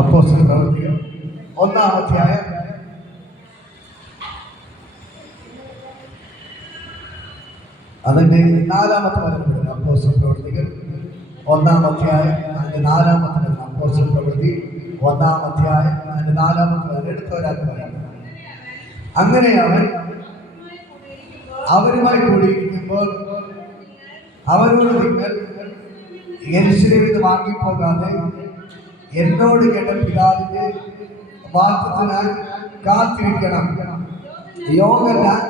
അപ്പോസ്തല പ്രവൃത്തികൾ 1-ാം അധ്യായം അതിന്റെ 4-ാമത്തെ വചനം. അപ്പോസ്തല പ്രവൃത്തികൾ 1-ാം അധ്യായം അതിന്റെ 4-ാമത്തെ വചനം. അപ്പോസ്തല പ്രവൃത്തി 1-ാം അധ്യായം അതിന്റെ 4-ാമത്തെ വചനം എടുത്തവരാക്കി പറയുന്നത്. അങ്ങനെ അവരുമായി കൂടിയിരിക്കുമ്പോൾ അവരോട്, നിങ്ങൾ യെരൂശലേമിൽ നിന്ന് വാങ്ങിപ്പോകാതെ എന്നോട് കേട്ട പിതാവിന്റെ വാഗ്ദത്തത്തിനായി കാത്തിരിക്കണം. യോഹന്നാൻ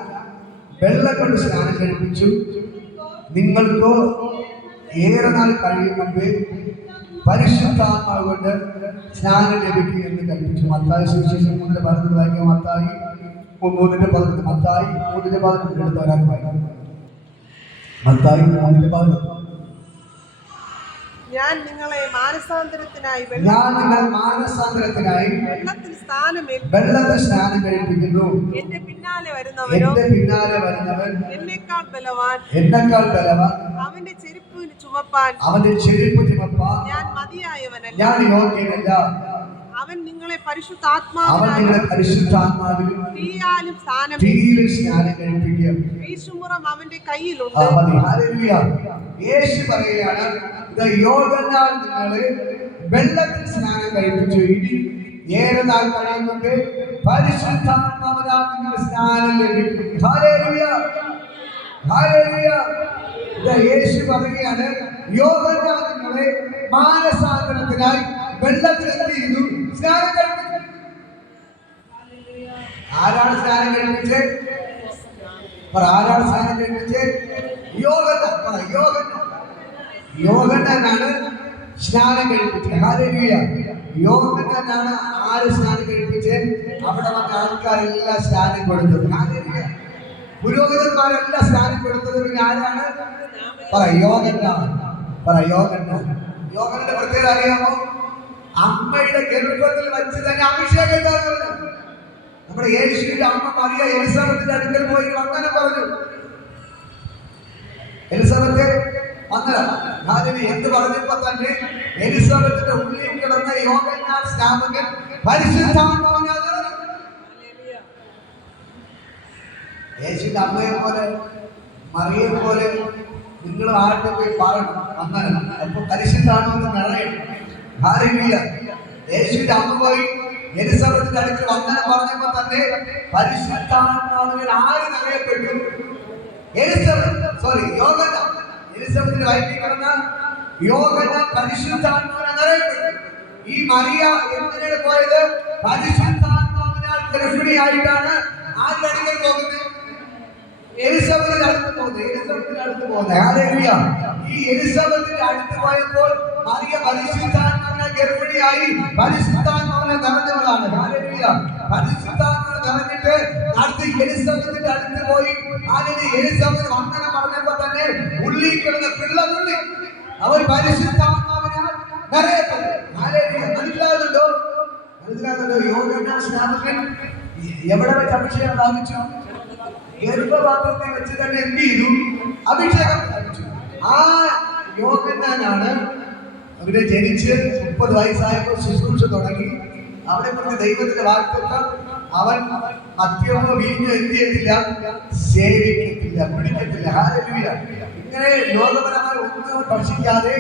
വെള്ളം കൊണ്ട് സ്നാനം കഴിപ്പിച്ചു, നിങ്ങൾക്കോ ഏറെ നാൾ കഴിയും മുമ്പേ പരിശുദ്ധാത്മാവ് കൊണ്ട് സ്നാനം ലഭിക്കും എന്ന് കൽപ്പിച്ചു. മത്തായി സുവിശേഷം 3:11 വായിക്കാം. മത്തായി 3:11. മത്തായി 3:11 എടുത്തവരാൻ വായിക്കാം. മത്തായി 3:11. ഞാൻ നിങ്ങളെ മാനസാന്തരത്തിനായി വെള്ളത്തിൽ സ്നാനം കഴിപ്പിക്കുന്നു. എന്റെ പിന്നാലെ വരുന്നവൻ എന്നെക്കാൾ ബലവാൻ, അവന്റെ ചെരുപ്പ് ചുമപ്പാൻ ഞാൻ മതിയായവനല്ല. അവൻ നിങ്ങളെ പരിശുദ്ധാത്മാവിലും തീയാലും സ്നാനം കഴിപ്പിക്കും. വീശുമുറം അവന്റെ കയ്യിലുണ്ട്. യേശു പറയുകയാണ്, യോഹന്നാൻ നിങ്ങളെ വെള്ളത്തിൽ സ്നാനം കഴിപ്പിച്ചു, ഇനി ഏറെ നാൾ കഴിയുന്നുണ്ട് പരിശുദ്ധാത്മാവിനാൽ നിങ്ങൾക്ക് സ്നാനം ലഭിക്കും. Hallelujah, hallelujah. യേശു പറയുകയാണ്, യോഹന്നാൻ നിങ്ങളെ മാനസാന്തരത്തിനായി വെള്ളത്തിൽ എന്ത് ചെയ്തു? സ്നാനം കഴിപ്പിച്ചു. ആരാണ് സ്നാനം കഴിപ്പിച്ചത്? ആരാണ് സ്നാനം കഴിപ്പിച്ചത്? യോഹന്നാനാണ് സ്നാനം കഴിപ്പിച്ചത്. ഹല്ലേലൂയ. യോഹന്നാനാണ് ആര് സ്നാനം കഴിപ്പിച്ചത്? അവിടെ വന്ന ആൾക്കാരെല്ലാം സ്നാനം കൊടുത്തത്. ഹല്ലേലൂയ. പുരോഹിതന്മാരെല്ലാം സ്നാനം കൊടുത്തത് പിന്നെ ആരാണ്? യോഹന്നാന്റെ പ്രത്യേകത അറിയാമോ? അമ്മയുടെ ഗർഭത്തിൽ വെച്ച് തന്നെ അഭിഷേകം. നമ്മുടെ യേശുവിന്റെ അമ്മ മറിയ എലിസബത്തിന്റെ അടുക്കൽ പോയി അങ്ങനെ പറഞ്ഞു. എലിസബത്ത് എന്ത് പറഞ്ഞപ്പോ തന്നെ എലിസബത്തിന്റെ ഉള്ളിൽ കിടന്ന യോഹന്നാൻ സ്നാപകൻ പരിശുദ്ധാത്മാവിനാൽ നിറഞ്ഞു. യേശുവിന്റെ അമ്മയെ പോലെ മറിയെ പോലെ നിങ്ങൾ ആരുടെ പോയി പറയണം. അങ്ങനെ അപ്പൊ പരിശുദ്ധാത്മാവിൽ നിറയണം. ഹല്ലേലൂയ. യേശുവിന്റെ അമ്മ പോയി എലിസബത്തിന്റെ അടുക്കൽ വന്ദനം പറഞ്ഞപ്പോ തന്നെ പരിശുദ്ധാത്മാവിൽ ആര് നിറയപ്പെട്ടു? യോഹന്നാൻ. എലിസബത്തിന്റെ വയറ്റിൽ കിടന്ന യോഹന്നാൻ പരിശുദ്ധാത്മാവിനാൽ നിറയപ്പെട്ടു. ഈ മറിയ എന്തിനാണ് പോയത്? പരിശുദ്ധാത്മാവിനാൽ ഗർഭിണിയായിട്ടാണ് ആരുടെ അടുക്കൽ പോകുന്നത്? എലിസബത്തിന്റെ അടുത്ത് പോകുന്നത്. ഹല്ലേലൂയ. ഈ എലിസബത്തിന്റെ അടുത്ത് പോയപ്പോൾ മറിയ പരിശുദ്ധാത്മാവിനാൽ ഗർഭിണിയായി പരിശുദ്ധാത്മാവിനാൽ നിറഞ്ഞവളാണ്. ഹല്ലേലൂയ. പരിശുദ്ധാത്മാവിനാൽ നിറഞ്ഞിട്ട് അടുത്ത് എലിസബത്തിന്റെ അടുത്ത് പോയി എലിസബത്ത് വന്ദനം പറഞ്ഞപ്പോ തന്നെ ഉള്ളിൽ കിടന്ന പിള്ളതുള്ളി അവർ പരിശുദ്ധാത്മാവിനാൽ നിറയപ്പെട്ടു. ഹല്ലേലൂയ. മനസ്സിലാകുന്നുണ്ടോ? യോഹന്നാൻ സ്നാപകൻ എവിടെ വെച്ച് അഭിഷേകം പ്രാപിച്ചു? ഗർഭപാത്രത്തെ വെച്ച് തന്നെ എന്ത് ചെയ്തു? അഭിഷേകം പ്രാപിച്ചു. ആ യോഹന്നാനാണ് അവരെ ജനിച്ച് 30 വയസ്സായപ്പോൾ ശുശ്രൂഷ തുടങ്ങി. അവിടെ പറഞ്ഞ ദൈവത്തിന്റെ വാഗ്ദത്തം, അവൻ മദ്യമോ വീഞ്ഞോ എന്ത് ചെയ്തില്ല? സേവിക്കത്തില്ല, പിടിക്കത്തില്ല. ഹല്ലേലൂയ. ഇങ്ങനെ ലോകപരമായി ഒന്നും ഭക്ഷിക്കാതെ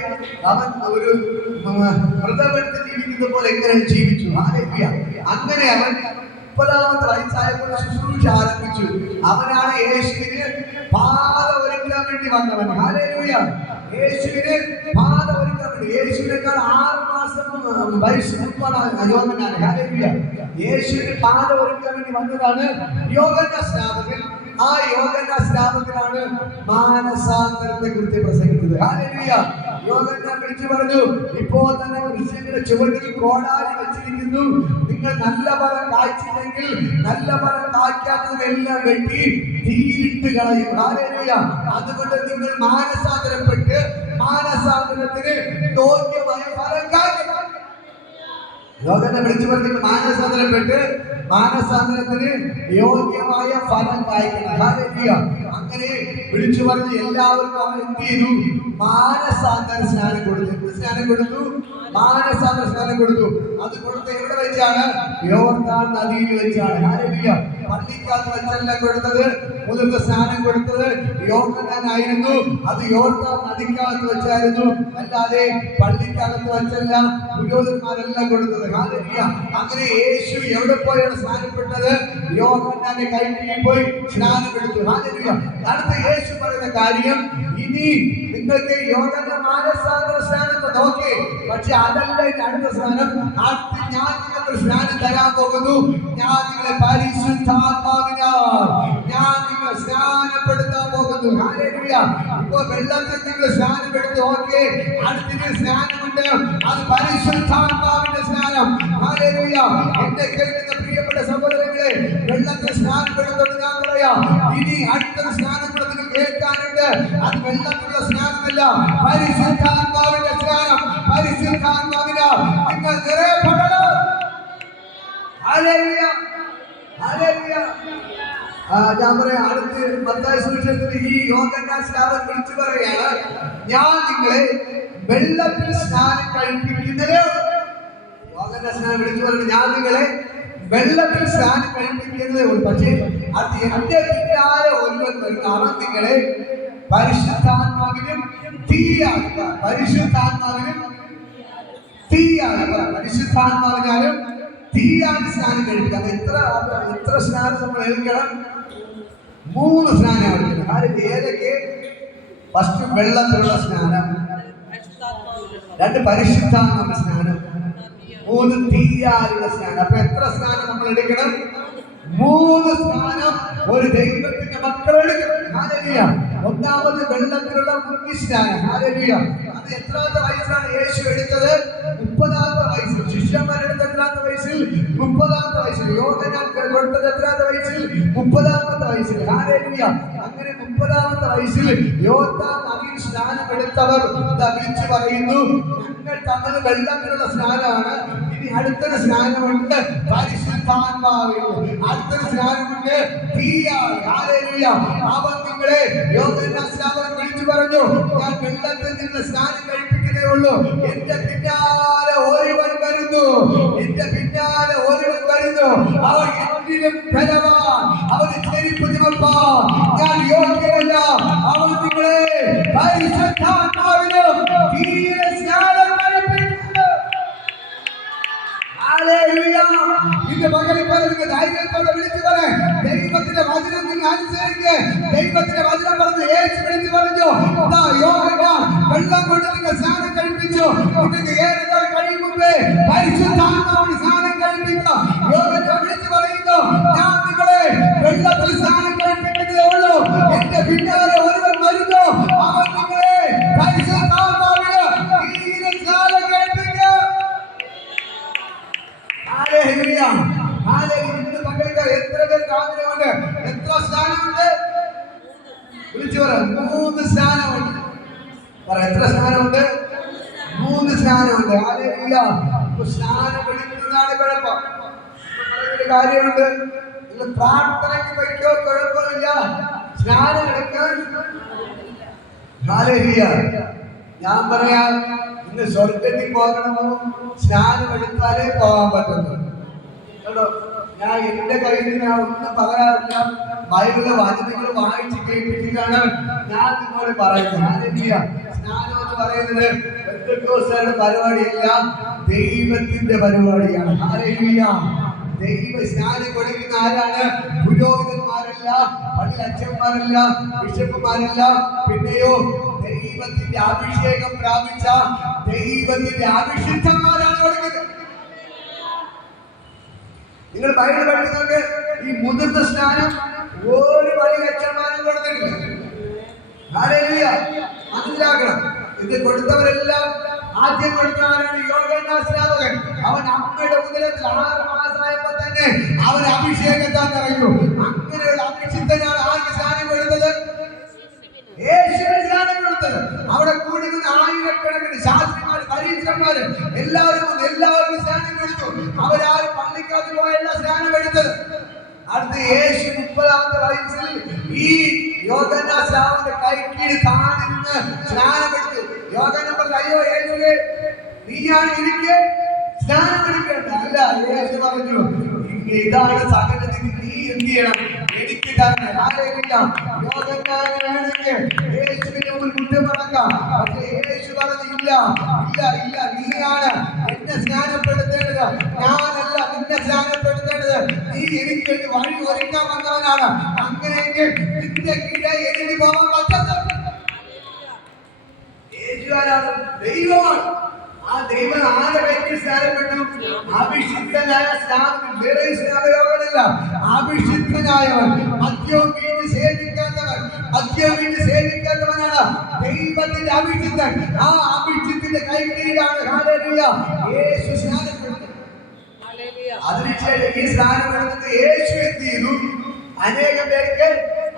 അവൻ ഒരു വ്രതമെടുത്ത് ജീവിക്കുന്ന പോലെ എങ്ങനെ ജീവിച്ചു. ഹല്ലേലൂയ. അങ്ങനെ അവൻ 30-ാമത്തെ വയസ്സായപ്പോൾ ശുശ്രൂഷ ആരംഭിച്ചു. അവനാണ് യേശുവിന് പാത ഒരുക്കാൻ വേണ്ടി വന്നവൻ. ഹല്ലേലൂയ. യേശുവിന് പാത ഒരുക്കാൻ വേണ്ടി, യേശുവിനേക്കാൾ 6 മാസം വയസ്സ് മുൻപാണ് യോഹന്നാൻ. ഹല്ലേലൂയ. യേശുവിന് പാത ഒരുക്കാൻ വേണ്ടി വന്നതാണ് യോഹന്നാൻ സ്നാപകൻ. ആ യോഹന്നാൻ സ്നാപകനാണ് മാനസാന്തരത്തെ കുറിച്ച് പ്രസംഗിച്ചത്. ഹല്ലേലൂയ. യോഹന്നാൻ വിളിച്ചു പറഞ്ഞു, ഇപ്പോൾ തന്നെ വൃക്ഷങ്ങളുടെ ചുവട്ടിൽ കോടാലി വെച്ചിരിക്കുന്നു. നിങ്ങൾ നല്ല ഫലം കായ്ച്ചില്ലെങ്കിൽ നല്ല ഫലം കായ്ക്കാത്തതെല്ലാം വെട്ടി തീയിലിട്ട് കളയും. ഹല്ലേലൂയ. അതുകൊണ്ട് നിങ്ങൾ മാനസാന്തരപ്പെട്ട് മാനസാന്തരത്തിന് യോഗ്യമായ ഫലം കായ്ക്കണം. യോഹന്നാൻ വിളിച്ചു പറഞ്ഞു, മാനസാന്തരപ്പെട്ട് മാനസാന്തരത്തിന് യോഗ്യമായ ഫലം കായ്ക്കണം. ഹല്ലേലൂയ. അങ്ങനെ വിളിച്ചു പറഞ്ഞ് എല്ലാവർക്കും അവൻ എന്ത് ചെയ്തു? മാനസാന്തര സ്നാനം കൊടുത്തു. സ്നാനം കൊടുത്തു. മാനസാന്തര സ്നാനം കൊടുത്തു. അത് കൊടുത്ത് എവിടെ വെച്ചാണ്? യോർദാൻ നദിയിൽ വെച്ചാണ്. ഹല്ലേലൂയ. പള്ളിക്കകത്ത് വെച്ചല്ല കൊടുത്തത്. മുതിർന്ന സ്നാനം കൊടുത്തത് യോഹന്നാനായിരുന്നു. അത് യോർദാൻ നദിക്കകത്ത് വെച്ചായിരുന്നു. അല്ലാതെ പള്ളിക്കകത്ത് വെച്ചല്ല പുരോഹിതന്മാരെല്ലാം കൊടുത്തത്. ഹല്ലേലൂയ. അങ്ങനെ യേശു എവിടെ പോയാണ് സ്നാനപ്പെട്ടത്? യോഹന്നാന്റെ കൈപ്പിടിയിൽ പോയി സ്നാനമെടുത്തു. ഹല്ലേലൂയ. അടുത്ത യേശു പറയുന്ന കാര്യം, ഇനി നിങ്ങൾക്ക് യോഹന്നാൻ മാനസാന്തര സ്നാനത്തെ നോക്കി, പക്ഷെ അതല്ല അടുത്ത സ്നാനം. അടുത്ത് ഞാൻ നിങ്ങൾക്ക് സ്നാനം തരാൻ പോകുന്നു. ഞാൻ നിങ്ങളെ പരിശുദ്ധാത്മാവിനാൽ ഞാൻ നിങ്ങളെ സ്നാനപ്പെടുത്താൻ പോകുന്നു. ഹല്ലേലൂയ. ഇപ്പോ വെള്ളത്തിൽ നിങ്ങൾ സ്നാനപ്പെടുത്തു. ഓക്കെ, അടുത്തൊരു സ്നാനമുണ്ട്. അത് പരിശുദ്ധാത്മാവിന്റെ സ്നാനം. ഹല്ലേലൂയ. എന്നെ കേൾക്കുന്ന പ്രിയപ്പെട്ട സഹോദരങ്ങളെ, വെള്ളത്തിൽ സ്നാനപ്പെടുത്തുന്നത് ഞാൻ പറയാം. ഇനി അടുത്തൊരു സ്നാനം കൂടെ നിങ്ങൾ കേൾക്കാനുണ്ട്. അത് വെള്ളത്തിലുള്ള സ്നാനമല്ല, പരിശുദ്ധാത്മാവിന്റെ സ്നാനം. പരിശുദ്ധാത്മാവിനാൽ നിങ്ങൾ നിറയപ്പെടണം. ഹല്ലേലൂയ. ഹല്ലേലൂയ. ഞാൻ പറയാം, അടുത്ത് മത്തായി സുവിശേഷത്തിൽ ഈ യോഹന്നാൻ സ്നാപകൻ വിളിച്ചു പറയാണ്, ഞാൻ നിങ്ങളെ വെള്ളത്തിൽ സ്നാനം കഴിപ്പിക്കുന്നത്. യോഹന്നാൻ സ്നാനം വിളിച്ചു പറയുന്നത്, ഞാൻ നിങ്ങളെ വെള്ളത്തിൽ സ്നാനം കഴിപ്പിക്കുന്നതേ ഉള്ളൂ. പക്ഷേ അത് എന്റെ പിന്നാലെ ഒരുവൻ വരുന്ന, അവൻ നിങ്ങളെ പരിശുദ്ധാത്മാവിനും തീയാക്കുക. പരിശുദ്ധാത്മാവിനും തീയാക്കുക. പരിശുദ്ധാത്മാവിനാലും തീയാണ് സ്നാനം കഴിപ്പിക്കുക. എത്ര സ്നാനം നമ്മൾ എടുക്കണം? 3 സ്നാനം എടുക്കണം. ഏതൊക്കെ? ഫസ്റ്റ് വെള്ളത്തിലുള്ള സ്നാനം, 2 പരിശുദ്ധാത്മാവിന്റെ സ്നാനം, 3 തീയാലുള്ള സ്നാനം. അപ്പൊ എത്ര സ്നാനം നമ്മൾ എടുക്കണം? 3 സ്നാനം ഒരു ദൈവത്തിന്റെ മക്കളെടുക്കണം. ഹല്ലേലൂയ. ഒന്നാമത് വെള്ളത്തിലുള്ള മുങ്ങി സ്നാനം. ഹല്ലേലൂയ. അത് എത്രാമത്തെ വയസ്സിലാണ് യേശു എടുത്തത്? 30ാമത്തെ വയസ്സിൽ. ശിഷ്യന്മാരെടുത്ത എത്രാമത്തെ വയസ്സിൽ? 30ാമത്തെ വയസ്സിൽ. യോഹന്നാൻ കൊടുത്തത് എത്രാമത്തെ വയസ്സിൽ? 30ാമത്തെ വയസ്സിൽ. ഹല്ലേലൂയ. അങ്ങനെ 30ാമത്തെ വയസ്സിൽ യോർദാൻ നദിയിൽ സ്നാനമെടുത്തവർ വിളിച്ചു പറയുന്നു, ഞങ്ങൾ തമ്മിൽ വെള്ളത്തിലുള്ള സ്നാനമാണ്. ഇനി അടുത്തൊരു സ്നാനമുണ്ട്, പരിശുദ്ധാത്മാവിൽ. അടുത്തൊരു സ്നാനമുണ്ട്, തീയാൽ. ഹല്ലേലൂയ. അവൻ നിങ്ങളെ, യോഹന്നാൻ സ്നാപകൻ വിളിച്ചു പറഞ്ഞു, ഞാൻ വെള്ളത്തിൽ നിന്ന് സ്നാനം കഴിപ്പിക്കുന്നേ ഉള്ളൂ. എന്റെ പിന്നാലെ ഒരുവൻ വരുന്നു. എന്റെ പിന്നാലെ ഒരുവൻ വരുന്നു. അവൻ എന്നിലും ബലവാൻ. അവന് ചെരുപ്പ് ചുമപ്പാൻ ഞാൻ യോഗ്യനല്ല. അവൻ നിങ്ങളെ പരിശുദ്ധാത്മാവിലും തീരെ സ്നാനം കഴിപ്പിക്കുന്നു. ഹല്ലേലൂയ. ഇന്ന് പകൽ നിങ്ങൾക്ക് ധൈര്യത്തോടെ വിളിച്ചു പറയാം, ദൈവത്തിന്റെ വചനം നിങ്ങൾ അനുസരിക്കുക. ദൈവത്തിന്റെ വചനം പറഞ്ഞു, യേശു വിളിച്ചു പറഞ്ഞു, യോഹന്നാൻ വെള്ളം കൊണ്ട് നിങ്ങൾ സ്നാനം കഴിപ്പിച്ചു. നിങ്ങൾക്ക് 7 നാൾ കഴിയും മുമ്പേ പരിശുദ്ധാത്മാവിന് സ്നാനം കഴിപ്പിക്കുക. യോഹന്നാൻ വിളിച്ചു പറയുന്നു, ഞാൻ നിങ്ങളെ വെള്ളത്തിൽ സ്നാനം കഴിപ്പിക്കുന്നതേ ഉള്ളൂ. എന്റെ പിന്നാലെ ഒരുവൻ വരുന്നു. അവൻ നിങ്ങളെ പരിശുദ്ധാത്മാവിന് തീരെ സ്നാനം കഴിപ്പിക്കുക. ഹല്ലേലൂയ. ഹല്ലേലൂയ. ഇന്ന് പകൽക്കാർ എത്ര പേർക്ക് ആഗ്രഹമുണ്ട്? എത്ര സ്നാനമുണ്ട്? വിളിച്ചു പറ. 3 സ്നാനമുണ്ട്. പറ, എത്ര സ്നാനമുണ്ട്? 3 സ്നാനമുണ്ട്. ഹല്ലേലൂയ. സ്നാനം എടുക്കുന്നതാണ് കുഴപ്പം. ഒരു കാര്യമുണ്ട്, നിങ്ങൾ പ്രാർത്ഥനയ്ക്ക് വയ്ക്കോ കുഴപ്പമില്ല, സ്നാനം എടുക്കാൻ. ഹല്ലേലൂയ. ഞാൻ പറയാം, ഇന്ന് സ്വർഗത്തിൽ പോകണമോ? സ്നാനം എടുത്താലേ പോകാൻ പറ്റുന്നു. കേട്ടോ, ഞാൻ എന്റെ കയ്യിൽ നിന്ന് ഒന്നും പറയാറില്ല. ബൈബിളിലെ വചനങ്ങൾ വായിച്ച് കേൾപ്പിച്ചിട്ടാണ് ഞാൻ നിങ്ങളോട് പറയുന്നത്. ഹല്ലേലൂയ. സ്നാനം എന്ന് പറയുന്നത് പെന്തക്കോസ്തുകാരുടെ പരിപാടിയല്ല, ദൈവത്തിന്റെ പരിപാടിയാണ്. ഹല്ലേലൂയ. ദൈവ സ്നാനം കൊടുക്കുന്ന ആരാണ്? പുരോഹിതന്മാരല്ല, പള്ളി അച്ഛന്മാരല്ല, ബിഷപ്പുമാരല്ല. പിന്നെയോ ദൈവത്തിന്റെ അഭിഷേകം പ്രാപിച്ച ദൈവത്തിന്റെ അഭിഷിക്തന്മാരാണ് കൊടുക്കുന്നത്. നിങ്ങൾ ബൈബിൾ പഠിക്കുന്നവർക്ക് ഈ മുതിർന്ന സ്നാനം ഒരു പള്ളി അച്ഛന്മാരും കൊടുത്തിട്ടില്ല. ഹല്ലേലൂയ. മനസ്സിലാക്കണം. ഇത് കൊടുത്തവരെല്ലാം ആദ്യം കൊടുത്തവരാണ് യോഹന്നാൻ സ്നാപകൻ. അവൻ അമ്മയുടെ ഉദരത്തിൽ 6 മാസമായപ്പോ തന്നെ അവൻ അഭിഷേകത്താൻ അറിഞ്ഞു. അങ്ങനെയുള്ള അഭിഷിക്തനാണ് ആർക്ക് സ്നാനം കൊടുത്തത്? യേശുവിന് സ്നാനം കൊടുത്തത്. അവിടെ കൂടി നിന്ന് ആയിരക്കണക്കിന് ശാസ്ത്രിമാര്, പരീക്ഷന്മാര് എല്ലാവരും സ്നാനം കൊടുത്തു. അവരാരും പള്ളിക്കകത്ത് പോയല്ല സ്നാനം എടുത്തത്. അടുത്ത് യേശു 30ാമത്തെ വയസ്സിൽ ഈ യോഹന്നാൻ സ്നാപകന്റെ കൈക്കീഴ് താണിരുന്ന് സ്നാനമെടുത്തു. യോഹന്നാൻ പറഞ്ഞു, അയ്യോ യേശുവേ, നീയാണ് എനിക്ക് സ്നാനം എടുക്കേണ്ട. അല്ല, യേശു പറഞ്ഞു ഇതാണ് സകലത്തിന് നീ എന്ത് ചെയ്യണം, എനിക്ക് തന്നെ. ലോകക്കാരന് വേണമെങ്കിൽ യേശുവിന്റെ മുമ്പിൽ കുറ്റം പറക്കാം. പക്ഷേ യേശു പറഞ്ഞില്ല, ഇല്ല ഇല്ല, നീയാണ് എന്നെ സ്നാനപ്പെടുത്തേണ്ടത്, ഞാനല്ല നിന്നെ സ്നാനപ്പെടുത്തേണ്ടത്. നീ എനിക്ക് വേണ്ടി വഴി ഒരുക്കാൻ വന്നവനാണ്. അങ്ങനെയെങ്കിൽ നിന്റെ കീഴെ എനിക്ക് പോകാൻ പറ്റുന്നത്. യേശുവാണ്, ദൈവമാണ്. ആ ദൈവം ആരെ വ്യക്തി സ്നാനപ്പെട്ടു? അഭിഷിക്തനായ സ്നാനം, വേറെ സ്നാനയോഗമില്ല. അഭിഷിക്തനായവൻ, മദ്യവും വീഞ്ഞ് സേവിക്കാത്തവൻ, മദ്യവും വീഞ്ഞ് സേവിക്കാത്തവനാണ് ദൈവത്തിന്റെ അഭിഷിക്തൻ. ആ അഭിഷിക്തന്റെ കൈക്കീഴിലാണ് ഹല്ലേലൂയ യേശു സ്നാനപ്പെട്ടത്. അതിനുശേഷം ഈ സ്നാനം എടുത്തിട്ട് യേശു എന്ത് ചെയ്തു? അനേകം പേർക്ക്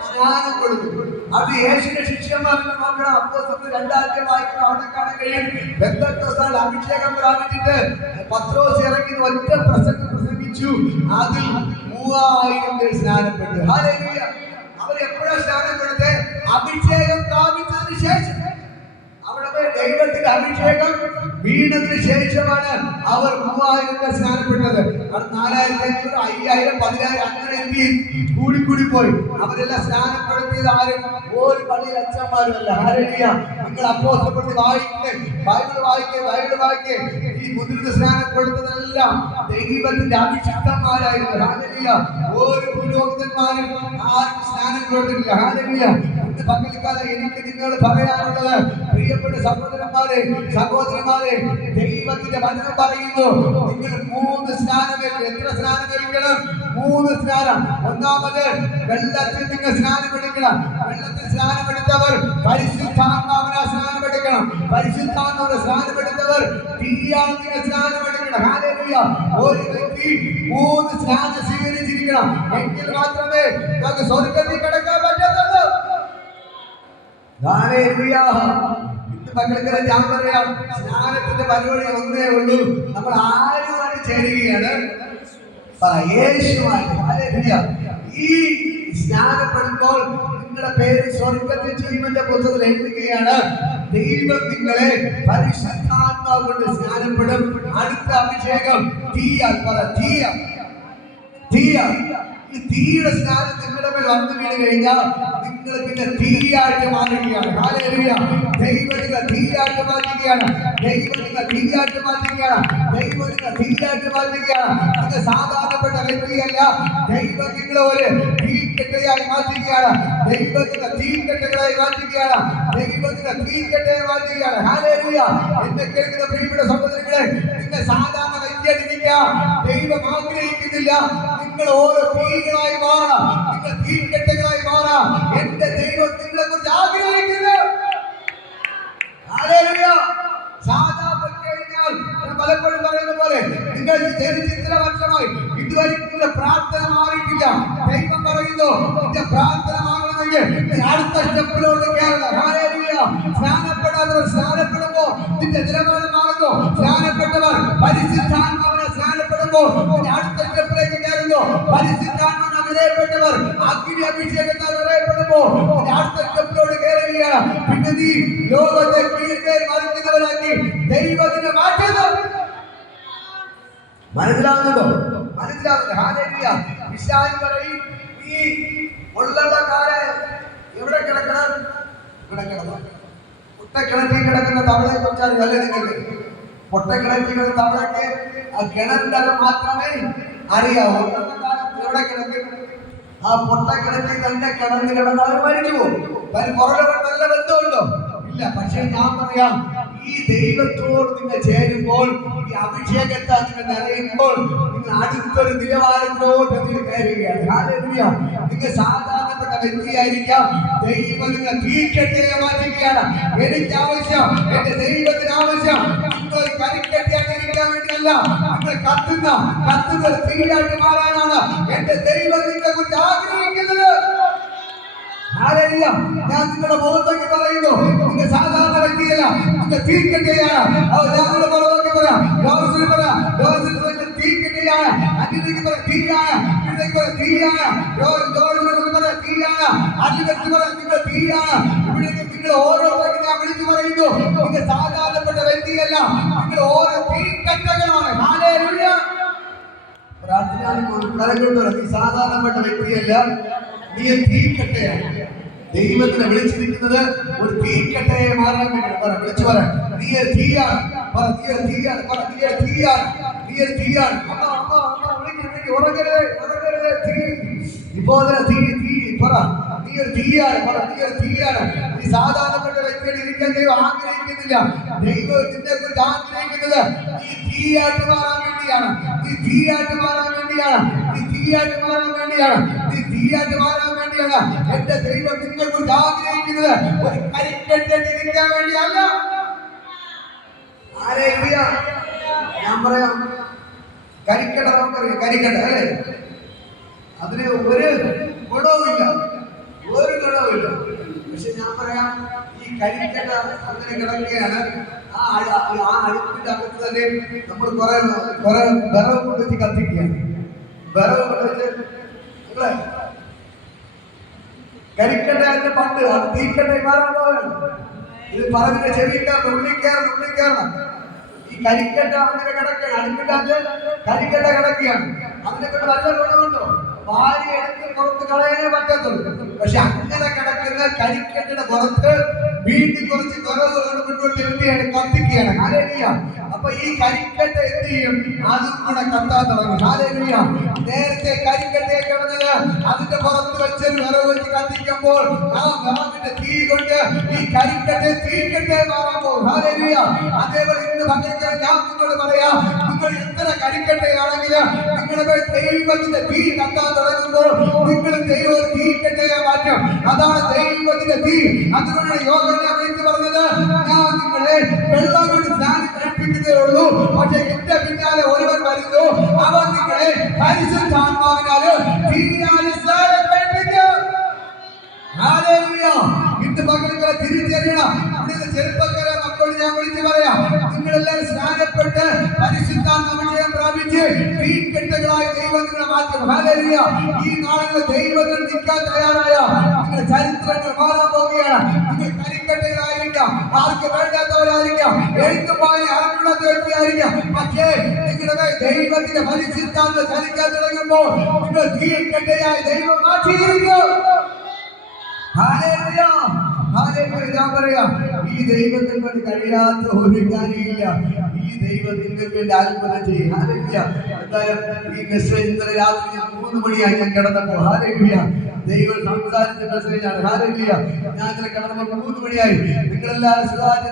സ്നാനം കൊടുത്തു. അത് യേശുവിന്റെ ശിഷ്യന്മാരുടെ നോക്കണം. അപ്പോസ്തലർ 2 വായിക്കണം, അവിടെ കാണാൻ കഴിയും. പെന്തക്കോസ്താൽ അഭിഷേകം പ്രാപിച്ചിട്ട് പത്രോസ് ഇറങ്ങി ഒറ്റ പ്രസംഗം പ്രസംഗിച്ചു. അതിൽ 3000 പേർ സ്നാനപ്പെട്ടു. ഹല്ലേലൂയ. അവർ എപ്പോഴാണ് സ്നാനപ്പെടുത്തത്? അഭിഷേകം പ്രാപിച്ചതിന് ശേഷം. അവിടെ ദൈവത്തിന്റെ അഭിഷേകം വീണതിന് ശേഷമാണ് അവർ 3000 സ്നാനപ്പെട്ടത്. 4500, 5000, 10000 അങ്ങനെ കൂടിക്കൂടി പോയി. അവരെല്ലാം സ്നാനപ്പെടുത്തിയത് ആരും ഒരു പള്ളിയിൽ അച്ഛന്മാരുമല്ല. ഹല്ലേലൂയ. നിങ്ങൾ അപ്പോസ്തലപ്രവൃത്തി വായിക്കേ, ബൈബിൾ വായിക്കേ. ഈ മുദ്രിത സ്നാനപ്പെടുത്തതെല്ലാം ദൈവത്തിന്റെ അഭിഷിക്തന്മാരായിരുന്നു. ഹല്ലേലൂയ. ഒരു പുരോഹിതന്മാരും ആർക്കും സ്നാനം കൊടുത്തിട്ടില്ല. ഹല്ലേലൂയ. ഇന്ന് പകൽക്കാലം എനിക്ക് നിങ്ങൾ പറയാനുള്ളത്, പ്രിയപ്പെട്ട സഹോദരന്മാരെ, സഹോദരിമാരെ, ദൈവത്തിന്റെ വചനം പറയുന്നു, നിങ്ങൾ 3 സ്നാനം എടുക്കണം. എത്ര സ്നാനം എടുക്കണം? 3 സ്നാനം. ഒന്നാമത് വെള്ളത്തിൽ നിങ്ങൾ സ്നാനം എടുക്കണം. വെള്ളത്തിൽ സ്നാനമെടുത്തവർ പരിശുദ്ധാത്മാവിനെ സ്നാനമെടുക്കണം. പരിശുദ്ധാത്മാവിനെ സ്നാനമെടുത്തവർ തീയാൽ നിങ്ങൾ സ്നാനമെടുക്കണം. ഹല്ലേലൂയ. ഒരു വ്യക്തി 3 സ്നാനം സ്വീകരിച്ചിരിക്കണം. എങ്കിൽ മാത്രമേ നമുക്ക് സ്വർഗ്ഗത്തിൽ കടക്കാൻ പറ്റത്തുള്ളൂ. ഹല്ലേലൂയ. മക്കൾക്ക് ഞാൻ പറയാം, സ്നാനത്തിന്റെ പരിപാടി ഒന്നേ ഉള്ളൂ. നമ്മൾ ആരുമായിട്ട് ചേരുകയാണ്? യേശുവായിട്ട്. ഹല്ലേലൂയ. ഈ സ്നാനപ്പെടുമ്പോൾ നിങ്ങളുടെ പേര് സ്വർഗ്ഗത്തിൽ ജീവന്റെ പുസ്തകത്തിൽ എഴുതുകയാണ്. ദൈവം നിങ്ങളെ പരിശുദ്ധാത്മാവ് കൊണ്ട് സ്നാനപ്പെടും. അടുത്ത അഭിഷേകം തീയാൽ. ഈ തീയുടെ സ്നാനം നിങ്ങളുടെ മേൽ വന്നു വീണ് കഴിഞ്ഞാൽ നിങ്ങൾ പിന്നെ തീയായിട്ട് മാറുകയാണ്. ഹല്ലേലൂയ. ദൈവം നിങ്ങളെ തീയായിട്ട് മാറ്റുകയാണ്. നിങ്ങൾ സാധാരണപ്പെട്ട വ്യക്തിയല്ല. ദൈവം നിങ്ങളെ ഒരു തീക്കെട്ടയായി മാറ്റുകയാണ്. ഹല്ലേലൂയ. എന്നെ കേൾക്കുന്ന പ്രിയപ്പെട്ട സഹോദരങ്ങളെ, നിങ്ങൾ സാധാരണ വ്യക്തിയായിട്ടിരിക്കുക ദൈവം ആഗ്രഹിക്കുന്നില്ല. നിങ്ങൾ ഓരോ തീകളായി മാറാം. നിങ്ങൾ തീക്കെട്ടുകളായി മാറാം. എന്റെ ദൈവം നിങ്ങളെ കുറിച്ച് ആഗ്രഹിക്കുന്നു. ഹല്ലേലൂയ. സാധാരണ കഴിഞ്ഞാൽ പലപ്പോഴും പറയുന്ന പോലെ നിങ്ങൾ ജനിച്ച് ഇത്ര വർഷമായി ഇതുവരെ നിങ്ങളുടെ പ്രാർത്ഥന മാറിയിട്ടില്ല. ദൈവം പറയുന്നു, നിന്റെ പ്രാർത്ഥന മാറണമെങ്കിൽ അടുത്ത സ്റ്റെപ്പിലോട്ട് കയറണം. ഹല്ലേലൂയ. സ്നാനപ്പെടാത്തവർ സ്നാനപ്പെടുമ്പോ നിന്റെ നിലവാരം മാറുന്നു. സ്നാനപ്പെട്ടവർ പരിശുദ്ധാത്മാവിനെ സ്നാനപ്പെടുമ്പോ അടുത്ത സ്റ്റെപ്പിലേക്ക് കയറുന്നു. പരിശുദ്ധാത്മാവിനെ വിലയപ്പെട്ടവർ അഗ്നി അഭിഷേകത്താൽ വിലയപ്പെടുമ്പോ അടുത്ത സ്റ്റെപ്പിലോട്ട് കയറുകയാണ്. പിന്നെ നീ ലോകത്തെ കീഴ്മേൽ മറിക്കുന്നവരാക്കി ദൈവത്തിന് മാറ്റുന്നു. മനസ്സിലാവുന്നുണ്ടോ? ഹല്ലേലൂയ. വിശാൽ പറയും, ഈ ഉള്ളക്കാരെ എവിടെ കിടക്കണം? ഇവിടെ കിടക്കണം. പൊട്ടക്കിണറ്റിൽ കിടക്കുന്ന തവളയെ കുറിച്ചാൽ അല്ലേ നിങ്ങൾക്ക്? പൊട്ടക്കിണറ്റിൽ കിടക്കുന്ന തവളയ്ക്ക് ആ കിണറിന്റെ മാത്രമേ അറിയാവൂ. എവിടെ കിടക്കും? ആ പൊട്ടക്കിണറ്റിൽ തന്നെ കിടന്ന് കിടന്നാൽ മരിച്ചു പോകും. പുറകെ നല്ല ബന്ധമുണ്ടോ? ഇല്ല. പക്ഷെ ഞാൻ പറയാം, ഈ ദൈവത്തോട് നിങ്ങൾ ചേരുമ്പോൾ, ഈ അഭിഷേകത്താൽ നിങ്ങൾ നിറയുമ്പോൾ നിങ്ങൾ അടുത്തൊരു നിലവാരത്തോട് നിങ്ങൾ കയറുകയാണ്. ഹല്ലേലൂയ. നിങ്ങൾ സാധാരണപ്പെട്ട വ്യക്തിയായിരിക്കാം. ദൈവം നിങ്ങൾ തീക്കെട്ടിയെ മാറ്റുകയാണ്. എനിക്ക് ആവശ്യം, എന്റെ ദൈവത്തിന് ആവശ്യം നിങ്ങൾ കരിക്കെട്ടിയായിട്ടിരിക്കാൻ വേണ്ടിയല്ല, നിങ്ങൾ കത്തുന്ന തീയായിട്ട് മാറാനാണ് എന്റെ ദൈവം നിങ്ങളെ കുറിച്ച് ആഗ്രഹിക്കുന്നത്. ഹല്ലേലൂയ. ഞാൻ നിങ്ങളുടെ മുഖത്തേക്ക് പറയുന്നു, നിങ്ങൾ സാധാരണ വ്യക്തിയല്ല, നിങ്ങൾ തീക്കെട്ടിയാണ്. ഞങ്ങളുടെ മുഖത്തേക്ക് പറയാം, തീക്കെട്ടിയാണ്. അന്യക്ക് പറയാം തീയാണ്, ഇവിടേക്ക് പറയാം തീയാണ്, തീയാണ്. അന്യക്ക് പറയാം നിങ്ങൾ തീയാണ്. ഇവിടേക്ക് നിങ്ങൾ നിങ്ങൾ ഓരോരുത്തരും ഞാൻ വിളിച്ചു പറയുന്നു, നിങ്ങൾ സാധാരണപ്പെട്ട വ്യക്തിയല്ല, നിങ്ങൾ ഓരോ തീക്കട്ടകളാണ്. ഹല്ലേലൂയ. നീ സാധാരണപ്പെട്ട വ്യക്തിയല്ല, നീ തീക്കട്ടയാണ്. ദൈവത്തിനെ വിളിച്ചിരിക്കുന്നത് ഒരു തീക്കട്ടയെ മാറാൻ വേണ്ടി. വിളിച്ചു പറ, നീ തീയാണ്. പറ, നീ തീയാണ്. പറ, നീ തീയാണ്. നീ തീയാണ്. ഉറങ്ങരുത് തീ. ഇതുപോലെ തീ തീ പറ, നീ ഒരു തീയാണ്. പറ, നീ ഒരു തീയാണ്. നീ സാധാരണപ്പെട്ട വ്യക്തികൾ ഇരിക്കാൻ ദൈവം ആഗ്രഹിക്കുന്നില്ല. ദൈവം നിന്നെ കുറിച്ച് ആഗ്രഹിക്കുന്നത് നീ തീയായിട്ട് മാറാൻ വേണ്ടിയാണ്. നീ തീയായിട്ട് മാറാൻ വേണ്ടിയാണ്. നീ തീയായിട്ട് മാറാൻ വേണ്ടിയാണ്. നീ തീയായിട്ട് മാറാൻ വേണ്ടിയാണ്. എന്റെ ദൈവം നിന്നെ കുറിച്ച് ആഗ്രഹിക്കുന്നത് ഒരു കരിക്കട്ടയിൽ ഇരിക്കാൻ വേണ്ടിയല്ല. ഹല്ലേലൂയ. ഞാൻ പറയാം, കരിക്കട്ട നമുക്കറിയാം, കരിക്കട്ട അല്ലേ? അതിന് ഒരു ഗുണവുമില്ല, ഒരു ഗുണവുമില്ല. പക്ഷെ ഞാൻ പറയാം, ഈ കരിക്കട്ട അങ്ങനെ കിടക്കുകയാണ്. ആ അടുപ്പിന്റെ അകത്ത് തന്നെ നമ്മൾ കുറെ വിറവ് കൊണ്ടുവച്ച് കത്തിക്കുകയാണ്. വിറവ് കൊണ്ടുവച്ച് നിങ്ങളെ കരിക്കട്ട അതിന്റെ പണ്ട് അത് തീക്കട്ട മാറാൻ പോവുകയാണ്. ഇത് പറഞ്ഞിട്ട് ചെവിക്കാരണം, ഉള്ളിക്കാരണം. ഈ കരിക്കട്ട അങ്ങനെ കിടക്കുകയാണ്. അടുപ്പിന്റെ കരിക്കട്ട കിടക്കുകയാണ്. അതിനെക്കൊണ്ട് നല്ല ഗുണമുണ്ടോ? ഭാര്യ എടുത്ത് പുറത്ത് കളയാനേ പറ്റത്തുള്ളൂ. പക്ഷെ അങ്ങനെ കിടക്കുന്ന കരിക്കട്ടയുടെ പുറത്ത് വീണ്ടും കുറച്ച് വിറവുകൾ കൊണ്ടുപോയി എന്തിയാണ്? കത്തിക്കുകയാണ്. ഹല്ലേലൂയ. അപ്പൊ ഈ കരിക്കട്ട എന്ത് ചെയ്യും? അതും കൂടെ കത്താൻ തുടങ്ങും. ഹല്ലേലൂയ. നേരത്തെ കരിക്കട്ടയെ കിടന്നത് അതിന്റെ പുറത്ത് വെച്ച് വിറവ് വെച്ച് കത്തിക്കുമ്പോൾ ആ വിറവിന്റെ തീ കൊണ്ട് ഈ കരിക്കട്ട തീക്കട്ടയെ മാറാൻ പോകും. ഹല്ലേലൂയ. അതേപോലെ ഇന്ന് ഭയങ്കര ഞാൻ നിങ്ങളോട് പറയാം, നിങ്ങൾ എത്ര കരിക്കട്ടയാണെങ്കിലും നിങ്ങളുടെ ദൈവത്തിന്റെ തീ കത്താൻ തുടങ്ങുമ്പോൾ നിങ്ങൾ ദൈവം തീക്കട്ടയെ മാറ്റും. അതാണ് ദൈവത്തിന്റെ തീ. അതുകൊണ്ടാണ് യോഹന്നാൻ വിളിച്ചു പറഞ്ഞത്, ഞാൻ നിങ്ങളെ വെള്ളം കൊണ്ട് സ്നാനം കഴിപ്പിക്കുന്നതേ ഉള്ളൂ, പക്ഷെ എന്റെ പിന്നാലെ ഒരുവൻ വരുന്നു, അവൻ നിങ്ങളെ പരിശുദ്ധാത്മാവിനാല് തീയാല് സ്നാനം കഴിപ്പിക്കും. ഹല്ലേലൂയ. ഇന്ന് മക്കളെ തിരിച്ചറിയണം. ഇവിടുത്തെ ചെറുപ്പക്കാരെ മക്കളോട് ഞാൻ വിളിച്ചു പറയാം, നിങ്ങളെല്ലാവരും സ്നാനപ്പെട്ട് പരിശുദ്ധാത്മാഭിഷേകം പ്രാപിച്ച് തീക്കട്ടകളായി ദൈവം നിങ്ങളെ മാറ്റും. ഹല്ലേലൂയ. ഈ നാളിൽ ദൈവത്തിൽ നിൽക്കാൻ തയ്യാറായ നിങ്ങളുടെ ചരിത്രങ്ങൾ മാറാൻ പോവുകയാണ്. നിങ്ങൾ കരിക്കട്ടകളായിരിക്കാം, ആർക്ക് വേണ്ടാത്തവരായിരിക്കാം, എഴുത്തുമായി അറിവുള്ളത് വ്യക്തിയായിരിക്കാം. പക്ഷേ നിങ്ങളുടെ ദൈവത്തിന്റെ പരിശുദ്ധാത്മ ചലിക്കാൻ തുടങ്ങുമ്പോൾ നിങ്ങൾ തീക്കട്ടയായി ദൈവം മാറ്റിയിരിക്കും. ഹല്ലേലൂയ. ഹല്ലേലൂയ. ഞാൻ പറയാം, ഈ ദൈവത്തിന് വേണ്ടി കഴിയാത്ത ഒരു കാര്യമില്ല. ഈ ദൈവം നിങ്ങൾക്ക് വേണ്ടി അത്ഭുതം ചെയ്യും. ഹല്ലേലൂയ. എന്തായാലും ഈ മെസ്സേജ് ഇന്നലെ രാത്രി 3 മണിയായി ഞാൻ കിടന്നപ്പോ, ഹല്ലേലൂയ, ദൈവം സംസാരിച്ച മെസ്സേജാണ്. ഹല്ലേലൂയ. ഞാൻ ഇന്നലെ കിടന്നപ്പോൾ 3 മണിയായി. നിങ്ങളെല്ലാവരും സുഖമായിട്ട്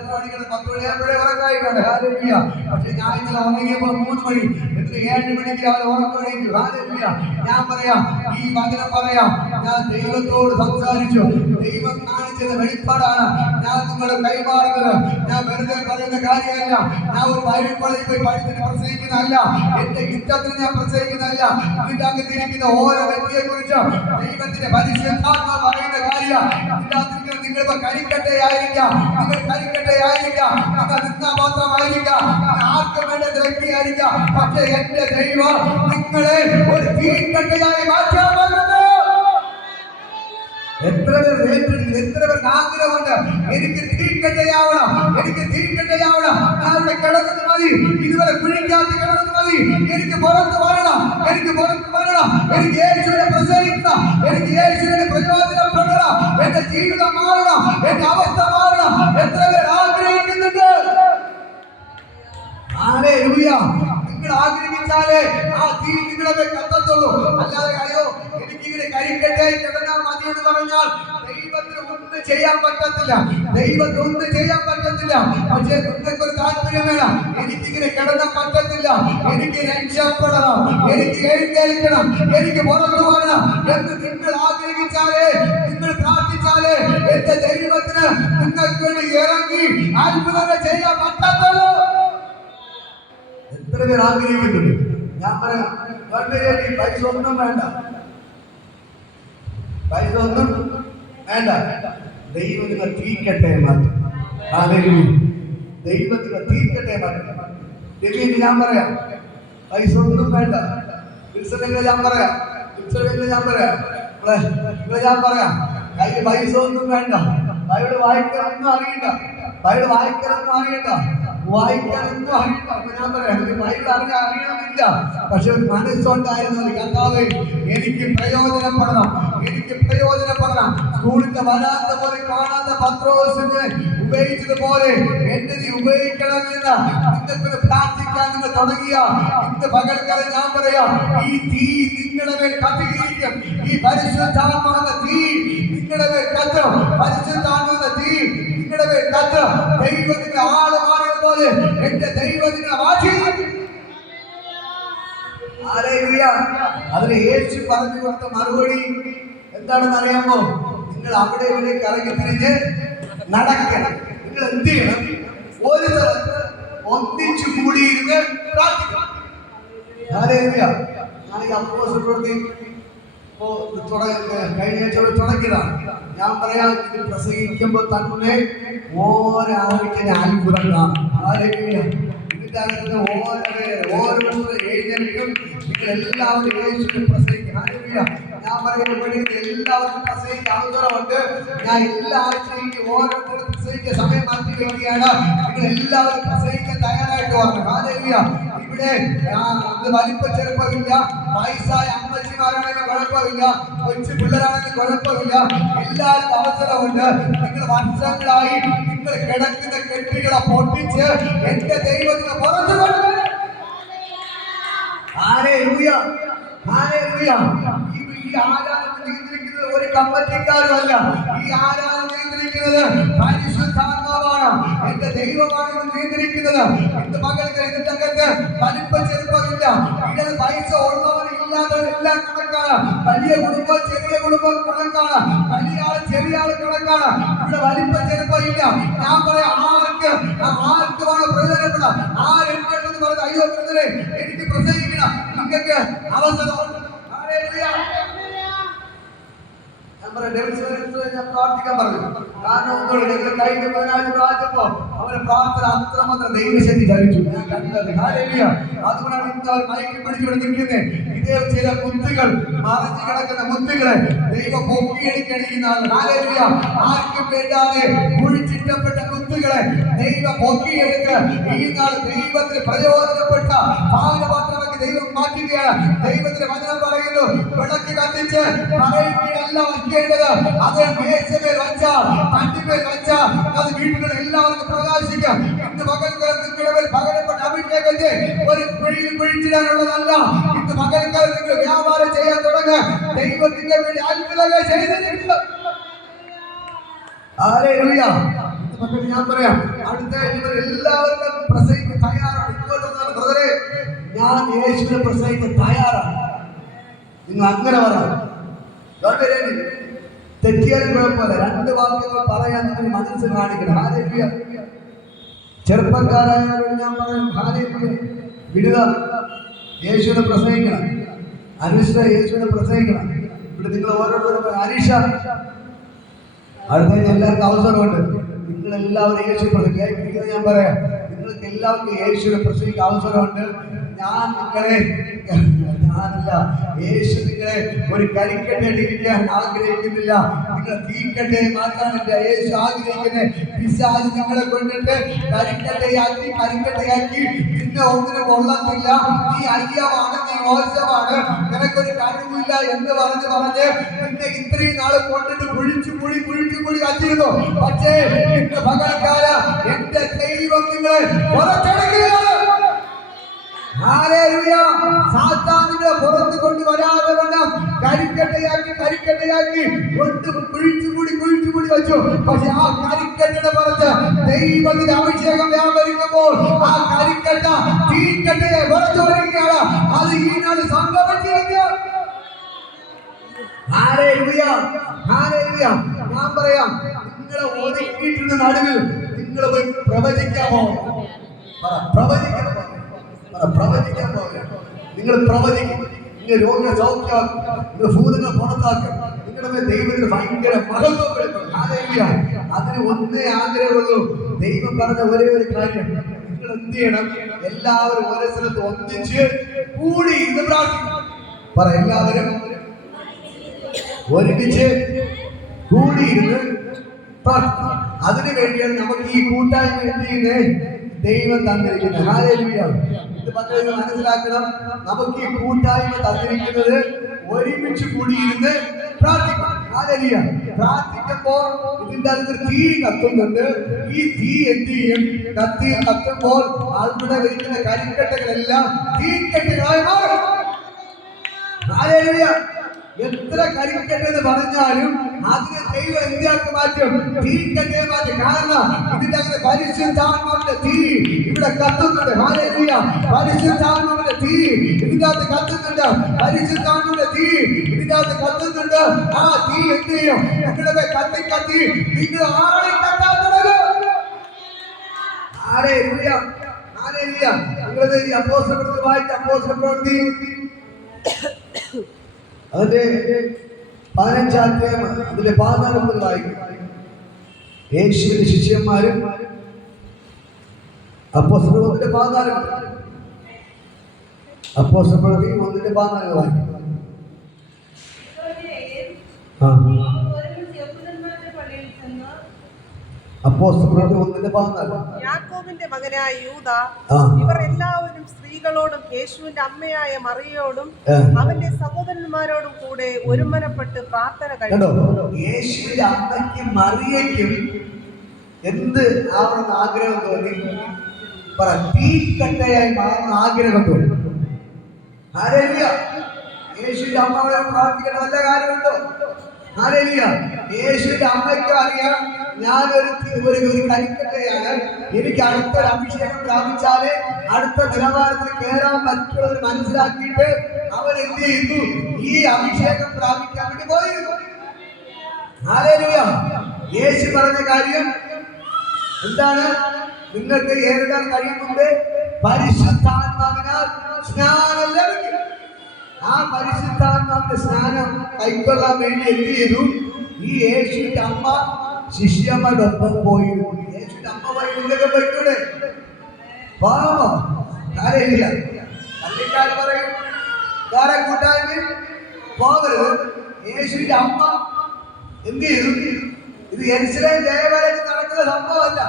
10 മണിയാകുമ്പോഴേ ഉറങ്ങായിട്ടുണ്ട്. ഹല്ലേലൂയ. പക്ഷെ ഞാൻ ഇന്നലെ ഉറങ്ങിയപ്പോൾ 3 മണി, എന്നിട്ട് 7 മണിക്ക് അവർ ഉറക്കം എണീറ്റു. ഹല്ലേലൂയ. ഞാൻ പറയാം, ഈ വചനം പറയാം, ഞാൻ ദൈവത്തോട് സംസാരിച്ചു. ദൈവം കാണിച്ചത് വെളിപ്പാടാണ് ഞാൻ നിങ്ങളെ കൈമാറുന്നത്. ഞാൻ വെറുതെ പറയുന്ന കാര്യമല്ല. ഞാൻ ഒരു ബൈബിൾ കോളേജിൽ പോയി പഠിച്ചിട്ട് പ്രസംഗിക്കുന്നതല്ല. എന്റെ ഇഷ്ടത്തിന് ഞാൻ പ്രസംഗിക്കുന്നതല്ല. ഇതിന്റെ അകത്തിരിക്കുന്ന ഓരോ വ്യക്തിയെ കുറിച്ച് ദൈവത്തിന്റെ പരിശുദ്ധാത്മ പറയുന്ന കാര്യം. നിങ്ങളിപ്പോ കരിക്കട്ടയായിരിക്കാം, നിങ്ങൾ കരിക്കട്ടയായിരിക്കാം, നിങ്ങൾ നിന്നാ മാത്രമായിരിക്കാം, ആർക്കും വേണ്ട വ്യക്തിയായിരിക്കാം. പക്ഷെ എന്റെ ദൈവം നിങ്ങളെ ഒരു തീക്കട്ടയായി മാറ്റാൻ വന്നത്. എത്ര പേർ ഏറ്റെടുക്കും, എത്ര പേർക്ക് ആഗ്രഹമുണ്ട്, എനിക്ക് തീക്കട്ടയാവണം, എനിക്ക് തീക്കട്ടയാവണം. ഞാൻ കിടന്നത് മതി, ഇതുവരെ കുഴിക്കാത്ത കിടന്നത് മതി, എനിക്ക് പുറത്ത് വരണം, എനിക്ക് പുറത്ത് വരണം, എനിക്ക് യേശുവിനെ പ്രസവിക്കണം, എനിക്ക് യേശുവിനെ പ്രയോജനപ്പെടണം, എന്റെ ജീവിതം മാറണം, എന്റെ അവസ്ഥ മാറണം. എത്ര പേർ ആഗ്രഹിക്കുന്നുണ്ട്? ഹല്ലേലൂയ. നിങ്ങൾ ആഗ്രഹിച്ചാലേ ആ തീ നിങ്ങളെ കത്തത്തുള്ളൂ. അല്ലാതെ അയ്യോ എനിക്കിങ്ങനെ കരിക്കട്ടയായി കിടന്നാൽ മതി എന്ന് പറഞ്ഞാൽ ദൈവത്തിന് ഒന്നും ചെയ്യാൻ പറ്റത്തില്ല. ദൈവത്തിന് ഒന്നും ചെയ്യാൻ പറ്റത്തില്ല. പക്ഷേ നിങ്ങൾക്കൊരു താല്പര്യം വേണം, എനിക്കിങ്ങനെ കിടന്നാൻ പറ്റത്തില്ല, എനിക്ക് രക്ഷപ്പെടണം, എനിക്ക് എഴുന്നേൽക്കണം, എനിക്ക് പുറത്തു വരണം എന്ന് നിങ്ങൾ ആഗ്രഹിച്ചാലേ, നിങ്ങൾ പ്രാർത്ഥിച്ചാലേ എന്റെ ദൈവത്തിന് നിങ്ങൾക്ക് വേണ്ടി ഇറങ്ങി അത്ഭുതങ്ങൾ ചെയ്യാൻ പറ്റത്തുള്ളൂ. എത്ര പേർ ആഗ്രഹിക്കുന്നുണ്ട്? ഞാൻ പറയാം, പൈസ ഒന്നും വേണ്ട, പൈസ ഒന്നും വേണ്ട. ദൈവത്തിന് തീക്കട്ടെ മാറ്റും. ദൈവത്തിന് തീക്കട്ടെ മാറ്റും. ഞാൻ പറയാം, പൈസ ഒന്നും വേണ്ട. ഞാൻ പറയാം, ഞാൻ പറയാം, ഞാൻ പറയാം, കയ്യിൽ പൈസ ഒന്നും വേണ്ട. ബൈബിൾ വായിക്കാനൊന്നും അറിയണ്ട, ബൈബിൾ വായിക്കാനൊന്നും അറിയണ്ട, വായിക്കാനൊന്നും അറിയണ്ട. അപ്പൊ ഞാൻ പറയാം, ബൈബിൾ അറിയണമെന്നില്ല, പക്ഷെ ഒരു മനസ്സുണ്ടായിരുന്നു, കർത്താവേ എനിക്ക് പ്രയോജനപ്പെടണം, എനിക്ക് പ്രയോജനപ്പെടണം. സ്കൂളിന്റെ വരാത്ത പോലെ കാണാത്ത പത്രോസിനെ ഉപയോഗിച്ചതുപോലെ എന്നെ നീ ഉപയോഗിക്കണമെന്ന് നിങ്ങൾക്ക് പ്രാർത്ഥിക്കാൻ നിങ്ങൾ തുടങ്ങിയ ഇന്ന് പകൽക്കാലം ഞാൻ പറയാം, ഈ തീ നിങ്ങളുടെ മേൽ കത്തിയിരിക്കും. ഈ പരിശുദ്ധാത്മാവെന്ന തീ നിങ്ങളുടെ മേൽ കത്തും. പരിശുദ്ധാത്മാവെന്ന തീ നിങ്ങളുടെ മേൽ കത്തും. ദൈവത്തിന്റെ ആള് മാറിയതുപോലെ എന്റെ ദൈവത്തിനെ മാറ്റി. അതിന് യേശു പറഞ്ഞു കൊടുത്ത മറുപടി എന്താണെന്ന് അറിയാമോ? നിങ്ങൾ അവിടെ ഇവിടെ കറങ്ങി തിരിഞ്ഞ് നടക്കണം. നിങ്ങൾ എന്ത് ചെയ്യണം? ഒരു സ്ഥലത്ത് ഒന്നിച്ചു കൂടിയിരുന്ന് പ്രാർത്ഥിക്കണം. കഴിഞ്ഞ ആഴ്ച തുടങ്ങിയതാണ്. ഞാൻ പറയാം, ഇത് പ്രസംഗിക്കുമ്പോൾ തന്നെ ഓരോരാൾക്ക് അത്ഭുതം കാണും. ഇതിന്റെ അകത്ത് ഓരോരുത്തരും എഴുന്നേൽക്കും. നിങ്ങൾ എല്ലാവരും യേശുവിനെ പ്രസംഗിക്കണം. ഞാൻ പറയുന്നത് എല്ലാവർക്കും പ്രസംഗിക്കാൻ അവസരമുണ്ട്. ഞാൻ എല്ലാ ആഴ്ചയും ഓരോരുത്തരും പ്രസംഗിക്കാൻ സമയം മാറ്റി വരികയാണ്. നിങ്ങൾ എല്ലാവരും പ്രസംഗിക്കാൻ തയ്യാറായിട്ട് വരണം. ഇവിടെ വലിപ്പ ചെറുപ്പമില്ല, വയസ്സായ അമ്മച്ചിമാരാണെങ്കിൽ കുഴപ്പമില്ല, കൊച്ചു പിള്ളേരാണെങ്കിൽ കുഴപ്പമില്ല, എല്ലാവർക്കും അവസരമുണ്ട്. നിങ്ങൾ വർഷങ്ങളായി നിങ്ങൾ കിടക്കുന്ന കെട്ടികളെ പൊട്ടിച്ച് എന്റെ ദൈവത്തിന് പുറത്തു കൊണ്ടുവരണം. ഈ ആരാധന നിയന്ത്രിക്കുന്നത് ഒരു കമ്മിറ്റിക്കാരുമല്ല, ഈ ആരാധന നിയന്ത്രിക്കുന്നത് പരിശുദ്ധാത്മാവാണ്, എന്റെ ദൈവമാണ് നിയന്ത്രിക്കുന്നത്. ഇന്ന് മകൾക്ക് ഇതിന്റെ അകത്ത് വലിപ്പ ചെറുപ്പമില്ല, ഇവിടെ പൈസ ഉള്ളവരും ഇല്ലാത്തവരെല്ലാം കണക്കാണ്. വലിയ കുടുംബം ചെറിയ കുടുംബം കണക്കാണ്, വലിയ ആള് ചെറിയ ആള് കണക്കാണ്. ഇവിടെ വലിപ്പ ചെറുപ്പമില്ല. ഞാൻ പറയാം, ആർക്കുമാണ് പ്രയോജനപ്പെടാം? ആരെന്ന് പറഞ്ഞത് അയ്യോ ബ്രദറെ എനിക്ക് പ്രസംഗിക്കണം, നിങ്ങൾക്ക് അവസരമുണ്ട്. ഞാൻ പ്രാർത്ഥിക്കാൻ പറഞ്ഞു. കാരണം ഒന്നുകൂടെ കഴിഞ്ഞ 14 പ്രാവശ്യപ്പോ അവരെ പ്രാർത്ഥന അത്രമാത്രം ദൈവശക്തി ധരിച്ചു ഞാൻ കണ്ടത്. അതുകൊണ്ടാണ് ഇന്ന് അവർ മയക്കി പിടിച്ചുകൊണ്ട് നിൽക്കുന്നത്. ഇതേ ചില മുത്തുകൾ, മറഞ്ഞു കിടക്കുന്ന മുത്തുകളെ ദൈവം പൊക്കിയെടുക്കണിക്കുന്ന ആർക്കും വേണ്ടാതെ കുഴിച്ചിട്ടപ്പെട്ട മുത്തുകളെ ദൈവം പൊക്കിയെടുത്ത് ഈ നാൾ ദൈവത്തിന് പ്രയോജനപ്പെട്ട പാനപാത്രമാക്കി ദൈവം മാറ്റുകയാണ്. ദൈവത്തിന്റെ വചനം പറയുന്നു, വിളക്ക് കത്തിച്ച് പറയുകയല്ല വയ്ക്കേണ്ടത്, അത് മേശമേൽ വച്ചാൽ, തണ്ടിമേൽ വച്ചാൽ അത് വീട്ടിലുള്ള എല്ലാവർക്കും പ്രകാശിക്കാം. ഇന്ന് പകൽക്കാലം നിങ്ങളുടെ മേൽ പകരപ്പെട്ട അഭിഷേകത്തെ ഒരു കുഴിയിൽ കുഴിച്ചിടാനുള്ളതല്ല. ഇന്ന് പകൽക്കാലം നിങ്ങൾ വ്യാപാരം ചെയ്യാൻ തുടങ്ങുക. ദൈവത്തിന്റെ വേണ്ടി അത്ഭുതങ്ങൾ ചെയ്തിരിക്കുക. ഞാൻ പറയാം, അടുത്ത എല്ലാവർക്കും പ്രസംഗിക്കാൻ തയ്യാറാണ്. ഇങ്ങോട്ട് വന്നാൽ ബ്രദറെ ഞാൻ യേശുവിനെ പ്രസംഗിക്കാൻ തയ്യാറാണ്. നിങ്ങൾ അങ്ങനെ പറയാം. തെറ്റിയാലും കുഴപ്പമില്ല, 2 വാക്യങ്ങൾ പറയാൻ നിങ്ങൾ മനസ്സ് കാണിക്കണം. ഹല്ലേലൂയ. ചെറുപ്പക്കാരായവരോട് ഞാൻ പറയും, ഹല്ലേലൂയ, വിടുക, യേശുവിനെ പ്രസംഗിക്കണം. അനുഷ്ഠ യേശുവിനെ പ്രസംഗിക്കണം. ഇവിടെ നിങ്ങൾ ഓരോരുത്തരും അനീഷ അടുത്ത എല്ലാവർക്കും അവസരമുണ്ട്. നിങ്ങൾ എല്ലാവരും യേശു പ്രസംഗിക്കുക. ഞാൻ പറയാം, നിങ്ങൾക്ക് എല്ലാവർക്കും യേശുവിനെ പ്രസംഗിക്കാൻ അവസരമുണ്ട്. ഞാനല്ല, യേശു നിങ്ങളെ ഒരു കരിക്കട്ടയായിട്ട് ഇരിക്കാൻ ആഗ്രഹിക്കുന്നില്ല. നിങ്ങൾ തീക്കട്ടയെ മാറ്റാനല്ല യേശു ആഗ്രഹിക്കുന്നത്. പിശാച് നിങ്ങളെ കൊണ്ടിട്ട് കരിക്കട്ടയാക്കി നിന്നെ ഒന്നിനും കൊള്ളത്തില്ല, നീ അയ്യമാണ്, നീ മോശമാണ്, നിനക്കൊരു കഴിവില്ല എന്ന് പറഞ്ഞ് നിന്നെ ഇത്രയും നാളെ കൊണ്ടിട്ട് കുഴിച്ചു കുഴി വച്ചിരുന്നു. പക്ഷേ ഇന്ന് പകൽക്കാല എന്റെ ദൈവം നിങ്ങളെ പുറത്തെടുക്കുകയാണ്. സാത്താനിനെ പുറത്ത് കൊണ്ടുവരാതെ വേണം കരിക്കട്ടയാക്കി കുഴിച്ചുകൂടി വെച്ചു. പക്ഷെ ആ കരിക്കട്ടയുടെ പുറത്ത് ദൈവത്തിന്റെ അഭിഷേകം വ്യാപരിക്കുമ്പോൾ ആ കരിക്കട്ട തീക്കട്ടയെ പുറത്തു വരികയാണ്. അത് ഈ നാട് സംഭവിച്ചിരിക്കുക. ഞാൻ പറയാം, നിങ്ങളെ ഒതുക്കിയിട്ടുള്ള നടുവിൽ നിങ്ങൾ പോയി പ്രവചിക്കാൻ പോകും. നിങ്ങൾ പ്രവചിക്കും, നിങ്ങൾ രോഗികളെ സൗഖ്യമാക്കും, നിങ്ങൾ ഭൂതങ്ങളെ പുറത്താക്കും. നിങ്ങളുടെ ദൈവത്തിന് ഭയങ്കര മഹത്വപ്പെടുത്തും. അതിന് ഒന്നേ ആഗ്രഹമുള്ളൂ. ദൈവം പറഞ്ഞ ഒരേ ഒരു കാര്യം, നിങ്ങൾ എന്ത് ചെയ്യണം? എല്ലാവരും ഒരേ സ്ഥലത്ത് ഒന്നിച്ച് കൂടി ഇത് പ്രാർത്ഥിക്കണം. എല്ലാവരും ഒരുമിച്ച് കൂടിയിരുന്ന് പ്രാർത്ഥിക്കണം. അതിനു വേണ്ടിയാണ് നമുക്ക് ഈ കൂട്ടായ്മ എന്ത് ചെയ്യുന്നത്? ദൈവം തന്നിരിക്കുന്നത്. ഹല്ലേലൂയ. ഇത് മക്കളെ മനസ്സിലാക്കണം. നമുക്ക് ഈ കൂട്ടായ്മ തന്നിരിക്കുന്നത് ഒരുമിച്ച് കൂടിയിരുന്ന് പ്രാർത്ഥിക്കണം. ഹല്ലേലൂയ. പ്രാർത്ഥിക്കുമ്പോൾ ഇതിന്റെ അകത്ത് തീ കത്തുന്നുണ്ട്. ഈ തീ എന്ത് ചെയ്യും? കത്തുമ്പോൾ അവിടെ വരുന്ന കരിക്കട്ടകളെല്ലാം തീക്കട്ടകളായി മാറും. ഹല്ലേലൂയ. എത്ര കരിക്കട്ടെന്ന് പറഞ്ഞാലും അതിനെ ദൈവം എന്തിയാക്കി മാറ്റും? തീക്കട്ടെ മാറ്റും. കാരണം ഇതിന്റെ അകത്ത് പരിശുദ്ധാത്മാവിന്റെ തീ ഇവിടെ കത്തുന്നുണ്ട്. ഹല്ലേലൂയ. പരിശുദ്ധാത്മാവിന്റെ തീ ഇതിന്റെ അകത്ത് കത്തുന്നുണ്ട്. പരിശുദ്ധാത്മാവിന്റെ തീ ഇതിന്റെ അകത്ത് കത്തുന്നുണ്ട്. ആ തീ എന്ത് ചെയ്യും? നിങ്ങളുടെ കത്തി കത്തി നിങ്ങൾ ആളെ കത്താൻ തുടങ്ങും. ഹല്ലേലൂയ. ഹല്ലേലൂയ. നിങ്ങളുടെ ഈ അപ്പോസ്തലപ്രവൃത്തി വായിച്ച അപ്പോസ്തലപ്രവൃത്തി അതിന്റെ 15-ാം അധ്യായം അതിന്റെ 14 മുതൽ വായിക്കും. യേശുവിന്റെ ശിഷ്യന്മാരും അപ്പോസ്തലപ്രവൃത്തിയുടെ 14 അപ്പോസ്തലപ്രവൃത്തി 1:14 വായിക്കും. അപ്പോസ്തലപ്രവൃത്തി 1:14. യാക്കോബിന്റെ മകനായ യൂദ ഇവർ എല്ലാവരും സ്ത്രീകളോടും യേശുവിന്റെ അമ്മയായ മറിയയോടും അവന്റെ സഹോദരന്മാരോടും കൂടെ ഒരുമനപ്പെട്ട് പ്രാർത്ഥന കഴിച്ചു. യേശുവിന്റെ അമ്മയ്ക്കും മറിയയ്ക്കും എന്ത് ആവണമെന്ന് ആഗ്രഹം തോന്നി? തീക്കട്ടയായി മാറുന്ന ആഗ്രഹം തോന്നി. ഹല്ലേലൂയ. യേശുവിന്റെ അമ്മയോട് പ്രാർത്ഥിക്കേണ്ട വല്ല കാര്യമുണ്ടോ? ഹല്ലേലൂയ. യേശുവിന്റെ അമ്മയ്ക്ക് അറിയാം, ഞാനൊരു കരിക്കട്ടയാണ്. എനിക്ക് അടുത്തൊരു അഭിഷേകം പ്രാപിച്ചാലേ അടുത്ത നിലവാരത്തിൽ കയറാൻ പറ്റുള്ളവർ മനസ്സിലാക്കിയിട്ട് അവൻ എന്ത് ചെയ്യുന്നു? ഈ അഭിഷേകം പ്രാപിക്കാൻ വേണ്ടി പോയിരുന്നു. ഹല്ലേലൂയ. യേശു പറഞ്ഞ കാര്യം എന്താണ്? നിങ്ങൾക്ക് ഏറിടാൻ കഴിയുന്നുണ്ട് പരിശുദ്ധാത്മാവിനാൽ സ്നാനം ലഭിക്കും. ആ പരിശുദ്ധാത്മാവിന്റെ സ്നാനം കൈക്കൊള്ളാൻ വേണ്ടി എന്ത് ചെയ്തു? ഈ യേശുവിന്റെ അമ്മ ശിഷ്യന്മാരോടൊപ്പം പോയിരുന്നു. യേശുവിന്റെ അമ്മ വൈകുന്നേരം പോയിക്കൂടെ? പാവം. കാര്യമില്ല. പള്ളിക്കാർ പറയും വേറെ കൂട്ടായ്മ പോകരുത്. യേശുവിന്റെ അമ്മ എന്ത് ചെയ്തു? ഇത് യെരുശലേം ദേവാലയത്തിൽ നടക്കുന്ന സംഭവമല്ല.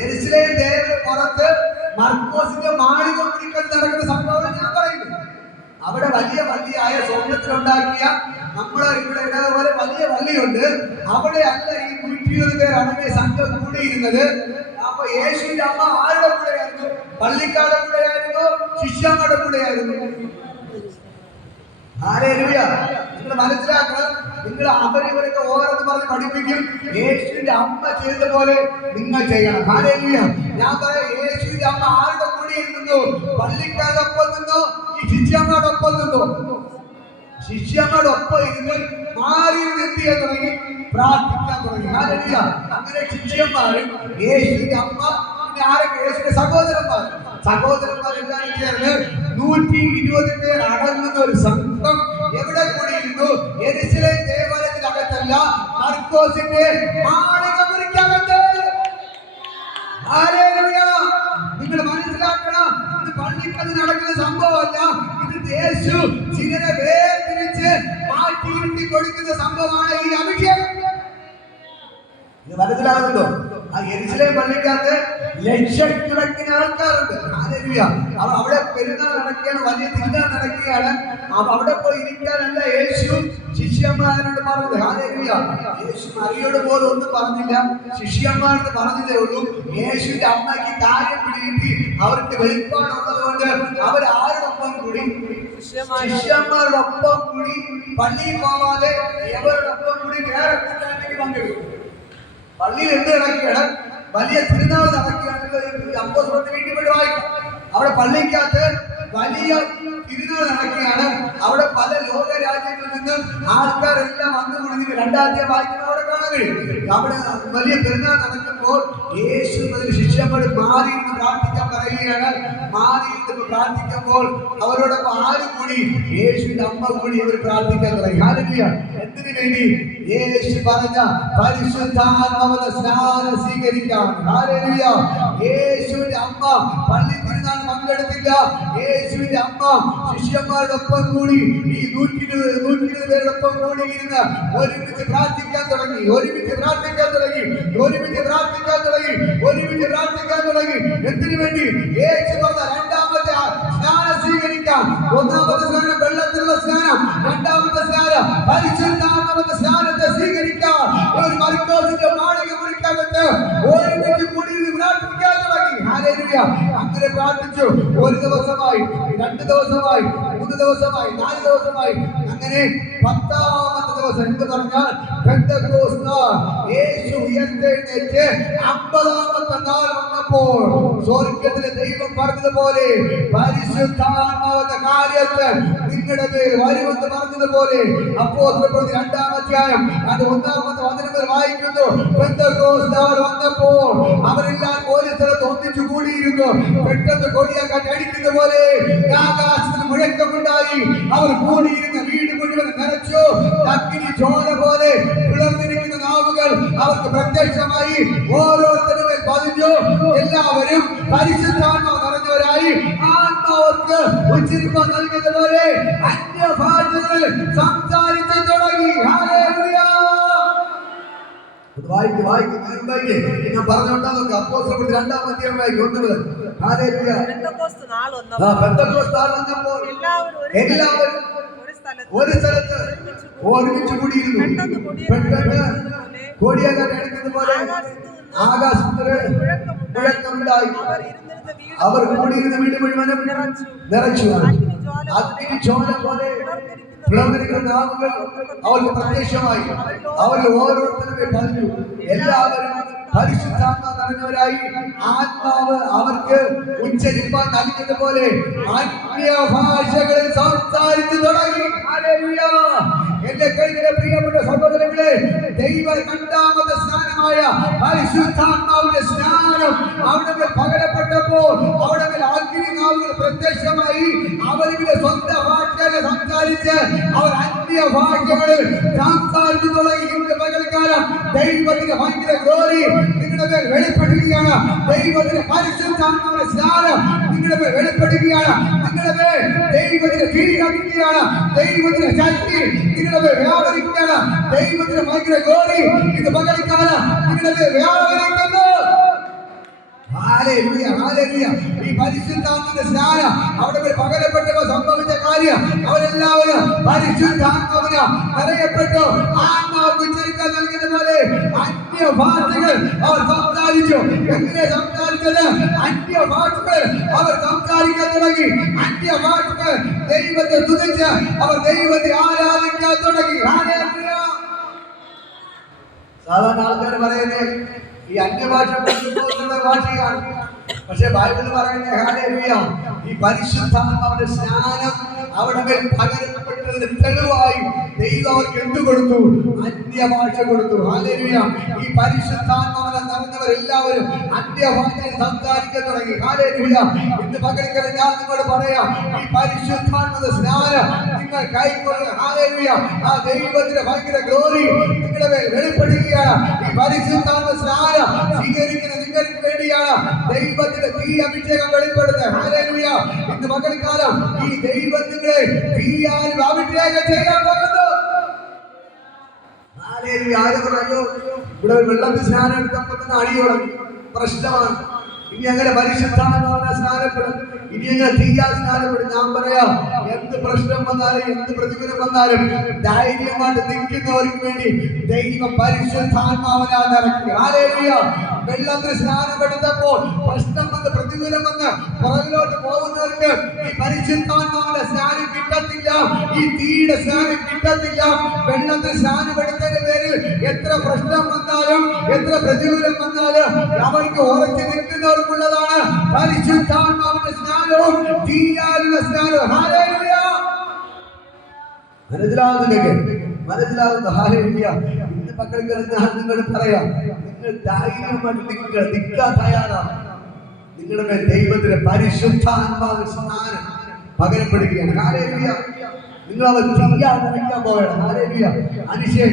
യെരുശലേം ദേവാലയ പുറത്ത് മർക്കോസിന്റെ മാളിക പിടിക്കൽ നടക്കുന്ന സംഭവം ഞാൻ പറയുന്നു. അവിടെ വലിയ പള്ളിയായ സ്വർണ്ണത്തിലുണ്ടാക്കിയ നമ്മളെ ഇവിടെ പോലെ വലിയ പള്ളിയുണ്ട്. അവിടെ അല്ല ഈ 120 പേർ അടങ്ങിയ സംഘം കൂടിയിരുന്നത്. അപ്പൊ യേശുവിന്റെ അമ്മ ആരുടെ കൂടെയായിരുന്നു? പള്ളിക്കാരുടെ കൂടെയായിരുന്നു? ശിഷ്യന്മാരുടെ കൂടെയായിരുന്നു? ഹല്ലേലൂയ. നിങ്ങൾ മനസ്സിലാക്കണം. നിങ്ങൾ അവരിവരൊക്കെ ഓരോന്ന് പറഞ്ഞ് പഠിപ്പിക്കും. യേശുവിന്റെ അമ്മ ചെയ്ത പോലെ നിങ്ങൾ ചെയ്യണം. ഹല്ലേലൂയ. ഞാൻ പറയാം, യേശുവിന്റെ അമ്മ ആരുടെ കൂടെ ഇരുന്നു? പള്ളിക്കാരോടൊപ്പം നിന്നോ? ഈ ശിഷ്യന്മാരോടൊപ്പം നിന്നോ? ശിഷ്യന്മാരോടൊപ്പം ഇരുന്ന് മാറി എന്ത് ചെയ്യാൻ തുടങ്ങി? പ്രാർത്ഥിക്കാൻ തുടങ്ങി. ഹല്ലേലൂയ. അങ്ങനെ ശിഷ്യന്മാരും യേശുവിന്റെ അമ്മ ആരൊക്കെ? യേശുവിന്റെ സഹോദരന്മാരെല്ലാവരും ചേർന്ന് 120 പേർ അടങ്ങുന്ന ഒരു സംഘം എവിടെ കൂടിയിരുന്നു? യെരുശലേം ദേവാലയത്തിനകത്തല്ല, മർക്കോസിന്റെ മാളിക മുറിക്കകത്ത്. ഹല്ലേലൂയ. നിങ്ങൾ മനസ്സിലാക്കണം, ഇത് പള്ളിക്കകത്ത് നടക്കുന്ന സംഭവമല്ല. ഇത് യേശു ചിലരെ വേർതിരിച്ച് മാറ്റി കൊടുക്കുന്ന സംഭവമാണ് ഈ അഭിഷേകം. ഇത് മനസ്സിലാകുന്നുണ്ടോ? ആ യെരുശലേം പള്ളിക്കകത്ത് ലക്ഷക്കണക്കിന് ആൾക്കാരുണ്ട്. ഹല്ലേലൂയ. അവിടെ പെരുന്നാൾ നടക്കുകയാണ്, വലിയ തിരുനാൾ നടക്കുകയാണ്. അവിടെ പോയി ഇരിക്കാനല്ല യേശു ശിഷ്യന്മാരോട് പറഞ്ഞത്. ഹല്ലേലൂയ. യേശു മറിയോട് പോലും ഒന്നും പറഞ്ഞില്ല, ശിഷ്യന്മാരോട് പറഞ്ഞതേ ഉള്ളൂ. യേശുവിന്റെ അമ്മയ്ക്ക് കാര്യം പിടികിട്ടി, അവർക്ക് വെളിപ്പാടുള്ളത് കൊണ്ട് അവർ ആരോടൊപ്പം കൂടി? ശിഷ്യന്മാരോടൊപ്പം കൂടി. പള്ളിയിൽ പോവാതെ എവരോടൊപ്പം കൂടി വേറെ കൂട്ടായ്മയ്ക്ക് പങ്കെടുക്കും. പള്ളിയിൽ എന്ത് നടക്കുകയാണ്? വലിയ തിരുനാൾ നടക്കുകയാണെങ്കിൽ അപ്പോസ്തലരുടെ വീട്ടിൽ പോയി വായിക്കും. അവിടെ പള്ളിക്കകത്ത് വലിയ തിരുനാൾ നടക്കുകയാണ്. അവിടെ പല ലോക രാജ്യങ്ങളിൽ നിന്ന് ആൾക്കാരെല്ലാം വന്നു കൊടുക്കുന്നത് 2-ാം അധ്യായം വായിക്കുന്ന അവിടെ കാണാൻ കഴിയും. അവിടെ വലിയ പെരുന്നാൾ നടക്കുമ്പോൾ യേശു ശിഷ്യന്മാർ മാറിയിരുന്ന് പ്രാർത്ഥിക്കാൻ പറയുകയാണ്. മാറിയിരുന്ന് പ്രാർത്ഥിക്കുമ്പോൾ അവരോടൊപ്പം ആരും കൂടി? യേശുവിന്റെ അമ്മ കൂടി അവർ പ്രാർത്ഥിക്കാൻ തുടങ്ങി. ഹല്ലേലൂയ. എന്തിനു വേണ്ടി? യേശു പറഞ്ഞ പരിശുദ്ധാത്മാവിന്റെ സ്നാനം സ്വീകരിക്കാൻ. ഹല്ലേലൂയ. യേശുവിന്റെ അമ്മ പള്ളി തിരുനാൾ പങ്കെടുത്തില്ല. യേശുവിന്റെ അമ്മ ശിഷ്യന്മാരോടൊപ്പം കൂടി ഈ 120 പേരോടൊപ്പം കൂടി ഇരുന്ന് ഒരുമിച്ച് പ്രാർത്ഥിക്കാൻ തുടങ്ങി. എന്തിനു വേണ്ടി? യേശു പറഞ്ഞ രണ്ടാമത്തെ സ്നാനം സ്വീകരിക്കാൻ. ഒന്നാമത്തെ സ്നാനം വെള്ളത്തിലുള്ള സ്നാനം, രണ്ടാമത്തെ സ്നാനം പരിശുദ്ധാത്മാവിന്റെ സ്നാനത്തെ സ്വീകരിക്കാൻ ഒരു മർക്കോസിന്റെ മാളിക മുറിക്കകത്ത് ഒരുമിച്ച് കൂടി പ്രാർത്ഥിക്കാൻ തുടങ്ങി. ഹല്ലേലൂയ. അങ്ങനെ പ്രാർത്ഥിച്ചു. 1 ദിവസമായി, 2 ദിവസമായി, 3 ദിവസമായി, 4 ദിവസമായി, അങ്ങനെ 10ാമത്തെ ദിവസം എന്ന് പറഞ്ഞാൽ പെന്തക്കോസ്ത് നാൾ, യേശു ഉയർത്തെഴുന്നേറ്റ് 50ാമത്തെ നാൾ വന്നപ്പോൾ സ്വർഗ്ഗത്തിലെ ദൈവം പറഞ്ഞതുപോലെ പരിശുദ്ധാത്മാവിന്റെ കാര്യത്തിൽ നിങ്ങളുടെ മേൽ വരുമെന്ന് പറഞ്ഞതുപോലെ അപ്പോസ്തലപ്രവൃത്തി 2-ാം അധ്യായം 1-ാമത്തെ വചനത്തിൽ വായിക്കുന്നു. പെന്തക്കോസ്ത് നാൾ വന്നപ്പോൾ അവരെല്ലാം ഒരു സ്ഥലത്ത് ഒന്നിച്ചു കൂടിയിരുന്നു. പെട്ടെന്ന് കൊടിയാക്കാറ്റ് അടിക്കുന്ന പോലെ ആകാശത്തിന് മുഴക്കമുണ്ടായി. അവർ കൂടിയിരുന്ന വീട് മുഴുവൻ നിറച്ചു. അഗ്നി ജ്വാല പോലെ പിളർന്നിരിക്കുന്ന നാവുകൾ അവർക്ക് പ്രത്യക്ഷമായി ഓരോരുത്തരും മേൽ പതിഞ്ഞു. എല്ലാവരും പരിശുദ്ധാത്മാവ് നിറഞ്ഞവരായി ആത്മാവർക്ക് ഉച്ചരിപ്പാൻ നൽകിയതുപോലെ അന്യഭാഷകളിൽ സംസാരിച്ചു തുടങ്ങി. ഹല്ലേലൂയ. ഞാൻ പറഞ്ഞോണ്ടാ നോക്കാം. അപ്പോസ്തലപ്രവൃത്തി 2-ാം അധ്യായം വായിക്കും. 1 മുതൽ. ഹല്ലേലൂയ. പെന്തക്കോസ്ത് നാൾ വന്നപ്പോൾ എല്ലാവരും ഒരു സ്ഥലത്ത് ഒരുമിച്ച് കൂടിയിരുന്നു. പെട്ടെന്ന് കോടിയാകാറ്റ് അടിക്കുന്നത് പോലെ ആകാശത്തിന് മുഴക്കമുണ്ടായി. അവർ കൂടിയിരുന്ന വീട് മുഴുവനും നിറച്ചു. അഗ്നി ജ്വാല പോലെ പിളർന്നിരിക്കുന്ന നാവുകൾ അവർക്ക് പ്രത്യക്ഷമായി. അവരിൽ ഓരോരുത്തരും പറഞ്ഞു. എല്ലാവരും പരിശുദ്ധാത്മാവ് നിറഞ്ഞവരായി ആത്മാവ് അവർക്ക് ഉച്ചരിപ്പാൻ നൽകിയതുപോലെ അന്യഭാഷകളിൽ സംസാരിച്ചു തുടങ്ങി. ഹല്ലേലൂയ. എന്റെ കഴിഞ്ഞ പ്രിയപ്പെട്ട സഹോദരങ്ങളെ, ദൈവ 2ാമത്തെ സ്നാനമായ പരിശുദ്ധാത്മാവിന്റെ സ്നാനം അവിടെ പകരപ്പെട്ടപ്പോൾ അവിടെ അഗ്നി നാവുകൾ പ്രത്യക്ഷമായി. അവരുടെ സ്വന്തം ഭാഷകളെ സംസാരിച്ച് അവർ അന്യഭാഷകളിൽ സംസാരിച്ചു തുടങ്ങി. ഇന്ന് പകൽക്കാലം ദൈവത്തിന്റെ ഭയങ്കര ഗ്ലോറി നിങ്ങളുടെ മേൽ വെളിപ്പെടുകയാണ്. ദൈവത്തിന്റെ പരിശുദ്ധാത്മാവിന്റെ സ്നാനം നിങ്ങളുടെ മേൽ വെളിപ്പെടുകയാണ്. നിങ്ങളുടെ മേൽ ദൈവത്തിന്റെ തീ കത്തിക്കുകയാണ്. ദൈവത്തിന്റെ ശക്തി നിങ്ങളുടെ മേൽ വ്യാപരിക്കുകയാണ്. ദൈവത്തിന്റെ ഭയങ്കര ഗ്ലോറി ഇന്ന് പകൽക്കാലം നിങ്ങളുടെ മേൽ വ്യാപരിക്കുന്നു. ഹല്ലേലൂയ. ഹല്ലേലൂയ. ഈ പരിശുദ്ധാത്മാവിന്റെ സ്നാനം അവിടെ പകരപ്പെട്ടപ്പോൾ സംഭവിച്ച കാര്യം, അവരെല്ലാവരും പരിശുദ്ധാത്മാവിന് നിറയപ്പെട്ടു. ആത്മാവ് ഉച്ചരിക്കാൻ നൽകിയതുപോലെ അന്യഭാഷകൾ അവർ സംസാരിച്ചു. എങ്ങനെ സംസാരിച്ചത്? അന്യഭാഷകൾ അവർ സംസാരിക്കാൻ തുടങ്ങി. അന്യഭാഷകൾ ദൈവത്തെ സ്തുതിച്ച് അവർ ദൈവത്തെ ആരാധിക്കാൻ തുടങ്ങി. ഹല്ലേലൂയ. സാധാരണ ആൾക്കാർ പറയുന്നത് ഈ അന്യഭാഷ ഭാഷയാണ്. പക്ഷെ ബൈബിൾ പറയുന്നത് ഹല്ലേലൂയ, ഈ പരിശുദ്ധാത്മാവിന്റെ സ്നാനം അവിടെ പകരപ്പെട്ടതിന് തെളിവായി ദൈവം അവർക്ക് എന്ത് കൊടുത്തു? അന്യഭാഷ കൊടുത്തു. ഹല്ലേലൂയ. ഈ പരിശുദ്ധാത്മാവിനെ നിറഞ്ഞവരെല്ലാവരും അന്യഭാഷയിൽ സംസാരിക്കാൻ തുടങ്ങി. ഹല്ലേലൂയ. ഇന്ന് പകൽക്കാലം ഞാൻ നിങ്ങളോട് പറയാം, ഈ പരിശുദ്ധാത്മാവിന്റെ സ്നാനം നിങ്ങൾ കൈക്കൊള്ളുക. ഹല്ലേലൂയ. ആ ദൈവത്തിന്റെ ഭയങ്കര ഗ്ലോറി നിങ്ങളുടെ മേൽ വെളിപ്പെടുകയാണ്. ഈ പരിശുദ്ധാത്മ സ്നാനം സ്വീകരിക്കുന്ന നിങ്ങൾക്ക് വേണ്ടിയാണ് ദൈവത്തിന്റെ തീ അഭിഷേകം വെളിപ്പെടുന്നത്. ഹല്ലേലൂയ. ഇന്ന് പകൽക്കാലം ഈ ദൈവത്തിന്റെ തീയാൽ അഭിഷേകം ചെയ്യാൻ പോകുന്നു. ഹല്ലേലൂയ. ആര് പറഞ്ഞു ഇവിടെ വെള്ളത്തിൽ സ്നാനം എടുത്തപ്പോൾ തന്നെ അടിയോളം പ്രശ്നമാണ്. ഇനി അങ്ങനെ പരിശുദ്ധാത്മാവിനെ സ്നാനപ്പെടും, ഇനി അങ്ങനെ തീയാൽ സ്നാനപ്പെടും. ഞാൻ പറയാം, എന്ത് പ്രശ്നം വന്നാലും എന്ത് പ്രതികൂലം വന്നാലും ധൈര്യമായിട്ട് നിൽക്കുന്നവർക്ക് വേണ്ടി ദൈവം പരിശുദ്ധാത്മാവിനെ നിറയ്ക്കുക. ഹല്ലേലൂയ. വെള്ളത്തിൽ സ്നാനപ്പെടുത്തപ്പോൾ പ്രശ്നം വന്ന് പ്രതികൂലം വന്ന് പുറകിലോട്ട് പോകുന്നവർക്ക് ഈ പരിശുദ്ധാത്മാവിന്റെ സ്നാനം കിട്ടത്തില്ല, ഈ തീയുടെ സ്നാനം കിട്ടത്തില്ല. വെള്ളത്തിൽ സ്നാനപ്പെടുത്തതിന്റെ പേരിൽ എത്ര പ്രശ്നം വന്നാലും എത്ര പ്രതികൂലം വന്നാലും അവർക്ക് ഉറച്ചു നിൽക്കുന്നവർക്കുള്ളതാണ് പരിശുദ്ധാത്മാവിന്റെ സ്നാനവും തീയാലുള്ള സ്നാനവും. ഹല്ലേലൂയ. മനസ്സിലാവുന്നു. ഹല്ലേലൂയ. ഇന്ന് മക്കൾക്ക് ഞാൻ നിങ്ങളോട് പറയാം, നിങ്ങൾ ധൈര്യമായിട്ട് നിൽക്കാൻ തയ്യാറാണ്. നിങ്ങളുടെ മേൽ ദൈവത്തിന്റെ പരിശുദ്ധാത്മാവിന്റെ സ്നാനം പകരപ്പെടുകയാണ്. ഹല്ലേലൂയ. നിങ്ങൾ അവർ തീയാൽ നിൽക്കാൻ പോവുകയാണ്. ഹല്ലേലൂയ. മനുഷ്യൻ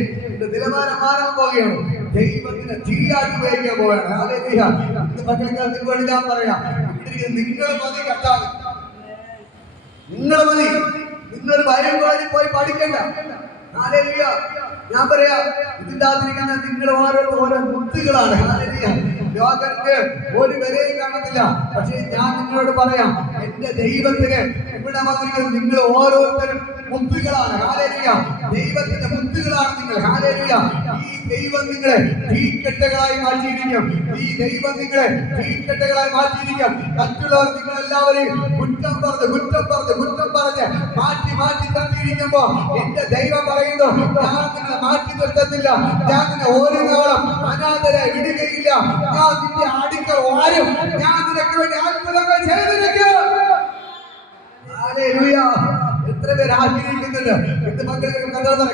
നിലവാരം മാറാൻ പോവുകയാണ്. ദൈവത്തിന് തീയാക്കി ഉപയോഗിക്കാൻ പോവുകയാണ്. ഹല്ലേലൂയ. ഇന്ന് മക്കൾക്ക് നിങ്ങൾ ഞാൻ പറയാം, നിങ്ങൾ മതി കർത്താവ്, നിങ്ങൾ മതി. നിങ്ങൾ ബൈബിൾ കോളേജിൽ പോയി പഠിക്കണ്ട. ഹല്ലേലൂയ. ഞാൻ പറയാ, ഇതിന്റെ അകത്തിരിക്കുന്ന നിങ്ങൾ ഓരോ മുത്തുകളാണ്. ഹല്ലേലൂയ. ലോകർക്ക് ഒരു വിലയും കാണത്തില്ല. പക്ഷേ ഞാൻ നിങ്ങളോട് പറയാം, എന്റെ ദൈവത്തിന് ഇവിടെ വന്നിരിക്കുന്നത് നിങ്ങൾ ഓരോരുത്തരും മുത്തുകളാണ്. ഹല്ലേലൂയ. ദൈവത്തിന്റെ മുത്തുകളാണ് നിങ്ങൾ. ഹല്ലേലൂയ. ഈ ദൈവം നിങ്ങളെ തീക്കെട്ടുകളായി മാറ്റിയിരിക്കും. ഈ ദൈവം നിങ്ങളെ തീക്കെട്ടുകളായി മാറ്റിയിരിക്കും. മറ്റുള്ളവർ നിങ്ങൾ എല്ലാവരെയും കുറ്റം പറഞ്ഞ് മാറ്റി തന്നിരിക്കുമ്പോ എന്റെ ദൈവം പറയുന്നു, ഞാൻ നിങ്ങളെ മാറ്റി നിർത്തത്തില്ല. ഞാൻ നിന്നെ ഒരു നാളും അനാഥരെ വിടുകയില്ല. ഞാൻ നിന്റെ അടുക്കൽ ആരും ഞാൻ നിനക്ക് വേണ്ടി അത്ഭുതങ്ങൾ ചെയ്തിരിക്കും. ഹല്ലേലൂയ. എത്ര പേര് ആഗ്രഹിക്കുന്നുണ്ട് എന്റെ മക്കളെ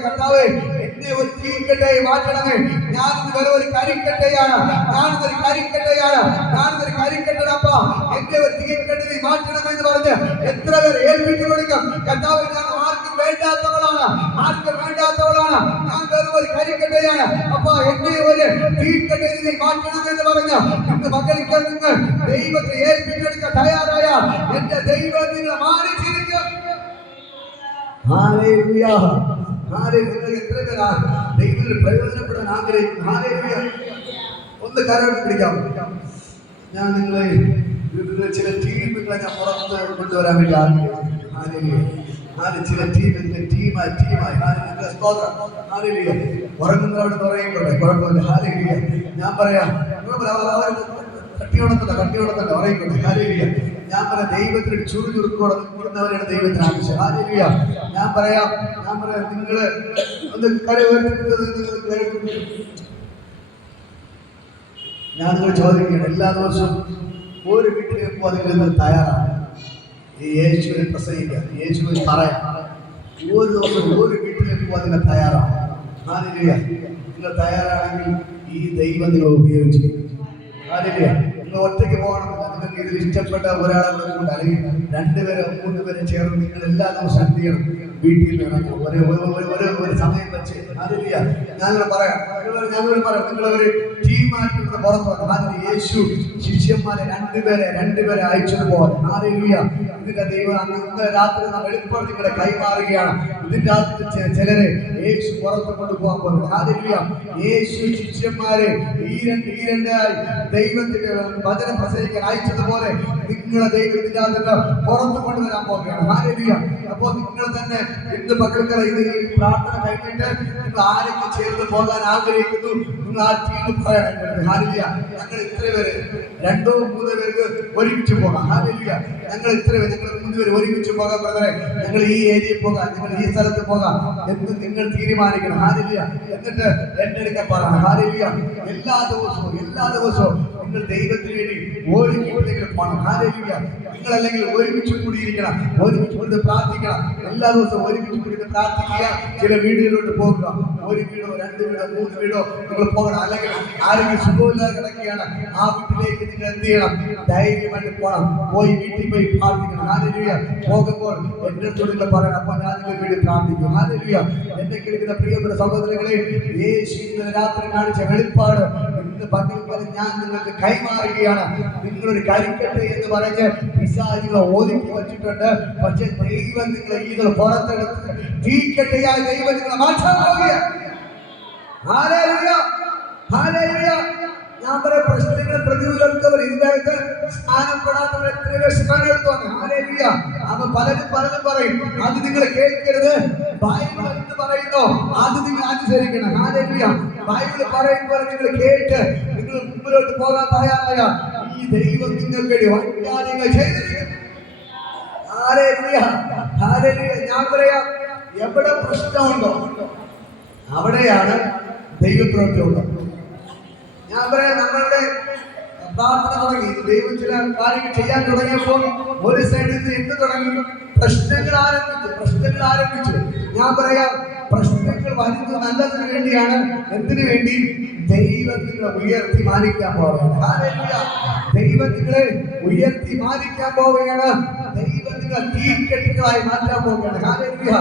കർത്താവേ, എന്നെ ഒരു തീക്കട്ടയായി മാറ്റണമേ. ഞാനിത് വെറും ഒരു കരിക്കട്ടയാണ്. ഞാനിതൊരു കരിക്കട്ടടപ്പ, എന്നെ ഒരു തീക്കട്ടയിൽ മാറ്റണമെന്ന് പറഞ്ഞ് എത്ര പേർ ഏൽപ്പിച്ചു കൊടുക്കും. കർത്താവ്, ഞാൻ ആർക്കും വേണ്ടാത്തവളാണ്. ഞാൻ വെറും ഒരു കരിക്കട്ടയാണ്. അപ്പൊ എന്നെ ഒരു തീക്കട്ടയിൽ മാറ്റണമെന്ന് പറഞ്ഞ് എന്റെ മക്കൾക്ക് നിങ്ങൾ ദൈവത്തെ ഏൽപ്പിച്ചെടുക്കാൻ തയ്യാറായ എന്റെ ദൈവം നിങ്ങളെ മാനിച്ചിരിക്കും. ഹല്ലേലൂയ. ഹല്ലേലൂയ. എത്ര പേരാണ് ദൈവത്തിൽ പ്രയോജനപ്പെടാൻ ആഗ്രഹിക്കുന്നു? ഹല്ലേലൂയ. ഒന്ന് കരങ്ങൾ പിടിക്കാം. ഞാൻ നിങ്ങളെ ചില ടീമുകളെ ഞാൻ പുറത്ത് കൊണ്ടുവരാൻ വേണ്ടി ആഗ്രഹിക്കുന്നു. ഹല്ലേലൂയ. ചില ടീമായി ഉറങ്ങുന്നവരോട് പറയുമ്പോഴേ കുഴപ്പമില്ല. ഹല്ലേലൂയ. ഞാൻ പറയാം, കട്ടിയോടത്തല്ല പറയുമ്പോഴേ. ഹല്ലേലൂയ. ഞാൻ പറയാം, ദൈവത്തിന് ചുറുചുറുക്കോടെ നിൽക്കുന്നവരാണ് ദൈവത്തിന് ആവശ്യം. ഹല്ലേലൂയ. ഞാൻ പറയാം നിങ്ങള് ഒന്ന് ഞാൻ നിങ്ങൾ ചോദിക്കണം, എല്ലാ ദിവസവും ഒരു വീട്ടിലേക്ക് പോകാൻ നിങ്ങൾ തയ്യാറാണ്? ഈ യേശുവിനെ പ്രസംഗിക്കാൻ, യേശുവിനെ പറയാം. ഒരു ദിവസം ഒരു വീട്ടിലേക്ക് പോകാൻ നിങ്ങൾ തയ്യാറാണ്? ഹല്ലേലൂയ. നിങ്ങൾ തയ്യാറാണെങ്കിൽ ഈ ദൈവം നിങ്ങൾ ഉപയോഗിച്ചു. ഹല്ലേലൂയ. നിങ്ങൾ ഒറ്റയ്ക്ക് പോകണമെന്നില്ല. നിങ്ങൾക്ക് ഇതിൽ ഇഷ്ടപ്പെട്ട ഒരാളെ കൊണ്ട് അല്ലെങ്കിൽ 2 പേരോ 3 പേരോ ചേർന്ന് നിങ്ങൾ എല്ലാ ദിവസവും എന്ത് ചെയ്യണം? വീട്ടിൽ ഇറങ്ങും. ഒരു സമയം വെച്ച്. ഹല്ലേലൂയ. ഞങ്ങൾ പറയാം നിങ്ങളൊരു ടീമായിട്ട് പുറത്തു വന്നു. ഹല്ലേലൂയ. യേശു ശിഷ്യന്മാരെ 2 പേരെ അയച്ചതുപോലെ. ഹല്ലേലൂയ. ഇതിന്റെ ദൈവം അന്ന് രാത്രി വെളിപ്പാട് നിങ്ങളെ കൈമാറുകയാണ്. ഇതിന്റെ അകത്ത് ചിലരെ യേശു പുറത്ത് കൊണ്ടുപോകാൻ പോകുന്നത്. ഹല്ലേലൂയ. യേശു ശിഷ്യന്മാരെ ഈ രണ്ടായി ദൈവത്തിന്റെ വചനം പ്രസംഗിക്കാൻ അയച്ചതുപോലെ നിങ്ങളെ ദൈവത്തിന്റെ അകത്ത് പുറത്ത് കൊണ്ടുവരാൻ പോകുകയാണ്. ഹല്ലേലൂയ. അപ്പോൾ നിങ്ങൾ തന്നെ എന്ത് മക്കൾക്കറ ഇത് പ്രാർത്ഥന കഴിഞ്ഞിട്ട് നിങ്ങൾ ആരെങ്കിലും ചേർന്ന് പോകാൻ ആഗ്രഹിക്കുന്നു, നിങ്ങൾ ആ ടീം പറയണം. ഹല്ലേലൂയ. ഞങ്ങൾ ഇത്ര പേര് 2 or 3 പേർക്ക് ഒരുമിച്ച് പോകാം. ഹല്ലേലൂയ. ഞങ്ങൾ 3 പേര് ഒരുമിച്ച് പോകാം ബ്രദറെ. ഞങ്ങൾ ഈ ഏരിയയിൽ പോകാം, ഞങ്ങൾ ഈ സ്ഥലത്ത് പോകാം എന്ന് നിങ്ങൾ തീരുമാനിക്കണം. ഹല്ലേലൂയ. എന്നിട്ട് എന്റെ അടുക്കൽ പറയണം. ഹല്ലേലൂയ. എല്ലാ ദിവസവും നിങ്ങൾ ദൈവത്തിന് വേണ്ടി ഒരു വീട്ടിലേക്ക് പോകണം. ഹല്ലേലൂയ. നിങ്ങളല്ലെങ്കിൽ ഒരുമിച്ച് കൂടിയിരിക്കണം, ഒരുമിച്ച് കൂടി പ്രാർത്ഥിക്കണം. എല്ലാ ദിവസവും ഒരുമിച്ച് കൂടി പ്രാർത്ഥിക്കുക. ചില വീടുകളിലോട്ട് പോകുക. 1 വീടോ 2 വീടോ 3 വീടോ നിങ്ങൾ പോകണം. അല്ലെങ്കിൽ ആരെങ്കിലും സുഖമില്ലാതെ കിടക്കുകയാണ്, ആ വീട്ടിലേക്ക് നിങ്ങൾ എന്ത് ചെയ്യണം? ധൈര്യമായിട്ട് പോകണം. വീട്ടിൽ പോയി പ്രാർത്ഥിക്കണം. ഹല്ലേലൂയ. പോകുമ്പോൾ എന്റെ അടുത്തോട് നിങ്ങൾ പറയണം, അപ്പൊ ഞാൻ നിങ്ങൾക്ക് വേണ്ടി പ്രാർത്ഥിക്കും. ഹല്ലേലൂയ. എന്നെ കേൾക്കുന്ന പ്രിയപ്പെട്ട സഹോദരങ്ങളെ, യേശു ഇന്നലെ രാത്രി കാണിച്ച വെളിപ്പാട് ഇന്ന് പകൽ ഞാൻ നിങ്ങൾക്ക് കൈമാറുകയാണ്. നിങ്ങളൊരു കരിക്കട്ടെ എന്ന് പറഞ്ഞ് പിശാചുകളെ ഒതുക്കി വെച്ചിട്ടുണ്ട്. പക്ഷെ ദൈവം നിങ്ങളെ ഇതിൽ പുറത്തെടുത്ത് തീക്കട്ടയായ ദൈവം നിങ്ങളെ മാറ്റാൻ പോവുകയാണ്. ഹല്ലേലൂയ. ഹല്ലേലൂയ. ഞാൻ പറയാം, പ്രശ്നങ്ങൾ പ്രതികൂലത്തവർ ഇതിനകത്ത് സ്ഥാനപ്പെടാത്തവർ എത്രയോ സ്ഥാനം എടുത്തോണ്ട്. ഹല്ലേലൂയ. അപ്പൊ പലരും പറയും, അത് നിങ്ങൾ കേൾക്കരുത്. ബൈബിൾ എന്ന് പറയുന്നു, അത് നിങ്ങൾ അനുസരിക്കണം. ഹല്ലേലൂയ. ബൈബിൾ പറയുമ്പോൾ നിങ്ങൾ കേട്ട് നിങ്ങൾ മുമ്പിലോട്ട് പോകാൻ തയ്യാറായ ഈ ദൈവം നിങ്ങൾക്ക് വേണ്ടി വൈകാര്യങ്ങൾ ചെയ്തിരിക്കും. ഹല്ലേലൂയ. ഹല്ലേലൂയ. ഞാൻ പറയാം, എവിടെ പ്രശ്നമുണ്ടോ അവിടെയാണ് ദൈവപ്രവൃത്തി ഉള്ളത്. ഞാൻ പറയാം, നമ്മളുടെ പ്രാർത്ഥന തുടങ്ങി, ദൈവം ചില കാര്യങ്ങൾ ചെയ്യാൻ തുടങ്ങിയപ്പോൾ ഒരു സൈഡിൽ നിന്ന് എന്ത് തുടങ്ങി? പ്രശ്നങ്ങൾ ആരംഭിച്ചു. ഞാൻ പറയാം, പ്രശ്നങ്ങൾ വരുന്നത് നല്ലതിന് വേണ്ടിയാണ്. എന്തിനു വേണ്ടി? ദൈവത്തിനെ ഉയർത്തി മാനിക്കാൻ പോവുകയാണ്. ഹല്ലേലൂയ. ദൈവത്തിനെ ഉയർത്തി മാനിക്കാൻ പോവുകയാണ്. ദൈവത്തിനെ തീക്കെട്ടുകളായി മാറ്റാൻ പോവുകയാണ്. ഹല്ലേലൂയ.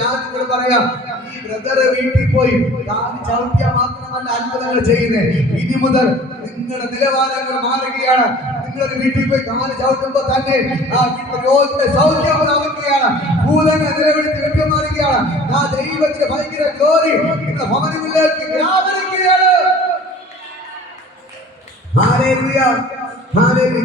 ഞാൻ നിങ്ങൾ പറയാം, ഈ ബ്രദറ് വീട്ടിൽ പോയി കാല് ചവിട്ടിയാൽ മാത്രമല്ല അത്ഭുതങ്ങൾ ചെയ്യുന്നത്. ഇനി മുതൽ നിങ്ങളുടെ നിലവാരങ്ങൾ മാറുകയാണ്. നിങ്ങളുടെ വീട്ടിൽ പോയി കാല് ചവിട്ടുമ്പോൾ തന്നെ ആ വീട്ടിലെ രോഗത്തിന്റെ സൗഖ്യം പ്രാപിക്കുകയാണ്. ഭൂതങ്ങൾ നിലവിളിച്ച് വിട്ടുമാറുകയാണ്. ആ ദൈവത്തിന്റെ ഭയങ്കര ഗ്ലോറി നിങ്ങളുടെ ഭവനങ്ങളിലേക്ക് വ്യാപരിക്കുകയാണ്. Hallelujah, hallelujah.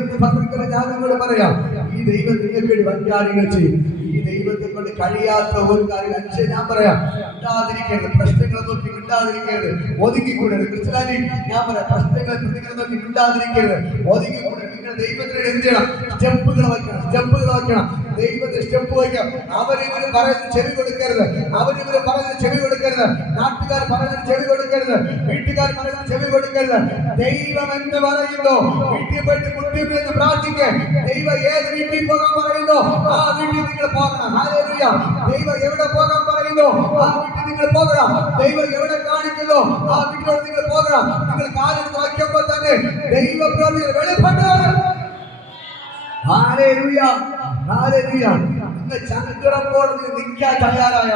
ഞാൻ നിങ്ങളോട് പറയാം, ഈ ദൈവം നിങ്ങൾക്ക് വേണ്ടി വൻ കാര്യങ്ങൾ ചെയ്യും. ഈ ദൈവത്തെ കൊണ്ട് കഴിയാത്ത ഒരു കാര്യം അച്ഛൻ ഞാൻ പറയാം, മിണ്ടാതിരിക്കരുത്. പ്രശ്നങ്ങളെ നോക്കി മിണ്ടാതിരിക്കരുത്, ഒതുങ്ങിക്കൂടരുത്. ക്രിസ്ത്യാനി ഞാൻ പറയാം, പ്രശ്നങ്ങളെ പ്രതികളെ നോക്കി മിണ്ടാതിരിക്കരുത്, ഒതുങ്ങിക്കൂടരുത്. നിങ്ങൾ ദൈവത്തിന് എന്ത് ചെയ്യണം? സ്റ്റെപ്പുകൾ വയ്ക്കണം, സ്റ്റെപ്പുകൾ വയ്ക്കണം. ദൈവത്തിന് സ്റ്റെപ്പ് വയ്ക്കാം. അവരിവര് പറയുന്നത് ചെവി കൊടുക്കരുത്, അവരിവര് പറയുന്നത് ചെവി കൊടുക്കരുത്. നാട്ടുകാർ പറയുന്നത് ചെവി കൊടുക്കരുത്, വീട്ടുകാർ പറയുന്നത് ചെവി കൊടുക്കരുത്. ദൈവം എന്ന് പറയുന്നു, വീട്ടിൽ പോയിട്ട് മുട്ടിന്ന് പ്രാർത്ഥിക്കുക. ദൈവം ഏത് വീട്ടിൽ പോകാൻ പറയുന്നു ആ വീട്ടിൽ നിങ്ങൾ പോകണം. ഹല്ലേലൂയ. ദൈവം എവിടെ പോകാൻ പറയുന്നു ആ വീട്ടിൽ നിങ്ങൾ പോകണം. ദൈവം എവിടെ കാണിക്കുന്നു ആ വീട്ടിലോട്ട് നിങ്ങൾ പോകണം. നിങ്ങൾ കാലെടുത്ത് വയ്ക്കുമ്പോൾ തന്നെ ദൈവപ്രവൃത്തികൾ വെളിപ്പെട്ടാണ്. Hallelujah, hallelujah. നിങ്ങൾ ചന്ദ്രപ്പോൾ നിൽക്കാൻ തയ്യാറായ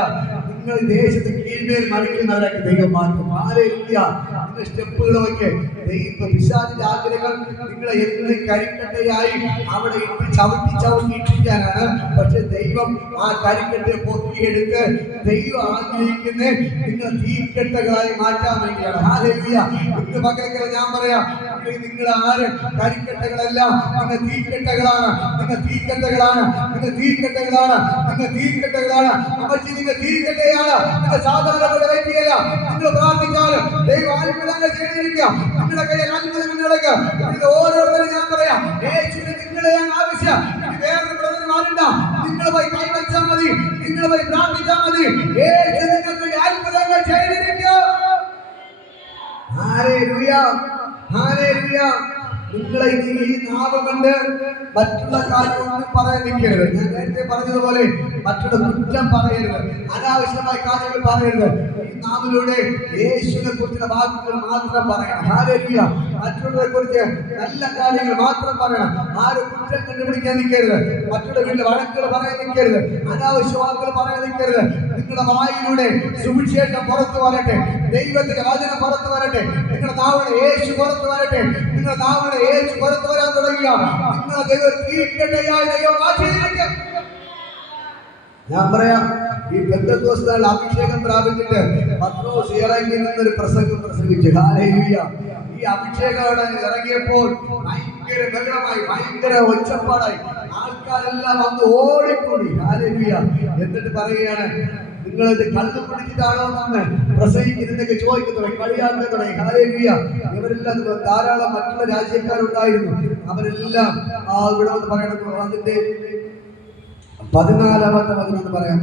നിങ്ങൾ ദേശത്ത് കീഴ്മേൽ മടിക്കുന്നവരാക്കി ദൈവം മാറ്റും. ഹല്ലേലൂയ. നിങ്ങൾ സ്റ്റെപ്പുകൾ വയ്ക്ക്. ദൈവ പിശാചിന്റെ ആഗ്രഹങ്ങൾ നിങ്ങളെ എന്നും കരിക്കട്ടയായി അവിടെ ഇട്ട് ചവിട്ടി ഇട്ടിരിക്കാനാണ്. പക്ഷെ ദൈവം ആ കരിക്കട്ടയെ പൊക്കിയെടുത്ത് ദൈവം ആഗ്രഹിക്കുന്ന നിങ്ങൾ തീക്കട്ടകളായി മാറ്റാൻ വേണ്ടിയാണ്. ഹല്ലേലൂയ. ഇന്ന് പകരക്കര ഞാൻ പറയാം, നിങ്ങൾ ആര് കരിക്കട്ടകളല്ല, നിങ്ങൾ തീക്കട്ടകളാണ്, നിങ്ങൾ തീക്കട്ടകളാണ്, നിങ്ങൾ തീക്കട്ടകളാണ്, നിങ്ങൾ തീക്കട്ടകളാണ്. അമ്മച്ചി നിങ്ങൾ തീക്കട്ടയാണ്. നിങ്ങൾ സാധാരണ പോലെ വയ്ക്കുകയല്ല. നിങ്ങൾ പ്രാർത്ഥിച്ചാൽ ദൈവം അത്ഭുതങ്ങൾ ചെയ്തിരിക്കുക. നിങ്ങളുടെ കയ്യിൽ അത്ഭുതങ്ങൾ നടക്കുക. ഇത് ഓരോരുത്തരും ഞാൻ പറയാം, യേശുവിന് നിങ്ങളെയാണ് ആവശ്യം. വേറൊരു ബ്രദർമാരുണ്ട, നിങ്ങൾ പോയി കൈവച്ചാൽ മതി, നിങ്ങൾ പോയി പ്രാർത്ഥിച്ചാൽ മതി. യേശു നിങ്ങൾക്ക് അത്ഭുതങ്ങൾ ചെയ്തിരിക്കുക. Hallelujah, hallelujah. നിങ്ങളെ ഈ നാവ് കൊണ്ട് മറ്റുള്ള കാര്യങ്ങളൊന്നും പറയാൻ നിൽക്കരുത്. ഞാൻ നേരത്തെ പറഞ്ഞതുപോലെ മറ്റുള്ള കുറ്റം പറയരുത്, അനാവശ്യമായ കാര്യങ്ങൾ പറയരുത്. ഈ നാവിലൂടെ യേശുവിനെ കുറിച്ചുള്ള വാക്കുകൾ മാത്രം പറയണം. ഹല്ലേലൂയ. മറ്റുള്ളവരെ കുറിച്ച് നല്ല കാര്യങ്ങൾ മാത്രം പറയണം. ആരും കുറ്റം കണ്ടുപിടിക്കാൻ നിൽക്കരുത്, മറ്റുള്ള വീട്ടിലെ വഴക്കുകൾ പറയാൻ നിൽക്കരുത്, അനാവശ്യ വാക്കുകൾ പറയാൻ നിൽക്കരുത്. നിങ്ങളുടെ വായിലൂടെ സുവിശേഷം പുറത്തു വരട്ടെ, ദൈവത്തിന്റെ വചനം പുറത്തു വരട്ടെ, നിങ്ങളുടെ നാവിലെ യേശു പുറത്തു വരട്ടെ. നിങ്ങളുടെ നാവിലെ യേശു പുറത്തു വരാൻ തുടങ്ങിയ നിങ്ങളെ ദൈവം തീക്കട്ടയായി ദൈവം മാറ്റിയിരിക്കും. ഞാൻ പറയാം, ഈ പെന്തക്കോസ്തുകാരുടെ അഭിഷേകം പ്രാപിച്ചിട്ട് പത്രോസ് ഇറങ്ങി നിന്നൊരു പ്രസംഗം പ്രസംഗിച്ചു. ഹല്ലേലൂയ. ഈ അഭിഷേകം ഇറങ്ങിയപ്പോൾ ഭയങ്കര ബഹളമായി, ഭയങ്കര ഒച്ചപ്പാടായി, ആൾക്കാരെല്ലാം വന്ന് ഓടിക്കൂടി. ഹല്ലേലൂയ. എന്നിട്ട് പറയുകയാണ്, നിങ്ങളിത് കള്ളു പിടിച്ചിട്ടാണോ എന്ന് പ്രസംഗിക്കുന്നതൊക്കെ ചോദിക്കുന്നു, കളിയാക്കാൻ തുടങ്ങി. ഹല്ലേലൂയ. ഇവരെല്ലാം ധാരാളം മറ്റുള്ള രാജ്യക്കാരുണ്ടായിരുന്നു. അവരെല്ലാം ഇവിടെ വന്ന് പറയണം. അതിന്റെ 14-ാമത്തെ വചനം എന്ന് പറയാം,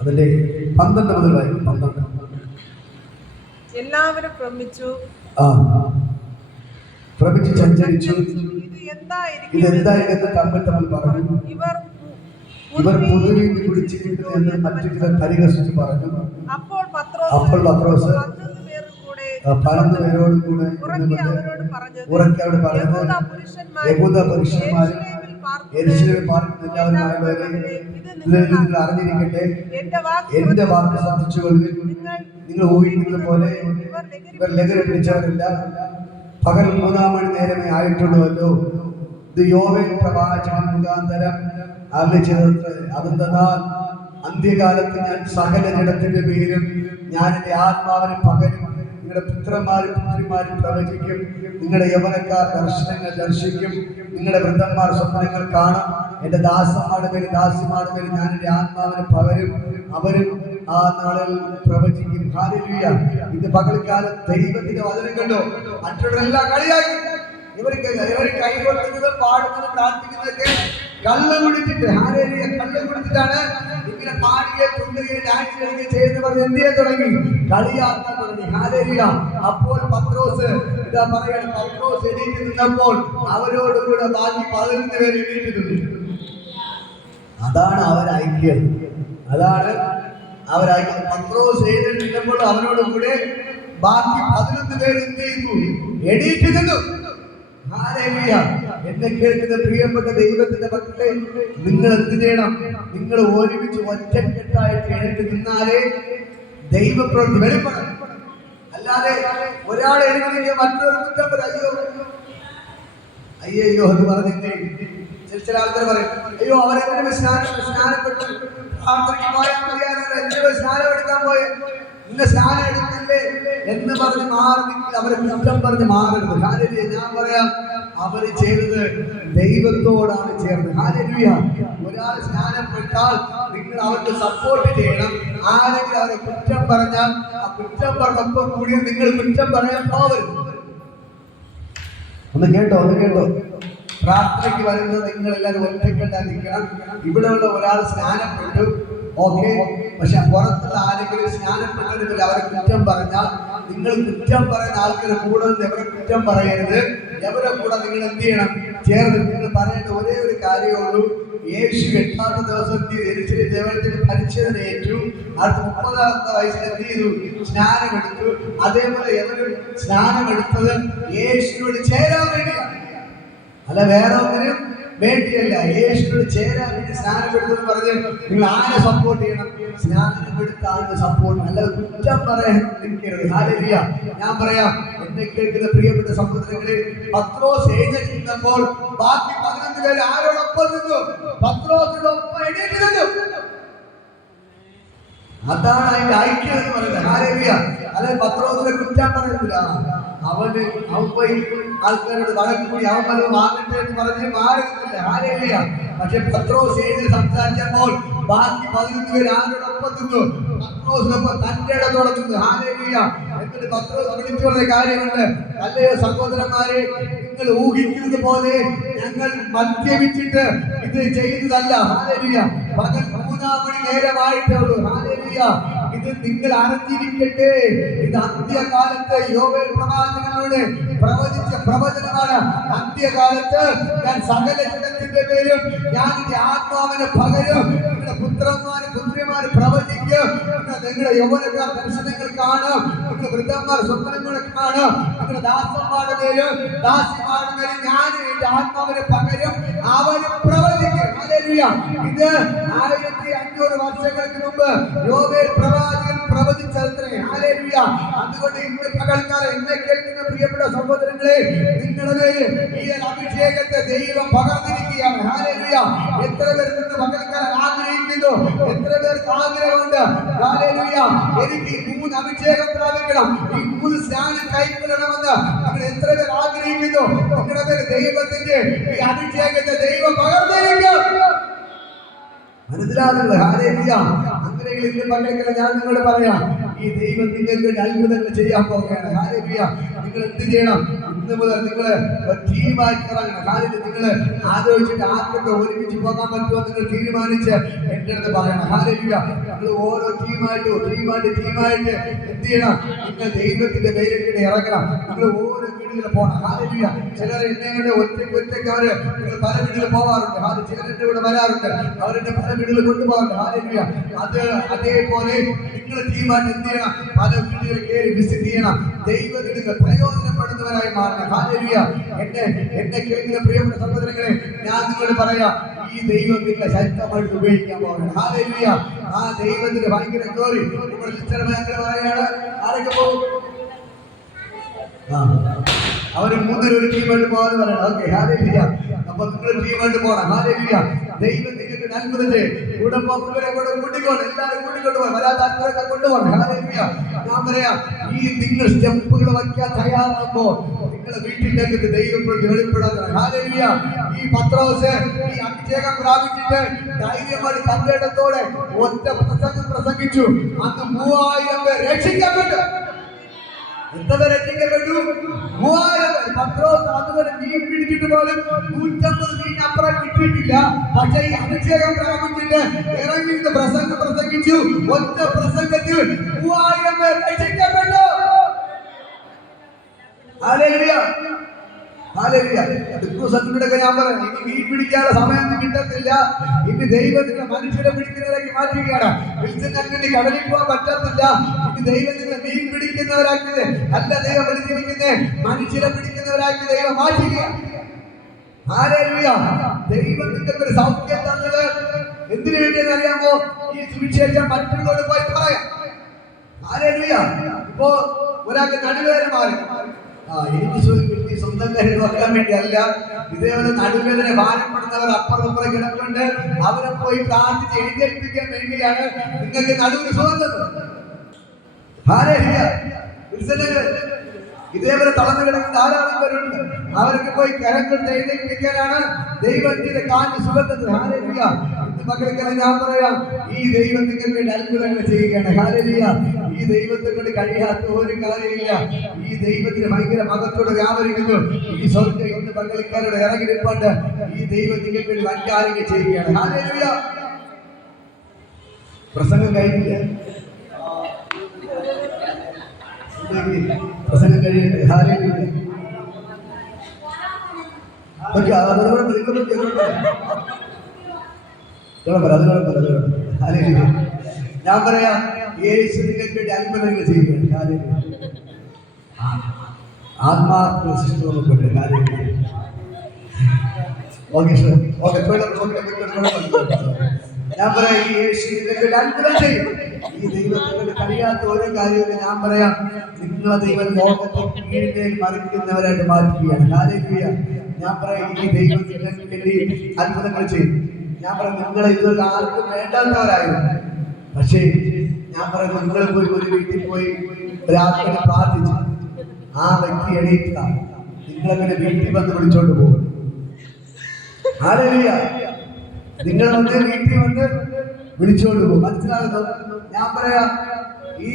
അതിന്റെ 12 മുതൽ വായിക്കും. 12. എല്ലാവരും ഭ്രമിച്ചു സഞ്ചരിച്ചു. ഇതെന്തായിരുന്നു തമ്മിൽ പറഞ്ഞു. ഇവർ പുതുവീഞ്ഞ് കുടിച്ചിരിക്കുന്നു എന്ന് മറ്റു ചിലർ പരിഹസിച്ച് പറഞ്ഞു. അപ്പോൾ പത്രോസ് 12 പേരോടും കൂടെ ഉറക്കെ അവിടെ പറഞ്ഞത്, യഹൂദ പുരുഷന്മാരും യെരൂശലേമിൽ പാർക്കുന്ന എല്ലാവരുമായുള്ളവരെ, നിങ്ങൾ അറിഞ്ഞിരിക്കട്ടെ, എന്റെ വാക്ക് ശ്രദ്ധിച്ചുകൊള്ളുവിൻ. നിങ്ങൾ ഊഹിക്കുന്നത് പോലെ ഇവർ ലഹരി പിടിച്ചവരല്ല. പകൽ 3-ാം മണി നേരമേ ആയിട്ടുള്ളൂവല്ലോ. ഇത് യോവേൽ പ്രവാചകൻ മുഖാന്തരം അരുളിച്ചെയ്തത്. അതെന്തെന്നാൽ, അന്ത്യകാലത്ത് ഞാൻ സകല ജഡത്തിന്റെ പേരും ഞാൻ എന്റെ ആത്മാവിനെ പകരും. നിങ്ങളുടെ പുത്രന്മാരും പുത്രിമാരും പ്രവചിക്കും, നിങ്ങളുടെ യൗവനക്കാർ ദർശനങ്ങൾ ദർശിക്കും, നിങ്ങളുടെ വൃദ്ധന്മാർ സ്വപ്നങ്ങൾ കാണും. എന്റെ ദാസന്മാരുടെ പേര് ദാസിമാരുടെ പേര് ഞാൻ എന്റെ ആത്മാവിനെ പകരും, അവരും ആ നാളിൽ പ്രവചിക്കും. ഹല്ലേലൂയ. ഇത് പകൽക്കാലം ദൈവത്തിന്റെ വചനം കണ്ടോ. മറ്റുള്ളവരെല്ലാം കളിയാക്കി. ഇവർ കൈകൊട്ടുന്നതും പാടുന്നതും പ്രാർത്ഥിക്കുന്നതൊക്കെ കള്ള് കുടിച്ചിട്ട്. ഹല്ലേലൂയ. കള്ള് കുടിച്ചിട്ടാണ് ഇങ്ങനെ പാടുകയും തുള്ളുകയും ഡാൻസ് കളിക്കുകയും ചെയ്യുന്നവർ എന്ത് ചെയ്യാൻ തുടങ്ങി? കളിയാക്കാൻ തുടങ്ങി. ഹല്ലേലൂയ. അപ്പോൾ പത്രോസ് ഇതാ പറയാണ്, പത്രോസ് എണീറ്റ് നിന്നപ്പോൾ അവരോടുകൂടെ ബാക്കി 11 പേര് എണീറ്റ് നിന്നു. അതാണ് അവരൈക്യം, അതാണ് അവരൈക്യം. പത്രോസ് എഴുന്നേറ്റ് നിന്നപ്പോൾ അവരോട് കൂടെ ബാക്കി 11 പേര് എന്ത് ചെയ്യുന്നു? എണീറ്റ് നിന്നു. ഹല്ലേലൂയ. എന്നെ കേൾക്കുന്ന പ്രിയപ്പെട്ട ദൈവത്തിന്റെ മക്കളെ, നിങ്ങൾ എന്ത് ചെയ്യണം? നിങ്ങൾ ഒരുമിച്ച് ഒറ്റക്കെട്ടായിട്ട് എഴുതി നിന്നാലേ ദൈവപ്രവൃത്തി വെളിപ്പെടണം. അല്ലാതെ ഒരാൾ എഴുതി മറ്റൊരു കുറ്റം അയ്യോ അയ്യോ എന്ന് പറഞ്ഞിട്ട് ചില ആൾക്കാർ പറയും, അയ്യോ അവരെങ്ങനെ സ്നാനപ്പെട്ട് പ്രാർത്ഥനയ്ക്ക് പോയാൽ മതിയായിരുന്നു, എന്റെ സ്നാനം എടുക്കാൻ പോയെ, ഇന്ന സ്നാനം എടുക്കല്ലേ എന്ന് പറഞ്ഞ് മാറി നിൽക്കുക. അവരെ കുറ്റം പറഞ്ഞ് മാറരുത്. ഹല്ലേലൂയ. ഞാൻ പറയാം, അവര് ചെയ്തത് ദൈവത്തോടാണ് ചേർന്നത്. ഹല്ലേലൂയ. ഒരാൾ സ്നാനപ്പെട്ടാൽ നിങ്ങൾ അവർക്ക് സപ്പോർട്ട് ചെയ്യണം. ആരെങ്കിലും അവരെ കുറ്റം പറഞ്ഞാൽ ആ കുറ്റം പറഞ്ഞപ്പോൾ കൂടി നിങ്ങൾ കുറ്റം പറയാൻ പോവരുത്. ഒന്ന് കേട്ടോ. പ്രാർത്ഥനയ്ക്ക് വരുന്നത് നിങ്ങൾ എല്ലാവരും ഒറ്റക്കെട്ടായിരിക്കണം. ഇവിടെയുള്ള ഒരാൾ സ്നാനപ്പെട്ടു, ഓക്കെ, പക്ഷെ പുറത്തുള്ള ആരെങ്കിലും സ്നാനപ്പെട്ടതിൽ അവരെ കുറ്റം പറഞ്ഞാൽ നിങ്ങൾ കുറ്റം പറയുന്ന ആൾക്കാരെ കൂടുതൽ എവരെ കുറ്റം പറയരുത്. എവരെ കൂടെ നിങ്ങൾ എന്ത് ചെയ്യണം? ചേർന്ന് നിങ്ങൾ പറയേണ്ട ഒരേ ഒരു കാര്യമേ ഉള്ളൂ. യേശു 8ാമത്തെ ദിവസം യെരൂശലേം ദേവാലയത്തിൽ പരിച്ഛേദന ഏറ്റു. അടുത്ത 30ാമത്തെ വയസ്സിൽ എന്ത് ചെയ്തു? സ്നാനമെടുത്തു. അതേപോലെ എവരും സ്നാനമെടുത്തത് യേശുവിനോട് ചേരാൻ വേണ്ടിയാണ്, അല്ല വേറെ ഒന്നിനും വേണ്ടിയല്ല. യേശുവിനോട് ചേരാൻ വേണ്ടി സ്നാനമെടുത്തെന്ന് പറഞ്ഞ് നിങ്ങൾ ആരെ സപ്പോർട്ട് ചെയ്യണം? സ്നാനമെടുത്ത ആളുടെ സപ്പോർട്ട്, അല്ലാതെ കുറ്റം പറയാൻ നിൽക്കരുത്. ഹല്ലേലൂയ. ഞാൻ പറയാം, എന്നെ കേൾക്കുന്ന പ്രിയപ്പെട്ട സഹോദരങ്ങളെ, പത്രോസ് എഴുന്നേറ്റ് നിന്നപ്പോൾ ബാക്കി 11 പേര് ആരോടൊപ്പം നിന്നു? പത്രോസിനൊപ്പം എഴുന്നേറ്റ് നിന്നു. അതാണ് അതിന്റെ ഐക്യം എന്ന് പറയുന്നത്. ഹല്ലേലൂയ. അല്ലാതെ പത്രോസിനെ കുറ്റം പറയുന്നില്ല. അവൻ പോയി ആൾക്കാരോട് വഴക്ക് കൂടി അവൻ വല്ലതും വാങ്ങട്ടെ എന്ന് പറഞ്ഞ് മാറുന്നില്ല. ഹല്ലേലൂയ. പക്ഷെ പത്രോസ് എഴുതി സംസാരിച്ചപ്പോൾ ബാക്കി 11 പേര് ആരോടൊപ്പം നിന്നു? പത്രോസിനൊപ്പം തന്റെ ഇടത്തോടെ നിന്നു. ഹല്ലേലൂയ. എന്നിട്ട് പത്രോസ് വിളിച്ചു പറഞ്ഞ കാര്യമുണ്ട്, അല്ലയോ സഹോദരന്മാരെ, നിങ്ങൾ ഊഹിക്കുന്നത് പോലെ ഞങ്ങൾ മദ്യപിച്ചിട്ട് ഇത് ചെയ്തതല്ല. ഹല്ലേലൂയ. പകൽ 3 മണി നേരമായിട്ടേ ഉള്ളൂ. ഹല്ലേലൂയ. ഇത് നിങ്ങൾ അറിഞ്ഞിരിക്കട്ടെ, ഇത് അന്ത്യകാലത്ത് യോവേൽ പ്രവാചകനോട് പ്രവചിച്ച പ്രവചനമാണ്. അന്ത്യകാലത്ത് ഞാൻ സകല ജനത്തിന്റെ പേരും ഞാൻ എന്റെ ആത്മാവിനെ പകരും. നിങ്ങളുടെ പുത്രന്മാരും പുത്രിമാരും പ്രവചിക്കും. നിങ്ങളുടെ യൗവനക്കാർ ദർശനങ്ങൾ കാണും. നിങ്ങളുടെ വൃദ്ധന്മാർ സ്വപ്നങ്ങൾ കാണും. നിങ്ങളുടെ ദാസന്മാരുടെ പേരും ദാസിമാരുടെ പേരും ഞാൻ എന്റെ ആത്മാവിനെ പകരും. അവനും പ്രവചിക്കും. ഹല്ലേലൂയ. ഇത് 1500 വർഷങ്ങൾക്ക് മുമ്പ് യോവേൽ പ്രവാചകൻ പ്രവചിച്ചത്രേ. ഹല്ലേലൂയ. അതുകൊണ്ട് ഇന്ന് പകൽക്കാലം എന്നെ കേൾക്കുന്ന പ്രിയപ്പെട്ട സഹോദരങ്ങളെ, നിങ്ങളുടെ ഈ അഭിഷേകത്തെ ദൈവം പകർന്നിരിക്കുകയാണ്. ഹല്ലേലൂയ. എത്ര പേർ ഇന്ന് പകൽക്കാലം ആഗ്രഹിക്കുന്നു? എത്ര പേർക്ക് ആഗ്രഹമുണ്ട്? ഹല്ലേലൂയ. എനിക്ക് 3 അഭിഷേകം പ്രാപിക്കണം, ഈ 3 സ്നാനം കൈക്കൊള്ളണമെന്ന് നിങ്ങൾ എത്ര പേർ ആഗ്രഹിക്കുന്നു? നിങ്ങളുടെ പേര് ദൈവത്തിന്റെ ഈ അഭിഷേകത്തെ ദൈവം പകർന്നിരിക്കും. മനസ്സിലാകുന്നത്? ഹല്ലേലൂയ. അങ്ങനെയെങ്കിൽ ഇന്ന് പകൽക്കാലം ഞാൻ നിങ്ങളോട് പറയാം, ഈ ദൈവം നിങ്ങൾക്ക് അത്ഭുതങ്ങൾ ചെയ്യാൻ പോകുകയാണ്. ഹല്ലേലൂയ. നിങ്ങൾ എന്ത് ചെയ്യണം? ഇന്ന് മുതൽ നിങ്ങൾ ടീമായിട്ട് ഇറങ്ങണം. ഹല്ലേലൂയ. നിങ്ങൾ ആലോചിച്ചിട്ട് ആർക്കൊക്കെ ഒരുമിച്ച് പോകാൻ പറ്റുമോ നിങ്ങൾ തീരുമാനിച്ച് എൻ്റെ അടുത്ത് പറയണം. ഹല്ലേലൂയ. നിങ്ങൾ ഓരോ ടീമായിട്ട് എന്ത് ചെയ്യണം? നിങ്ങൾ ദൈവത്തിന്റെ പേരിട്ട് ഇറങ്ങണം. നിങ്ങൾ ഓരോ വീടുകളിൽ പോകണം. ഹല്ലേലൂയ. ചിലർ എന്നെ കൊണ്ട് ഒറ്റയ്ക്ക് അവര് നിങ്ങൾ പല വീടുകളിൽ പോകാറുണ്ട്. ചിലരുടെ കൂടെ വരാറുണ്ട്, അവരുടെ പല വീടുകളിൽ കൊണ്ടുപോകാറുണ്ട്. ഹല്ലേലൂയ. അതേപോലെ നിങ്ങൾ ടീമായിട്ട് എന്ത് ചെയ്യണം? പല വീടുകളിൽ കയറി വിസിറ്റ് ചെയ്യണം. ദൈവത്തിന് നിങ്ങൾ പ്രയോജനപ്പെടുന്നവരായി മാറണം. ഹല്ലേലൂയ. എന്നെ കേൾക്കുന്ന പ്രിയപ്പെട്ട സഹോദരങ്ങളെ, ഞാൻ നിങ്ങളോട് പറയാം, ഈ ദൈവം നിങ്ങളെ ശക്തമായിട്ട് ഉപയോഗിക്കാൻ പോകുന്നത്. ഹല്ലേലൂയ. ആ ദൈവത്തിന്റെ ഭയങ്കര ഗ്ലോറി നമ്മുടെ ലിസ്റ്റർമാരെ പറയാണ്. ആരൊക്കെ പോകും? അവര് 3 ഒരു ടീമായിട്ട് പോകാന്ന് പറയണം. ഓക്കെ. ഹല്ലേലൂയ. അപ്പൊ നിങ്ങൾ ടീമായിട്ട് പോകണം. ഹല്ലേലൂയ. ദൈവം നിങ്ങൾക്ക് അത്ഭുതം ചെയ്യും. കൂടെ പോകുന്നവരെ കൂടെ കൂട്ടിക്കൊണ്ട് എല്ലാവരും കൂട്ടിക്കൊണ്ട് പോകാം. വരാത്ത ആൾക്കാരൊക്കെ കൊണ്ടുപോകണം. ഹല്ലേലൂയ. ഞാൻ പറയാം, ഈ നിങ്ങൾ സ്റ്റെപ്പുകൾ വയ്ക്കാൻ തയ്യാറാകുമ്പോ നിങ്ങളുടെ വീട്ടിലേക്ക് ദൈവം വെളിപ്പെടാൻ. ഹല്ലേലൂയ. ഈ പത്രോസ് ഈ അഭിഷേകം പ്രാപിച്ചിട്ട് ധൈര്യമായി തന്റെ ഇടത്തോടെ ഒറ്റ പ്രസംഗം പ്രസംഗിച്ചു. അന്ന് 3000 പേർ രക്ഷിക്കപ്പെട്ടു. എത്ര പേർ രക്ഷിക്കപ്പെട്ടു? 3000 പേർ. പത്രോസ് അതുവരെ മീൻ പിടിച്ചിട്ട് പോലും 150 മീൻ അപ്പുറം കിട്ടിയിട്ടില്ല. പക്ഷേ ഈ അഭിഷേകം പ്രാപിച്ചിട്ട് ഇറങ്ങിയിട്ട് പ്രസംഗം പ്രസംഗിച്ചു. ഒറ്റ പ്രസംഗത്തിൽ 3000 പേർ രക്ഷിക്കപ്പെട്ടു. ഹല്ലേലൂയ. ഹല്ലേലൂയ. ദുഃഖസംഘടനയൊക്കെ ഞാൻ പറയാം, ഇനി മീൻ പിടിക്കാനുള്ള സമയം കിട്ടത്തില്ല. ഇനി ദൈവത്തിന്റെ മനുഷ്യരെ പിടിക്കുന്നവരാക്കി മാറ്റുകയാണ്. വിളിച്ചെങ്കിൽ കടലിൽ പോകാൻ പറ്റത്തില്ല. ഇനി ദൈവത്തിന്റെ മീൻ പിടിക്കുന്നവരാക്കിയത് അല്ല, ദൈവം വിളിച്ചിരിക്കുന്നത് മനുഷ്യരെ പിടിക്കുന്നവരാക്കി ദൈവം മാറ്റുകയാണ്. ഹല്ലേലൂയ. ദൈവം നിങ്ങൾക്ക് ഒരു സൗഖ്യം തന്നത് എന്തിനു വേണ്ടിയെന്ന് അറിയാമോ? ഈ സുവിശേഷം മറ്റുള്ളവരോട് പോയി പറയാം. ഹല്ലേലൂയ. ഇപ്പോ ഒരാൾക്ക് നടുവേദന മാറി, എനിക്ക് സ്വന്തം കാര്യം നോക്കാൻ വേണ്ടിയല്ല. ഇതേപോലെ നടുവേദന ഭാരപ്പെടുന്നവർ അപ്പുറം കിടപ്പുണ്ട്, അവരെ പോയി പ്രാർത്ഥിച്ച് എഴുന്നേൽപ്പിക്കാൻ വേണ്ടിയാണ് നിങ്ങൾക്ക് നടുവിന് സുഖം. ഇതേപോലെ തളർന്നു കിടക്കുന്ന ധാരാളം പേരുണ്ട്. അവർക്ക് പോയി കരം കൊണ്ട് എഴുന്നേൽപ്പിക്കാനാണ് ദൈവത്തിന്റെ കാഞ്ഞ് സുഖത്തത്. ഹല്ലേലൂയ. ഇന്ന് മക്കൾക്കെല്ലാം ഞാൻ പറയാം, ഈ ദൈവം നിങ്ങൾക്ക് വേണ്ടി അത്ഭുതങ്ങൾ ചെയ്യുകയാണ്. ഹല്ലേലൂയ. ഈ ദൈവത്തെ കൊണ്ട് കഴിയാത്ത ഒരു കാര്യമില്ല. ഈ ദൈവത്തിന് ഭയങ്കര മഹത്വത്തോടെ വ്യാപരിക്കുന്നു. ഈ സ്വർഗ്ഗം ഇന്ന് പങ്കളിക്കാരോട് ഇറങ്ങി നിൽപ്പുണ്ട്. ഈ ദൈവം നിങ്ങൾക്ക് വേണ്ടി വൻ കാര്യങ്ങൾ ചെയ്യുകയാണ്. ഹല്ലേലൂയ. പ്രസംഗം കഴിഞ്ഞില്ല, പ്രസംഗം കഴിയട്ടെ. ഹല്ലേലൂയ. ഞാൻ പറയാം, യേശു നിങ്ങൾക്ക് വേണ്ടി അത്ഭുതങ്ങൾ ചെയ്യുകയാണ്. ഹല്ലേലൂയ. ആത്മാർത്ഥ ശിഷ്ടമുണ്ട്. ഹല്ലേലൂയ. ഞാൻ പറയാം, ഈ യേശു നിങ്ങൾക്ക് അത്ഭുതം ചെയ്യും. ഈ ദൈവത്തിന് കഴിയാത്ത ഓരോ കാര്യവും ഞാൻ പറയാം, നിങ്ങളെ ദൈവം ലോകത്തെ കീഴിലേക്ക് മറിക്കുന്നവരായിട്ട് മാറ്റുകയാണ്. ഹല്ലേലൂയ. ഞാൻ പറയാം, ഈ ദൈവം നിങ്ങൾക്ക് വേണ്ടി അത്ഭുതങ്ങൾ ചെയ്യും. ഞാൻ പറയാം, നിങ്ങളെ ഇതൊക്കെ ആർക്കും വേണ്ടാത്തവരായിരുന്നു. പക്ഷേ ഞാൻ പറയാം, നിങ്ങൾ പോയി ഒരു വീട്ടിൽ പോയി രാത്രി പ്രാർത്ഥിച്ചു, ആ വ്യക്തി എണീറ്റ നിങ്ങളെങ്ങനെ വീട്ടിൽ വന്ന് വിളിച്ചോണ്ട് പോകും. ഹല്ലേലൂയ. നിങ്ങൾ വന്ന് വീട്ടിൽ വന്ന് വിളിച്ചോണ്ട് പോകും. മനസ്സിലാകുന്നു? ഞാൻ പറയാം, ഈ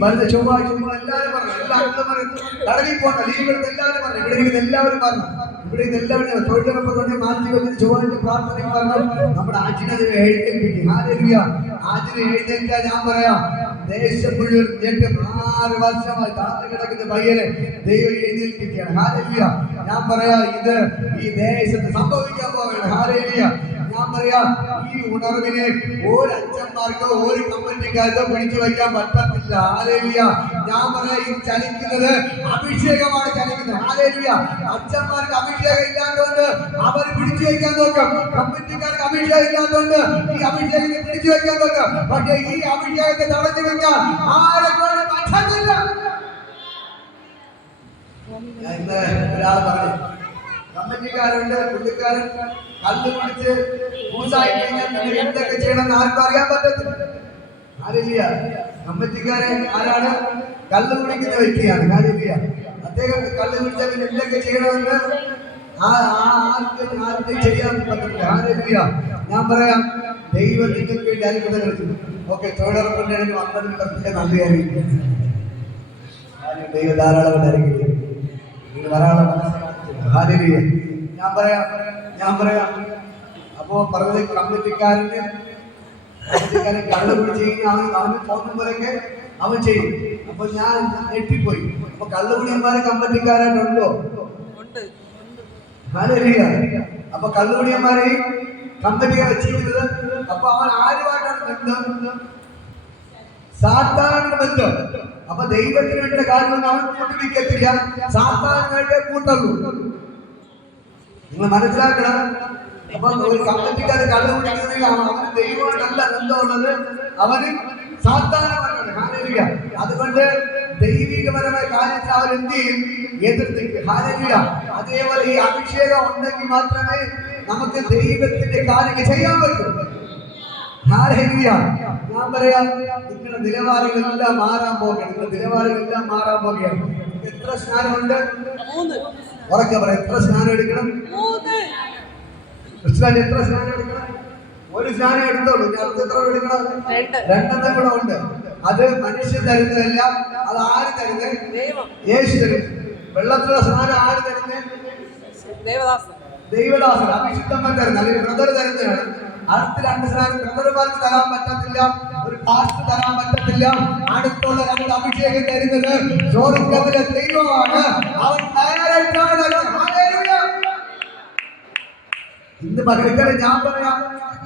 വരുന്ന ചൊവ്വാഴ്ച എല്ലാവരും പറഞ്ഞു, എല്ലാവരും പറഞ്ഞു കടലിൽ പോകണ്ട, ലീവ് എടുത്ത് എല്ലാവരും പറഞ്ഞു, ഇവിടെ ഇരിക്കുന്ന എല്ലാവരും പറഞ്ഞു, ഇവിടെ ഇന്ന് എല്ലാവരും തൊഴിലുറപ്പ് കൊണ്ട് മാനസിക ചൊവ്വാഴ്ച പ്രാർത്ഥനയും പറഞ്ഞു. നമ്മുടെ ആജിനെ എഴുന്നേൽപ്പിക്കും. ഹല്ലേലൂയ. ആജിനെ എഴുന്നേൽക്കാൻ ഞാൻ പറയാം, ദേശം മുഴുവൻ 6 വർഷമായി താഴ്ന്നു കിടക്കുന്ന പയ്യനെ ദൈവം എഴുന്നേൽപ്പിക്കുകയാണ്. ഹല്ലേലൂയ. ഞാൻ പറയാം, ഇത് ഈ ദേശത്ത് സംഭവിക്കാൻ പോവുകയാണ്. ഹല്ലേലൂയ. ഞാൻ പറയാം, ഈ ഉണർവിനെ ഒരു അച്ഛന്മാർക്കോ ഒരു കമ്മിറ്റിക്കാർക്കോ പിടിച്ചു വയ്ക്കാൻ പറ്റത്തില്ല. ഹല്ലേലൂയ. ഞാൻ പറയാം, ഇത് ചലിക്കുന്നത് അഭിഷേകമാണ് ചലിക്കുന്നത്. ഹല്ലേലൂയ. അച്ഛന്മാർക്ക് അഭിഷേകം ഇല്ലാത്തതുകൊണ്ട് അവർ പിടിച്ചു വയ്ക്കാൻ നോക്കും, കമ്മിറ്റിക്കാർക്ക് അഭിഷേകം ഇല്ലാത്തതുകൊണ്ട് ഈ അഭിഷേകത്തെ പിടിച്ചു വയ്ക്കാൻ നോക്കും. പക്ഷേ ഈ അഭിഷേകത്തെ തടഞ്ഞു വെക്കാൻ ആരെക്കൊണ്ട് പറ്റത്തില്ല. ഇന്ന് ഒരാൾ പറഞ്ഞു, കമ്മിറ്റിക്കാരുണ്ട്, പുള്ളിക്കാരൻ കല്ല് കുടിച്ച് പൂസായി കഴിഞ്ഞാൽ പിന്നെ എന്തൊക്കെ ചെയ്യണമെന്ന് ആർക്കും അറിയാൻ പറ്റത്തില്ല. ഹല്ലേലൂയ. കമ്മിറ്റിക്കാരെ ആരാണ്? കല്ല് കുടിക്കുന്ന വ്യക്തിയാണ്. ഹല്ലേലൂയ. അദ്ദേഹം കല്ല് കുടിച്ചാൽ പിന്നെ എന്തൊക്കെ ചെയ്യണമെന്ന് ആർക്കും ചെയ്യാൻ പറ്റില്ല. ഹല്ലേലൂയ. ഞാൻ പറയാം, ദൈവം നിങ്ങൾക്ക് വേണ്ടി അത്ഭുതങ്ങൾ ചെയ്യും. ഓക്കെ, തൊഴിലുറപ്പിന്റെ വന്നതിന് പ്രത്യേക നന്ദി അറിയിക്കും. ദൈവം ധാരാളം അറിയിക്കും. ധാരാളം ഹല്ലേലൂയ. ഞാൻ പറയാം അപ്പോ പറഞ്ഞത് കമ്മിറ്റിക്കാരന് കള്ളു പിടിച്ച് കഴിഞ്ഞാൽ അവന് തോന്നും പോലെയൊക്കെ അവൻ ചെയ്യും. അപ്പൊ ഞാൻ ഞെട്ടിപ്പോയി. അപ്പൊ കള്ളുകുടിയന്മാര് കമ്മിറ്റിക്കാരായിട്ടുണ്ടോ? ഹല്ലേലൂയ. അപ്പൊ കള്ളുകുടിയന്മാരെ കമ്മിറ്റിയെ വെച്ചിരിക്കുന്നത്. അപ്പൊ അവൻ ആരുമായിട്ടാണ് ബന്ധം? സാത്താനാണ് ബന്ധം. അപ്പൊ ദൈവത്തിന് വേണ്ടിയ കാര്യമൊന്നും അവൻ കൂട്ടിരിക്കത്തില്ല, സാത്താനായിട്ട് കൂട്ടുള്ളൂ. നിങ്ങൾ മനസ്സിലാക്കണം. അപ്പൊ ഒരു കമ്മിറ്റിക്കാര് കള്ളു കുടിക്കുന്നെങ്കിൽ അവന് ദൈവമായിട്ടല്ല ബന്ധമുള്ളത്, അവന് സാത്താനാണ്. ഹല്ലേലൂയ. അതുകൊണ്ട് ദൈവികപരമായ കാര്യത്തിൽ അവർ എന്ത് ചെയ്യും? എതിർത്തിരിക്കും. ഹല്ലേലൂയ. അതേപോലെ ഈ അഭിഷേകം ഉണ്ടെങ്കിൽ മാത്രമേ നമുക്ക് ദൈവത്തിന്റെ കാര്യങ്ങൾ ചെയ്യാൻ പറ്റൂ. ഹല്ലേലൂയ. ഞാൻ പറയാം, നിങ്ങളുടെ നിലവാരങ്ങളെല്ലാം മാറാൻ പോകുകയാണ്. നിങ്ങളുടെ നിലവാരങ്ങളെല്ലാം മാറാൻ പോകുകയാണ്. എത്ര സ്നാനമുണ്ട്? 3. ഉറക്കെ പറയാം, എത്ര സ്നാനം എടുക്കണം? 3. ക്രിസ്ത്യാനി എത്ര സ്നാനം എടുക്കണം? ഒരു സ്നാനം എടുത്തോളൂ. അടുത്ത എത്ര എടുക്കണം? 2 കൂടെ ഉണ്ട്. അത് മനുഷ്യൻ തരുന്നതല്ല, അത് ആര് തരുന്നത്? യേശു തരുന്നത്. വെള്ളത്തിലുള്ള സ്നാനം ആര് തരുന്നത്? ദൈവദാസൻ. അഭിഷിക്തന്മാർ തരുന്നത്, അല്ലെങ്കിൽ ബ്രദർ തരുന്നതാണ്. അടുത്ത 2 സ്നാനം ബ്രദർമാർക്ക് തരാൻ പറ്റത്തില്ല, ഒരു പാസ്റ്റർ തരാൻ പറ്റത്തില്ല. അടുത്തുള്ള 2 അഭിഷേകം തരുന്നത് സ്വർഗ്ഗത്തിലെ ദൈവമാണ്. അവൻ ഡയറക്റ്റാണ് തരുന്നത്. ഹല്ലേലൂയ. ഇന്ന് പകരക്കാരെ ഞാൻ പറയാം,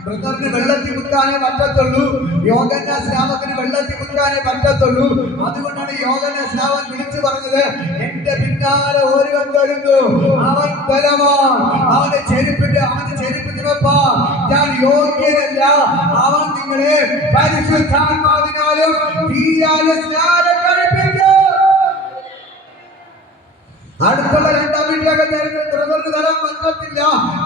ബ്രദറിന് വെള്ളത്തിൽ മുക്കാനേ പറ്റത്തുള്ളൂ, യോഹന്നാൻ സ്നാപകന് വെള്ളത്തിൽ മുക്കാനേ പറ്റത്തുള്ളൂ. അതുകൊണ്ടാണ് യോഹന്നാൻ സ്നാപകൻ വിളിച്ചു പറഞ്ഞത്, എന്റെ പിന്നാലെ ഒരുവൻ വരുന്നു, അവൻ ബലവാൻ, അവന്റെ ചെരുപ്പ് ചുമപ്പാൻ ഞാൻ യോഗ്യനല്ല, അവൻ നിങ്ങളെ പരിശുദ്ധാത്മാവിനാലും തീയാലും സ്നാനം കഴിപ്പിക്കും. അടുത്തുള്ള രണ്ടാം അഭിഷേകം തുടർന്ന് തരാൻ പറ്റത്തില്ല.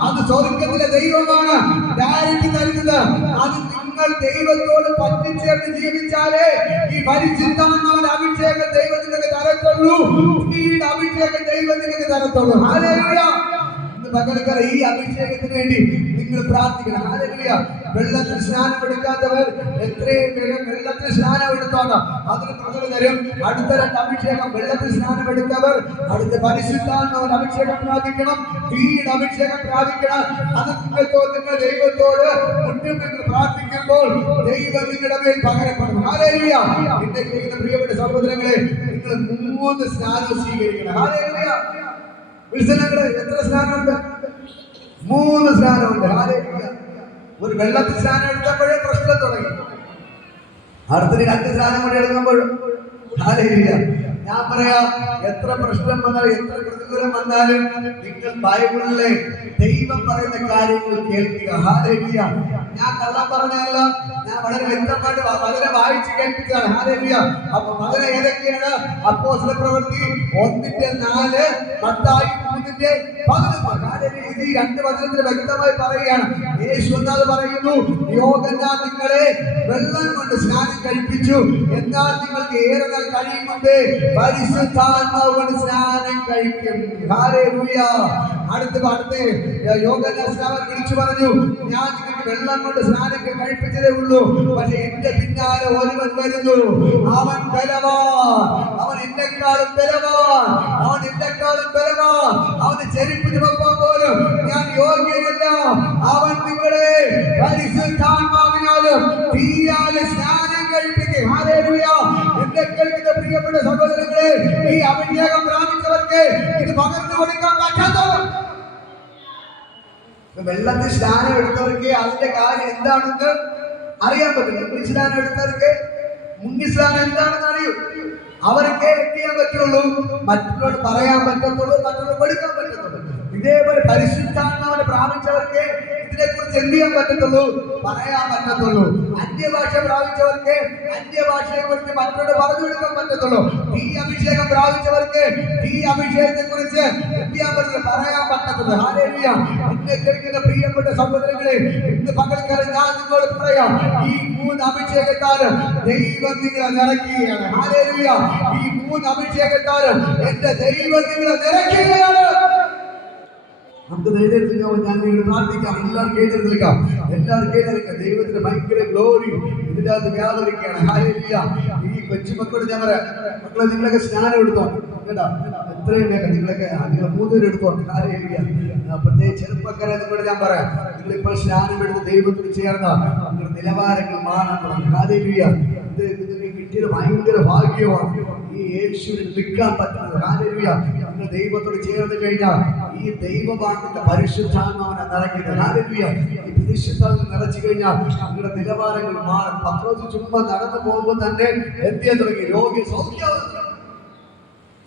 അത് സ്വർഗത്തിലെ ദൈവമാണ് ഡയറക്റ്റ് തരുന്നത്. അത് നിങ്ങൾ ദൈവത്തോട് പറ്റിച്ചേർന്ന് ജീവിച്ചാലേ ഈ പരിശുദ്ധാത്മാവിന്റെ അഭിഷേകം ദൈവം നിങ്ങൾക്ക് തരത്തുള്ളൂ. ഈ അഭിഷേകം ദൈവം നിങ്ങൾക്ക് തരത്തുള്ളൂ. ഹല്ലേലൂയ. പകൽക്കാല ഈ അഭിഷേകത്തിന് വേണ്ടി നിങ്ങൾ പ്രാർത്ഥിക്കണം. ഹല്ലേലൂയ. വെള്ളത്തിൽ സ്നാനം എടുക്കാത്തവർ എത്രയും വേഗം വെള്ളത്തിൽ സ്നാനം എടുത്തോണം. അതിന് പകരം തരും. അടുത്ത രണ്ട് അഭിഷേകം വെള്ളത്തിൽ സ്നാനം എടുത്തവർ അടുത്ത പരിശുദ്ധാത്മാവിന്റെ അഭിഷേകം പ്രാപിക്കണം. തീയുടെ അഭിഷേകം പ്രാപിക്കണം. അത് നിങ്ങൾ ദൈവത്തോട് മുറ്റും നിങ്ങൾ പ്രാർത്ഥിക്കുമ്പോൾ ദൈവം നിങ്ങളുടെ മേൽ പകരപ്പെടും. ഹല്ലേലൂയ. എന്റെ പ്രിയപ്പെട്ട സഹോദരങ്ങളെ, നിങ്ങൾ 3 സ്നാനം സ്വീകരിക്കണം. ഹല്ലേലൂയ. വിൽസനങ്ങളെ, എത്ര സ്നാനമുണ്ട്? 3 സ്നാനമുണ്ട്. ഹല്ലേലൂയ. ഒരു വെള്ളത്തിൽ സ്നാനം എടുത്തപ്പോഴേ പ്രശ്നം തുടങ്ങി. അടുത്തൊരു 2 സ്നാനം കൂടി എടുക്കുമ്പോഴും ഹല്ലേലൂയ. ഞാൻ പറയാം, എത്ര പ്രശ്നം വന്നാലും എത്ര പ്രതികൂലം വന്നാലും നിങ്ങൾ ബൈബിളിലെ ദൈവം പറയുന്ന കാര്യങ്ങൾ കേൾക്കുക. ഹല്ലേലൂയ. ഞാൻ കള്ളം പറഞ്ഞതല്ല, ഞാൻ വളരെ വ്യക്തമായിട്ട് വളരെ വായിച്ച് കേൾപ്പിച്ചതാണ്. ഹല്ലേലൂയ. അപ്പൊ വളരെ ഏതൊക്കെയാണ്? അപ്പോസ്തല പ്രവൃത്തി 1:4, മത്തായി 3:11. ഹല്ലേലൂയ. ഇത് ഈ 2 വചനത്തിൽ വ്യക്തമായി പറയുകയാണ്. യേശു എന്നത് പറയുന്നു, യോഹന്നാൻ നിങ്ങളെ വെള്ളം കൊണ്ട് സ്നാനം കഴിപ്പിച്ചു, എന്നാൽ നിങ്ങൾക്ക് ഏറെ നാൾ കഴിയും മുമ്പേ പരിശുദ്ധാത്മാവ് കൊണ്ട് സ്നാനം കഴിക്കും. ഹല്ലേലൂയ. അടുത്ത യോഹന്നാൻ സ്നാനം വിളിച്ചു പറഞ്ഞു, ഞാൻ നിങ്ങൾക്ക് വെള്ളം കൊണ്ട് സ്നാനം കഴിപ്പിച്ചതേ ഉള്ളൂ, പക്ഷെ എന്റെ പിന്നാലെ ഒരുവൻ വരുന്നു, അവൻ ബലവാൻ, അവൻ എന്നെക്കാളും ബലവാൻ, അവൻ എന്നെക്കാളും ബലവാൻ, അവന് ചെരുപ്പ് ചുമപ്പാൻ പോലും ഞാൻ യോഗ്യനല്ല. അവൻ നിങ്ങളെ പരിശുദ്ധാത്മാവിനാലും തീയാലും സ്നാനം കഴിപ്പിക്കും. ഹല്ലേലൂയ. എന്നെ കേൾക്കുന്ന പ്രിയപ്പെട്ട സഹോദരങ്ങളെ, ഈ അഭിഷേകം പ്രാപിച്ചവർക്ക് ഇത് പകർന്നു കൊടുക്കാൻ പറ്റാത്തവർ, വെള്ളത്തിൽ സ്നാനം എടുത്തവർക്ക് അതിന്റെ കാര്യം എന്താണെന്ന് അറിയാൻ പറ്റും. സ്നാനം എടുത്തവർക്ക് മുങ്ങി സ്നാനം എന്താണെന്ന് അറിയും. അവർക്ക് എന്ത് ചെയ്യാൻ പറ്റുള്ളൂ? മറ്റുള്ളവർ പറയാൻ പറ്റത്തുള്ളൂ, മറ്റുള്ളവർ കൊടുക്കാൻ പറ്റത്തുള്ളൂ. ഇതേപോലെ പരിശുദ്ധാത്മാവിനെ പ്രാപിച്ചവർക്ക് ഇതിനെക്കുറിച്ച് എന്ത് ചെയ്യാൻ പറ്റത്തുള്ളൂ? പറയാൻ പറ്റത്തുള്ളൂ. അന്യഭാഷ പ്രാപിച്ചവർക്ക് അന്യഭാഷയെ കുറിച്ച് മറ്റോട് പറഞ്ഞു കൊടുക്കാൻ പറ്റത്തുള്ളൂ. ഈ അഭിഷേകം പ്രാപിച്ചവർക്ക് ഈ അഭിഷേകത്തെ കുറിച്ച് എന്ത് ചെയ്യാൻ പറ്റുള്ളൂ? പറയാൻ പറ്റത്തുള്ളൂ. ഹല്ലേലൂയ. എന്നെ കേൾക്കുന്ന പ്രിയപ്പെട്ട സഹോദരങ്ങളെ, ഇന്ന് പകൽക്കാലം ഞാൻ നിങ്ങളോട് പറയാം, ഈ 3 അഭിഷേകത്താലും ദൈവം നിങ്ങളെ നിറയ്ക്കുകയാണ്. ഹല്ലേലൂയ. ഈ 3 അഭിഷേകത്താലും എന്റെ ദൈവം നിങ്ങളെ നിറയ്ക്കുകയാണ്. നമുക്ക് എഴുന്നേൽക്കാം, ഞാൻ നിങ്ങൾ പ്രാർത്ഥിക്കാം. എല്ലാവർക്കും എഴുന്നേൽക്കാം, എല്ലാവർക്കും എഴുന്നേൽക്കാം. ദൈവത്തിന് ഭയങ്കര ഗ്ലോറി ഇതിന്റെ അകത്ത് വ്യാപരിക്കുകയാണ്. ഹല്ലേലൂയ. ഈ കൊച്ചുമക്കളോട് ഞാൻ പറയാം, മക്കളെ നിങ്ങളൊക്കെ സ്നാനം എടുത്തോ കേട്ടോ. എത്രയും വേഗം നിങ്ങളൊക്കെ നിങ്ങൾ 3 പേര് എടുത്തോണ്ട്. ഹല്ലേലൂയ. പ്രത്യേകിച്ച് ചെറുപ്പക്കാരെ നിങ്ങളോട് ഞാൻ പറയാം, നിങ്ങളിപ്പോൾ സ്നാനം എടുത്ത് ദൈവത്തിന് ചേർന്ന നിങ്ങളുടെ നിലവാരങ്ങൾ മാറണം. ഹല്ലേലൂയ. ഇത് കിട്ടിയത് ഭയങ്കര ഭാഗ്യമാണ്. ഈ യേശുവിൽ നിൽക്കാൻ പറ്റുന്നത്. ഹല്ലേലൂയ. നിങ്ങൾ ദൈവത്തോട് ചേർന്ന് കഴിഞ്ഞാൽ ഈ ദൈവമാണ് പരിശുദ്ധാത്മാവിനെ നിറയ്ക്കുന്നത്. ഹല്ലേലൂയ. ഈ പരിശുദ്ധാത്മാവിനെ നിറച്ചു കഴിഞ്ഞാൽ നിങ്ങളുടെ നിലവാരങ്ങൾ മാറും. പത്രോസ് ചുമ്മാ നടന്നു പോകുമ്പോൾ തന്നെ എന്ത് ചെയ്യാൻ തുടങ്ങി? രോഗി സൗഖ്യമാകും.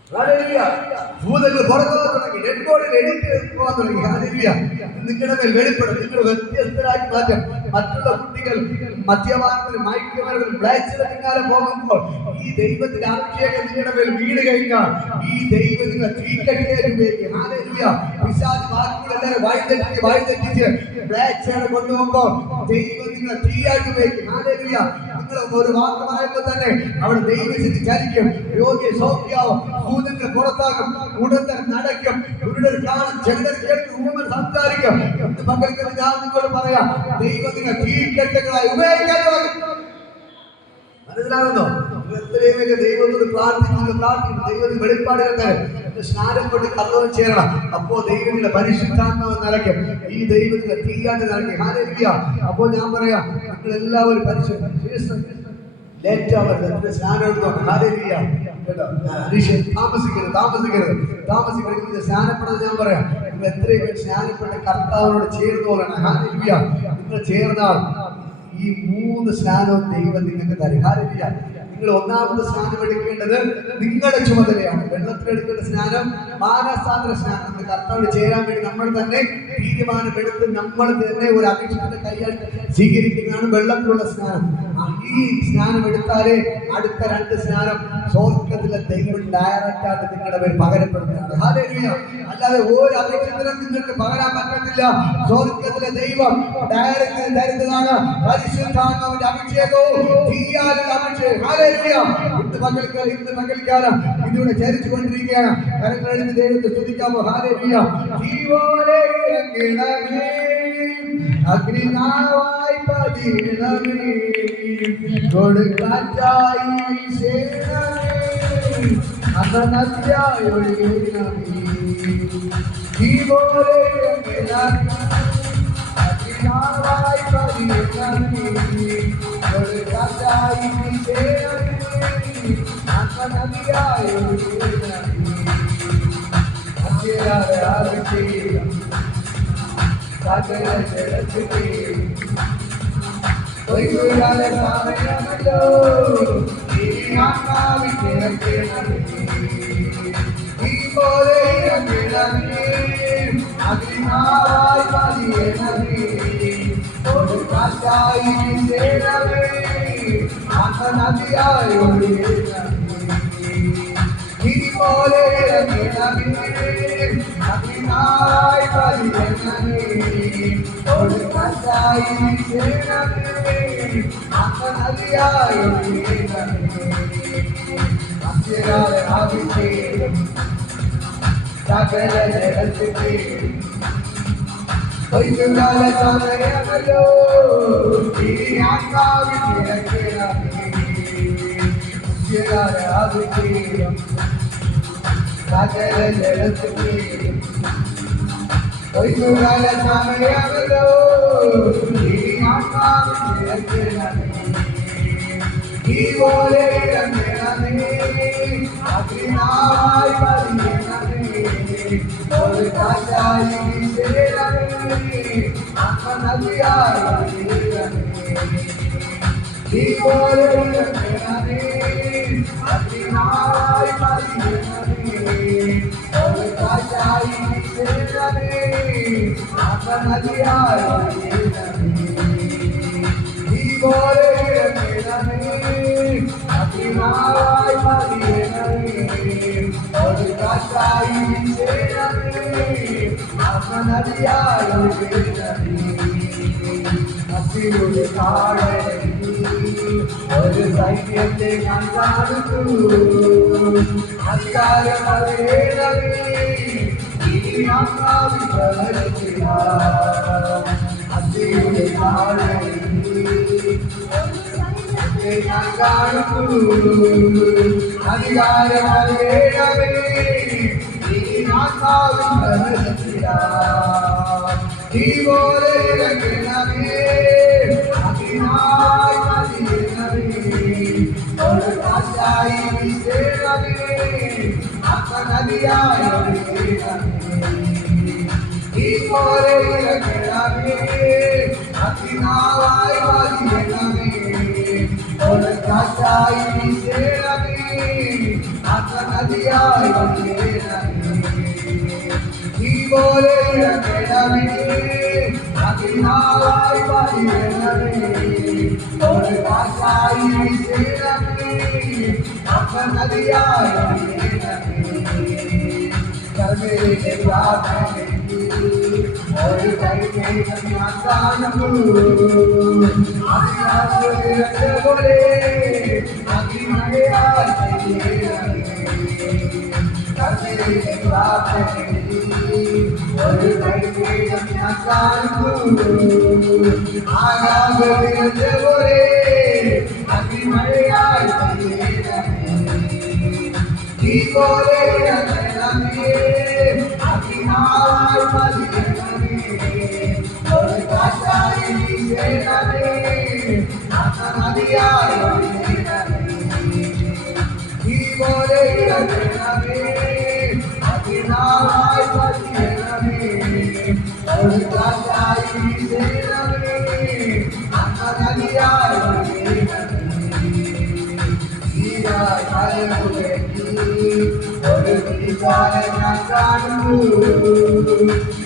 ഹല്ലേലൂയ. ഭൂതങ്ങൾ പുറത്തു തുടങ്ങി, ഡെഡ് ബോഡിയിൽ എഡിറ്റ് പോകാൻ തുടങ്ങി. ഹല്ലേലൂയ. നിങ്ങളുടെ മേൽ വെളിപ്പെടും. നിങ്ങൾ വ്യത്യസ്തരാക്കി മാറ്റും. മറ്റുള്ള കുട്ടികൾ മദ്യപാനത്തിന് മയക്കുമരുന്നിന് ബ്ലാച്ചിന് പിന്നാലെ പോകുമ്പോൾ ഈ ദൈവത്തിന്റെ അഭിഷേകം നിങ്ങളുടെ മേൽ വീട് കഴിഞ്ഞാൽ ഈ ദൈവം നിങ്ങൾ തീക്കട്ടിലേക്ക് ഉപയോഗിക്കും. ഹല്ലേലൂയ. പിശാച് വാക്കുകളെല്ലാവരും വഴിതെറ്റിച്ച് ബ്ലാച്ചിനെ കൊണ്ടുപോകുമ്പോൾ ദൈവം നിങ്ങളെ തീയായിട്ട് ഉപയോഗിക്കും. ഹല്ലേലൂയ. നിങ്ങൾ ഒരു വാക്ക് പറയുമ്പോൾ തന്നെ അവിടെ ദൈവശക്തി ചലിക്കും. രോഗിയെ സൗഖ്യമാവും, ഭൂതങ്ങൾ പുറത്താകും, ഉടന്തർ നടക്കും, ഉരുടർ കാണും, ചെണ്ടർ കേൾക്കും, ഊമർ സംസാരിക്കും. ഇന്ന് പകൽക്കാലം ഞാൻ നിങ്ങളോട് പറയാം, ദൈവം നിങ്ങൾ തീക്കെട്ടുകളായി ഉപയോഗിക്കാൻ തുടങ്ങും. മനസ്സിലാകുന്നോ? എത്രയും വലിയ ദൈവത്തോട് പ്രാർത്ഥിക്കുന്നു. ദൈവത്തിന് വെളിപ്പാടുകൾ സ്നാനം കൊണ്ട് കർത്തവ്യം ചേരണം. അപ്പോ ദൈവത്തിന്റെ പരിശുദ്ധാത്മാവ് നിറയ്ക്കും. ഈ ദൈവത്തിന്റെ തീയാണ്ട് നിറയ്ക്കും. ഹല്ലേലൂയ. അപ്പോ ഞാൻ പറയാം, നിങ്ങൾ എല്ലാവരും പരിശുദ്ധ സ്നാനം എടുത്തോണ്ട്. ഹല്ലേലൂയ. കേട്ടോ, താമസിക്കരുത്. സ്നാനപ്പെടുന്നത് ഞാൻ പറയാം, നിങ്ങൾ എത്രയും പേര് സ്നാനപ്പെട്ട് കർത്താവിനോട് ചേർന്ന് പോകണം. ഹല്ലേലൂയ. നിങ്ങൾ ചേർന്നാൽ ഈ 3 സ്നാനവും ദൈവം നിങ്ങൾക്ക് തരും. ഹല്ലേലൂയ. നിങ്ങൾ ഒന്നാമത് സ്നാനം എടുക്കേണ്ടത് നിങ്ങളുടെ ചുമതലയാണ്. വെള്ളത്തിലെടുക്കേണ്ട സ്നാനം മാനസാന്തര സ്നാനം. നമ്മൾ കർത്താവിന് ചേരാൻ വേണ്ടി നമ്മൾ തന്നെ തീരുമാനമെടുത്ത് നമ്മൾ തന്നെ ഒരു അഭിഷേകത്തിന്റെ കൈയാൽ സ്വീകരിക്കുന്നതാണ് വെള്ളത്തിലുള്ള സ്നാനം. ഈ സ്നാനം എടുത്താലേ അടുത്ത 2 സ്നാനം സ്വർഗ്ഗത്തിലെ ദൈവം ഡയറക്റ്റ് ആയിട്ട് നിങ്ങളുടെ പേര് പകരപ്പെടുന്നതാണ്. ഹല്ലേലൂയ. അല്ലാതെ ഒരു അഭിഷേകത്തിനും നിങ്ങൾക്ക് പകരാൻ പറ്റത്തില്ല. സ്വർഗ്ഗത്തിലെ ദൈവം ഡയറക്റ്റ് തരുന്നതാണ് പരിശുദ്ധാത്മാവിന്റെ അഭിഷേകവും തീയാലുള്ള അഭിഷേകം. ഹല്ലേലൂയ. ഇന്ന് പകൽക്കാലം ഇതിലൂടെ ചരിച്ചു കൊണ്ടിരിക്കുകയാണ്. കരങ്ങളെടുത്ത് ദൈവത്തെ സ്തുതിക്കാമോ? ഹല്ലേലൂയ. ജീവോടെ ഇറങ്ങണമേ, അഗ്നിനാവായി പതിരണമേ, കൊടുങ്കാറ്റായി വീശണമേ, അസനദ്യായി ഒഴുകണമേ. ജീവോടെ ഇറങ്ങണമേ, അഗ്നിനാവായി പതിരണമേ, കൊടുങ്കാറ്റായി വീശണമേ, അസനദ്യായി ഒഴുകണമേ. സകല ജഗത്തിലെ ഒയ്യാലെ സമയമല്ലോ ഈ ആത്മാവിൽ കിടക്കണമേ, ഈ പോലെ ഇറങ്ങണമേ, അഗ്നിനാവായി പതിയണമേ, ഒരു കാറ്റായി വീശണമേ, ആത്മനദിയായി ഒഴുകണമേ. ഈ പോലെ ഇറങ്ങണമേ, അഗ്നിനാവായി പതിയണമേ, ഒരു കാറ്റായി വീശണമേ, ആത്മനദിയായി ഒഴുകണമേ. അത്യകാല അഭിഷേകം സകല ജഗത്തിലെ ഒയ്യാല സമയമല്ലോ ഈ ആത്മാവിൽ കിടക്കണമേ. അത്യകാല അഭിഷേകം സകല ജഗത്തിലെ ഒയ്യാല സമയമല്ലോ ഈ ആത്മാവിൽ കിടക്കണമേ. ഈ പോലെ ഇറങ്ങണമേ, അഗ്നിനാവായി പതിയണമേ, ഒരു കാറ്റായി വീശണമേ, ആത്മനദിയായി ഒഴുകണമേ. ഈ പോലെ ഇറങ്ങണമേ, അഗ്നിനാവായി പതിയണമേ, ഒരു കാറ്റായി വീശണമേ, ആത്മനദിയായി ഒഴുകണമേ. ഈ പോലെ ഇറങ്ങണമേ, അഗ്നിനാവായി പതിയണമേ, ഒരു കാറ്റായി വീശണമേ, ആത്മനദിയായി ഒഴുകണമേ. അത്തിയുടെ താഴെ ഒരു സൈന്യത്തെ ഞാൻ കാണുന്നു, അധികാരമറിയണമേ, ഈ ആത്മാവിൽ പ്രവർത്തിക്കാം. അത്തിയുടെ താഴെ ഞാൻ കാണുന്നു, അധികാരമറിയണമേ, ഈ ആത്മാവിൽ പ്രവർത്തിക്കാം. ഈ പോലെ ഇറങ്ങണമേ, അഗ്നിനായി പതിയണമേ, ഒരു കാറ്റായി വീശണമേ, ആത്മനദിയായി ഒഴുകണമേ. ഈ പോലെ ഇറങ്ങണമേ, അഗ്നിനാവായി പതിയണമേ, ഒരു കാറ്റായി വീശണമേ, ആത്മനദിയായി ഒഴുകണമേ. ഈ പോലെ ഇറങ്ങണമേ, അഗ്നിനാവായി പതിയണമേ, ഒരു കാറ്റായി വീശണമേ, ആത്മനദിയായി ഒഴുകണമേ. കർമ്മേലെ പ്രാർത്ഥനയ്ക്ക് ഒരു കൈമേഘം ഞാൻ കാണുന്നു, അതിനാലെ പോലെ അഗ്നിമഴയാൽ പെയ്യണമേ. കർമ്മേലെ പ്രാർത്ഥനയ്ക്ക് ഒരു കൈമേഘം ഞാൻ കാണുന്നു, ആകാശത്തിലെ പോലെ അഗ്നിമഴയാൽ പെയ്യണമേ. ഈ പോലെ ഇറങ്ങണമേ, അഗ്നിനാവായി പതിയണമേ, ഒരു കാറ്റായി വീശണമേ, ആത്മനദിയായി ഒഴുകണമേ. ഈ പോലെ ഇറങ്ങണമേ, അഗ്നിനാവായി പതിയണമേ, ഒരു കാറ്റായി വീശണമേ, ആത്മനദിയായി ഒഴുകണമേ. ഒരു ദൈവകാലം ഞാൻ കാണുന്നു.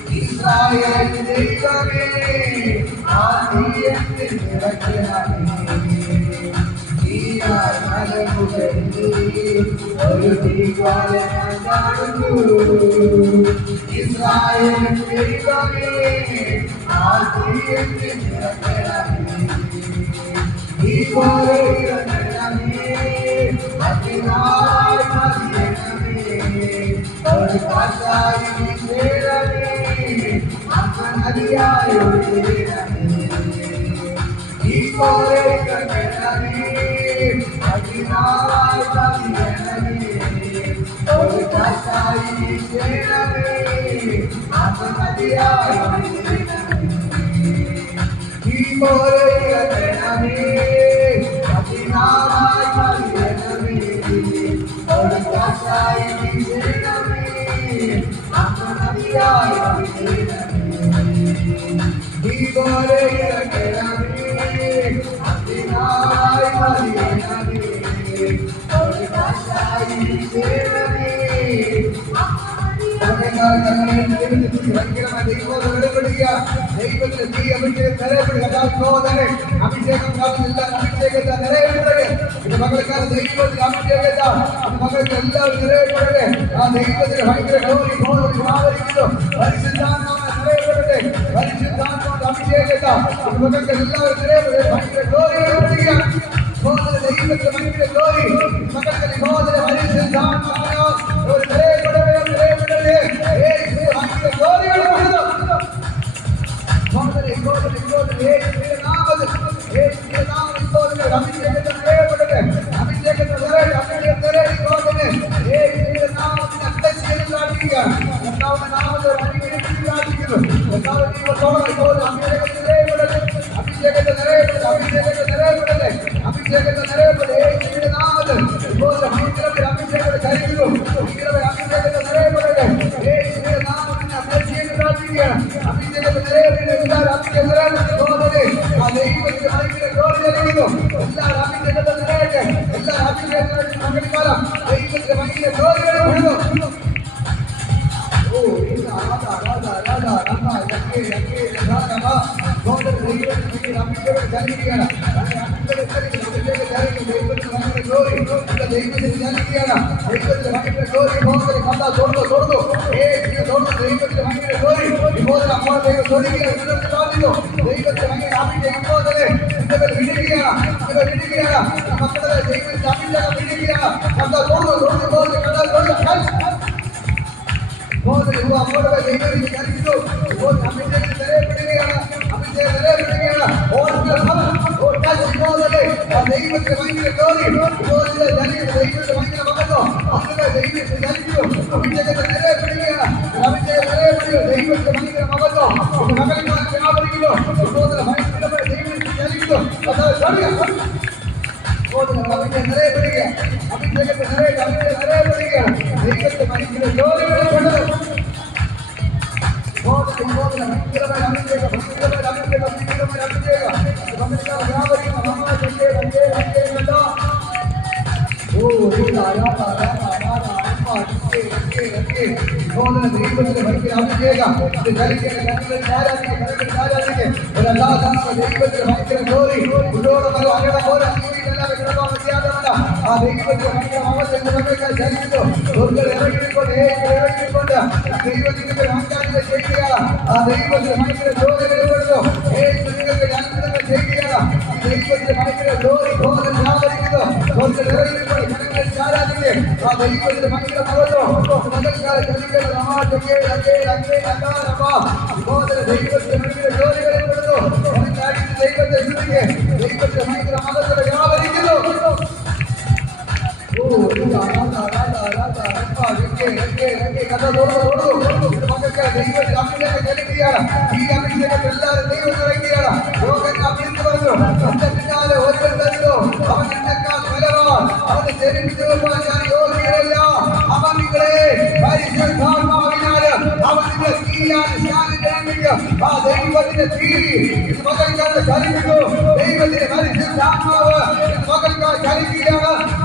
ഇസ്രായേലിൻ ദൈവമേ, ആദിയത്തിൽ നിറയ്ക്കണമേ. നീയായി മലമുകളിൽ ഒരു ദൈവകാലം ഞാൻ കാണുന്നു. ഇസ്രായേലിൻ ദൈവമേ, ആദിയത്തിൽ നിറയ്ക്കണമേ. ഈ പോലെ ഇറങ്ങണമേ, അതിനായി മതിയണമേ. ഒരു കാറ്റായി വീശണമേ, നദിയായി ഒഴുകണമേ. ഈ പോലെ ഇറങ്ങണമേ, അതിനായി മതിയണമേ. ഒരു കാറ്റായി വീശണമേ, നദിയായി ഒഴുകണമേ. ഈ പോലെ ഇറങ്ങണമേ, അതിനായി മതിയണമേ. ഒരു കാറ്റായി വീശണമേ, നദിയായി ഒഴുകണമേ. ഈ പോലെ ഇറങ്ങണമേ, അതിനായി മതിയണമേ. ഒരു കാറ്റായി വീശണമേ. ദൈവത്തിന്റെ തീ അഭിഷേകം അഭിഷേകത്തെ നിറയപ്പെടട്ടെ. എന്റെ മകൾക്കാണ് ദൈവത്തിന്റെ അഭിഷേകത്താ മകൾക്ക് എല്ലാവരും നിറയപ്പെടട്ടെ. ആ ദൈവത്തിന് ഭയങ്കര ആദരിക്കുന്നു. പരിശുദ്ധാത്മാവിനെ നിറയപ്പെടട്ടെ. പരിശുദ്ധാത്മാവിന്റെ അഭിഷേകത്താ മകൾക്ക് എല്ലാവരും നിറയപ്പെടട്ടെ. ഭയങ്കര ഗ്ലോറിയോടുകൂടിയാണ് ദൈവത്തിന്റെ ഭയങ്കര ഗ്ലോറി മകൾക്ക് നിബോധന പരിശുദ്ധാത്മാവിനോ ഒരു നിറയപ്പെടട്ടെ. നിറയപ്പെടട്ടെ. ഭയങ്കര ഗ്ലോറിയോടുകൂടുന്നു. അഭിഷേകത്തെ നിറയപ്പെടട്ടെ. അഭിഷേകത്തെ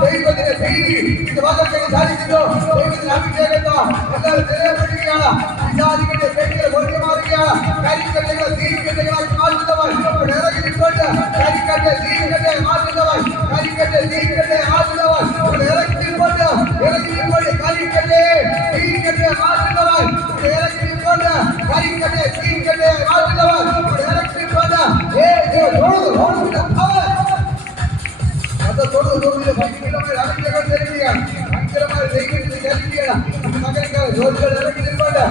ദൈവത്തിന്റെ ഇത് വാഗ്ദത്തം സാധിക്കുന്നു. ദൈവത്തിന്റെ അഭിഷേകത്താൽ എല്ലാവരും നിലനിൽക്കുകയാണ്. വിചാരിക്കട്ടെ പേടികൾ ഒഴിഞ്ഞു മാറുകയാണ്. കരിക്കട്ടെ തീരിക്കട്ടെകളായി മാറ്റുന്നവൻ ഇവിടെ ഇറങ്ങി നിൽക്കൊണ്ട് കരിക്കട്ടെ തീരിക്കട്ടെ മാറ്റുന്നവൻ കരിക്കട്ടെ തീരിക്കട്ടെ മാറ്റുന്നവൻ ഇവിടെ ഇറങ്ങി നിൽക്കൊണ്ട് കരിക്കട്ടെ തീരിക്കട്ടെ മാറ്റുന്നവൻ ഇവിടെ ഇറങ്ങി നിൽക്കൊണ്ട് കരിക്കട്ടെ തീരിക്കട്ടെ മാറ്റുന്നവൻ ഇവിടെ ഇറങ്ങി നിൽക്കൊണ്ട് ഭയങ്കരമായ അഭിഷേകം തരികയാണ്. ഭയങ്കരമായ ദൈവത്തിന് കരുതിയാണ്. മകൻകാർ ജോലികൾ ഇറങ്ങി നിൽക്കൊണ്ട്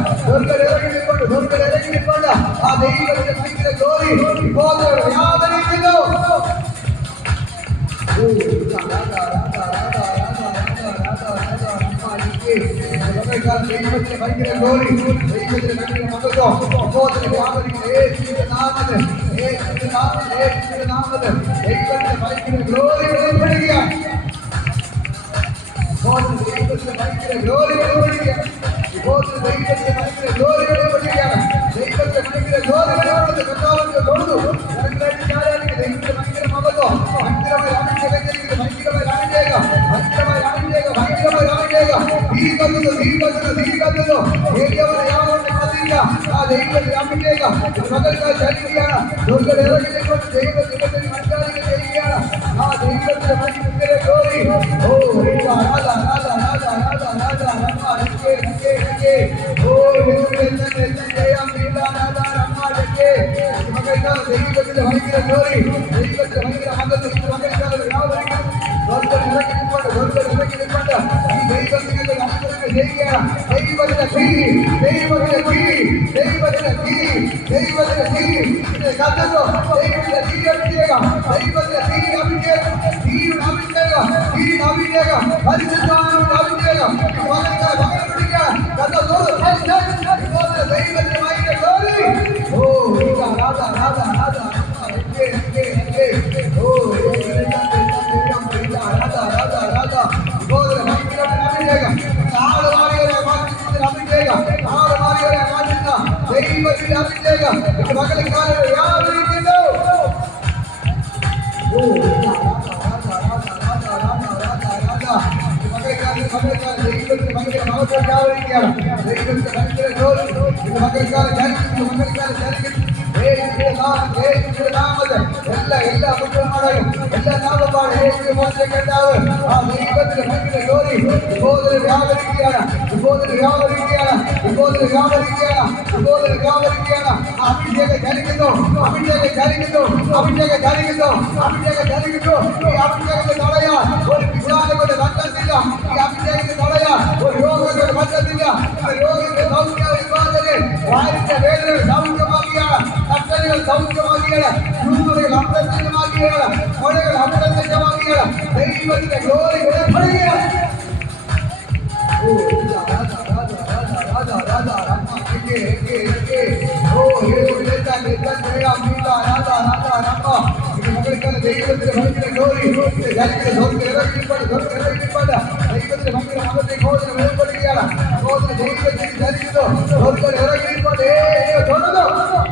ആ ദൈവത്തിന്റെ ഭയങ്കര ജോലി ഇപ്പോൾ വ്യാപരിക്കുന്നു. ദൈവത്തിന്റെ ഭയങ്കര ജോലി ദൈവത്തിന്റെ ഭയങ്കര മകത്തോ ഇപ്പോൾ വ്യാപരിക്കുന്നു. യേശുവിന്റെ നാമത്തിൽ ദൈവത്തിന്റെ ഭയങ്കര ജോലി വെളിപ്പെടുകയാണ്. ദൈവത്തിന്റെ ഭയങ്കര ജോലി വെളിപ്പെടുകയാണ്. ഇപ്പോൾ ദൈവത്തിന്റെ ഭയങ്കര ജോലി വെളിപ്പെടുകയാണ്. ദൈവത്തിന്റെ ഭയങ്കര ജോലി വെളിപ്പെടുന്നത് കർത്താവിന്റെ തൊഴുതു ദൈവത്തിന്റെ ഭയങ്കര മകത്തോ ഭയങ്കരമായ അഭിഷേകം ഭയങ്കരമായ അഭിഷേകം തീ കത്തുന്നു ആ ദൈവത്തിന്റെ അഭിഷേകം മകൾക്കായി ചലിക്കുകയാണ്. ദുർഗം ഇറങ്ങിക്കൊണ്ട് ദൈവത്തിന്റെ മനസ്സിലാക്കി ചെയ്യുകയാണ്. ആ ദൈവത്തിന്റെ ഭയങ്കര ജോലി ദൈവത്തിന്റെ ഭയങ്കര ജോലി ദൈവത്തിന്റെ ഭയങ്കര മകൾക്ക് മകൾക്കാണ് വ്യാപരിക്കുന്നു. ദുർഗം ഇറങ്ങിക്കൊണ്ട് ഈ ദൈവത്തിന്റെ അനുഗ്രഹങ്ങൾ ചെയ്യുകയാണ്. ദൈവത്തിന്റെ തീ കത്തുന്നു. ദൈവത്തിന്റെ തീ അഭിഷേകം ദൈവത്തിന്റെ തീ അഭിഷേകം പരിശുദ്ധാത്മാവിന്റെ അഭിഷേകം പകരം പിടിക്കാൻ ദൈവത്തിന്റെ ഭയങ്കര ജോലി ദൈവത്തിന്റെ അഭിഷേകം മകൾക്കാരെ വ്യാപരിക്കുന്നു. ദൈവത്തിന് ഭയങ്കര മഹത്വം വ്യാപരിക്കുകയാണ്. ദൈവത്തിന്റെ ഭയങ്കര ജോലി മകൾക്കാരെ ചലിക്കുന്നു. എല്ലാ പുത്രന്മാരെയും എല്ലാ നാമപ്പാടും കേട്ടാവ് ആ ദൈവത്തിന്റെ ഭയങ്കര ജോലി ഇപ്പോഴും വ്യാപരിക്കുകയാണ്. അഭിഷേകം ചലിക്കുന്നു. ഈ അഭിഷേകത്തെ തടയാൻ ഒരു പിശാചുകളുടെ പറ്റത്തില്ല. ഈ അഭിഷേകത്തെ തടയാൻ ഒരു രോഗങ്ങളുടെ പറ്റത്തില്ല. രോഗത്തിന്റെ സൗഖ്യമാക്കിയാണ്. വാരിന്റെ വേദനകൾ സൗഖ്യമാക്കിയാണ്. കട്ടലുകൾ സൗഖ്യമാക്കിയാണ്. ചൂടുകൾ അപ്രത്യക്ഷമാക്കിയാണ്. മഴകൾ അപ്രത്യക്ഷമാക്കിയാണ്. ദൈവത്തിന്റെ ജോലി വെളിപ്പെടുകയാണ്. ദൈവത്തിന്റെ ഭയങ്കര ജോലി ദൈവത്തിന്റെ ഭയങ്കര മതത്തെ ഘോഷണം വെളിപ്പെടുകയാണ്. ദൈവത്തിന് ധരിക്കുന്നു ഇറങ്ങിക്കൊണ്ട് തൊടുന്നു.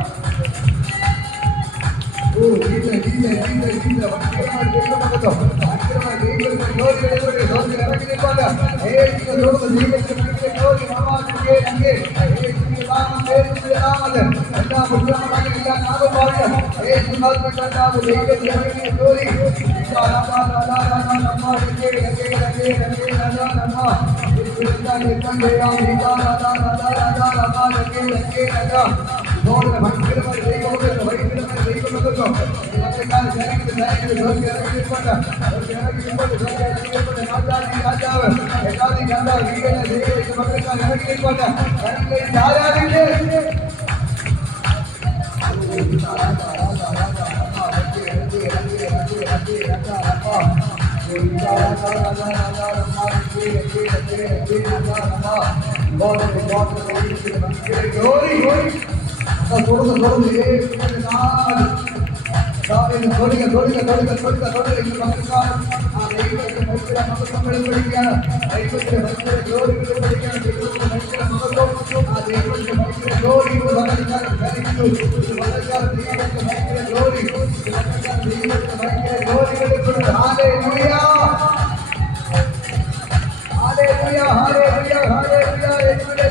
ഹല്ലേലൂയ ഹല്ലേലൂയ യേശുവേ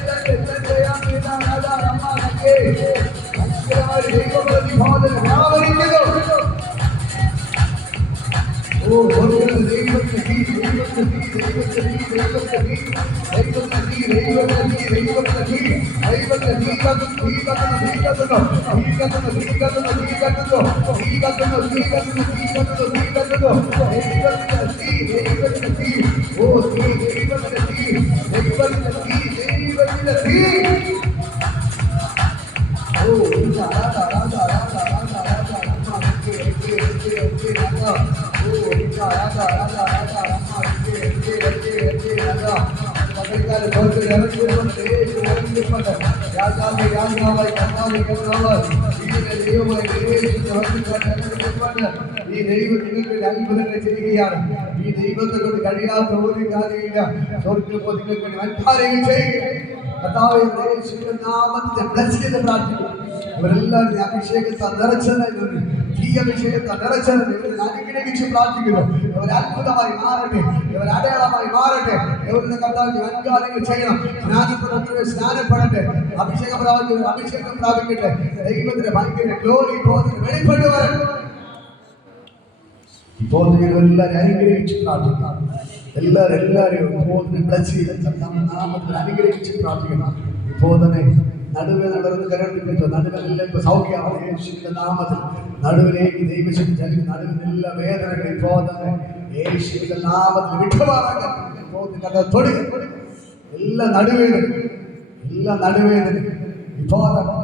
നന്ദി നാദാ നമ്മാനേ ഭയങ്കരമായ ദൈവപ്രതിഭാതം വ്യാപരിക്കുന്നു. ഓ ഈ ദൈവം നിങ്ങൾക്ക് അത്ഭുതങ്ങൾ ചെയ്യുകയാണ്. ഈ ദൈവത്തെ കൊണ്ട് കഴിയാത്ത ഒരു കാര്യമില്ല. സ്വർഗ്ഗത്തിൽ നിങ്ങൾക്ക് അത്ഭുതങ്ങൾ ചെയ്യുക. കർത്താവേ യേശുവിന്റെ നാമത്തിൽ ബ്ലെസ് ചെയ്ത് പ്രാർത്ഥിക്കുന്നു. ഇവരെല്ലാവരും അഭിഷേകത്താൽ നിറച്ചതായി ഈ അഭിഷേകത്താൽ നിറച്ചത് ഇവരെ അനുഗ്രഹിച്ച് പ്രാർത്ഥിക്കുന്നു. ഇവർ അത്ഭുതമായി മാറട്ടെ, ഇവർ അടയാളമായി മാറട്ടെ. ഇവരുടെ കർത്താവിന്റെ അൻകാര്യങ്ങൾ ചെയ്യണം. സ്നാനപ്പെടട്ടെ, സ്നാനപ്പെടട്ടെ, അഭിഷേകം പ്രാപിക്കട്ടെ. ദൈവത്തിന്റെ ഭയങ്കര ഗ്ലോറി വെളിപ്പെട്ടു വരട്ടെ. ഇപ്പോൾ നിങ്ങൾ എല്ലാവരും അനുഗ്രഹിച്ച് പ്രാർത്ഥിക്കണം. എല്ലാവരും ബ്ലസ് ചെയ്ത് നാമത്തിൽ അനുഗ്രഹിച്ച് പ്രാർത്ഥിക്കണം. ഇപ്പോൾ തന്നെ നടുവേ നടന്ന് കരണ്ടിട്ടോ നടുവിനെല്ലാം ഇപ്പൊ സൗഖ്യമാണ് യേശുവിന്റെ നാമത്തിൽ. നടുവിലേക്ക് ദൈവശക്തി ചലിക്കും. നടുവിനെല്ലാ വേദനകൾ ഇപ്പോൾ തന്നെ യേശുവിന്റെ നാമത്തിൽ വിട്ടുമാറാൻ തൊടുക. എല്ലാ നടുവേദന ഇപ്പോൾ തന്നെ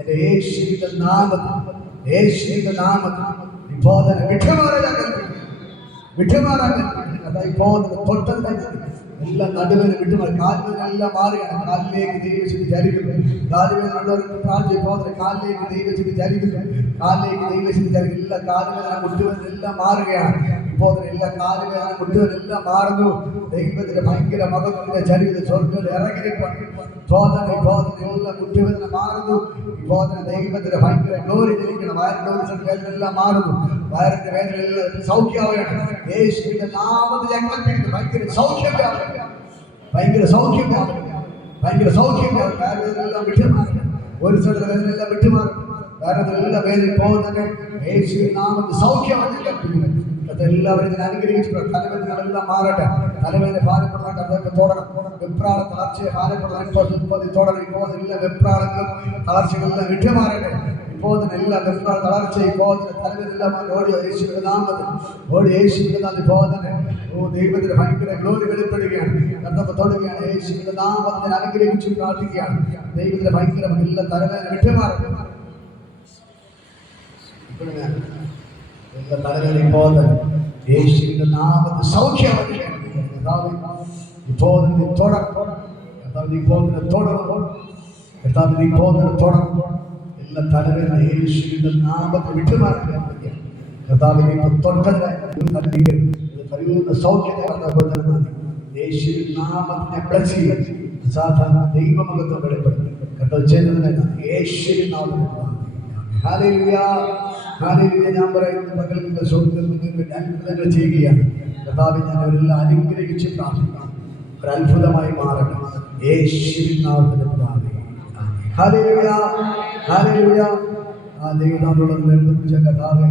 എന്റെ യേശുവിന്റെ നാമത്തിൽ ഇപ്പോൾ തന്നെ വിട്ടുമാറാൻ ഇപ്പോൾ തൊട്ടത് എല്ലാം നടുവേദന വിട്ടുമാറി. കാലുവേദനെല്ലാം മാറിയാണ്. കാലിലേക്ക് ദൈവശക്തി ചലിക്കുന്നു. കാലുവേദനയുള്ളവർക്ക് പ്രാർത്ഥിപ്പോൾ കാലിലേക്ക് ദൈവശക്തി ചലിക്കുന്നു. കാലിലേക്ക് ദൈവശക്തി ചലിക്കുന്നു. എല്ലാ കാലുവേദന മുട്ടുവേദന എല്ലാം മാറുകയാണ്. ഇപ്പോൾ എല്ലാ കാലുവേദന മുട്ടുവേദന എല്ലാം മാറുന്നു. ദൈവത്തിന്റെ ഭയങ്കര മകത്തിന്റെ ചരിവിന്റെ സ്വർഗ്ഗത്തിൽ ഇറങ്ങിയിരിക്കുന്നു. എല്ലാ മുട്ടുവേദന മാറുന്നു. ഇപ്പോൾ ദൈവത്തിന്റെ ഭയങ്കര ഗ്ലോറി ജനിക്കണം. വയറിന്റെ വേദന എല്ലാം മാറുന്നു. വയറിന്റെ വേദന എല്ലാം സൗഖ്യമാവുകയാണ്. യേശുവിന്റെ നാമത്തിൽ ഞങ്ങൾ ഭയങ്കര സൗഖ്യം ഭയങ്കര സൗഖ്യം വേദനയെല്ലാം വിട്ടുമാറും. ഒരു സ്ഥലത്ത് വേദനയെല്ലാം വിട്ടുമാറും. വേദനയെല്ലാം വേദന പോകുന്നത് യേശുവിന്റെ നാമത്തിൽ സൗഖ്യമാണ് ഞാൻ കൽപ്പിക്കുന്നത്. എല്ലാവരും ഇതിനെ അനുഗ്രഹിച്ചു. തലവേദനകളെല്ലാം മാറട്ടെ. തലവേദന ഭാരപ്പെടുന്ന കഥയൊക്കെ തുടരണം. വെപ്രാള തളർച്ചയെ ഭാരപ്പെടുന്ന തുടരണം. ഇപ്പോൾ എല്ലാ വെപ്രാളങ്ങളും തളർച്ചകളെല്ലാം വിട്ടുമാറട്ടെ. ഇപ്പോൾ തന്നെ എല്ലാ വെപ്രാള തളർച്ച ഇപ്പോൾ തലവേദനെല്ലാം ഓടി യേശുവിന്റെ നാമത്തിൽ ഇപ്പോൾ തന്നെ ദൈവത്തിന്റെ ഭയങ്കര ഗ്ലോറി വെളിപ്പെടുകയാണ്. കർത്താവ് തൊടുകയാണ്. യേശുവിന്റെ നാമത്തിൽ അനുഗ്രഹിച്ചു പ്രാർത്ഥിക്കുകയാണ്. ദൈവത്തിന്റെ ഭയങ്കര എല്ലാ തലവേദന വിട്ടുമാറട്ടെ. എല്ലാ തലവേദന ഇപ്പോൾ തന്നെ യേശുവിന്റെ നാമത്തിൽ സൗഖ്യമാണ്. ഇപ്പോൾ തന്നെ തുടരണം. എല്ലാ തലവേദന യേശുവിന്റെ നാമത്തിൽ വിട്ടുമാറട്ടെ. കർത്താവിനെ തൊട്ടതിന് സൗഖ്യത്തെ യേശുവിന്റെ നാമത്തിനെ ബ്ലെസ് ചെയ്യുക. സാധാരണ ദൈവമകത്വം വെളിപ്പെടുത്തും. കർത്താവ് ചെയ്തതിനെ യേശുവിൻ നാമത്തിൽ ഹല്ലേലൂയ ഹല്ലേലൂയ. ഞാൻ പറയുന്നത് പകൽ സ്വർഗ്ഗത്തിൽ നിങ്ങൾക്ക് അത്ഭുതങ്ങൾ ചെയ്യുകയാണ്. കർത്താവേ ഞങ്ങളെല്ലാം അനുഗ്രഹിച്ച് പ്രാർത്ഥിക്കണം. ഒരു അത്ഭുതമായി മാറണം യേശുവിൻ നാമത്തിൽ പ്രാർത്ഥിക്കണം. Hallelujah hallelujah. ആ ദൈവനാമമുള്ള കർത്താവേ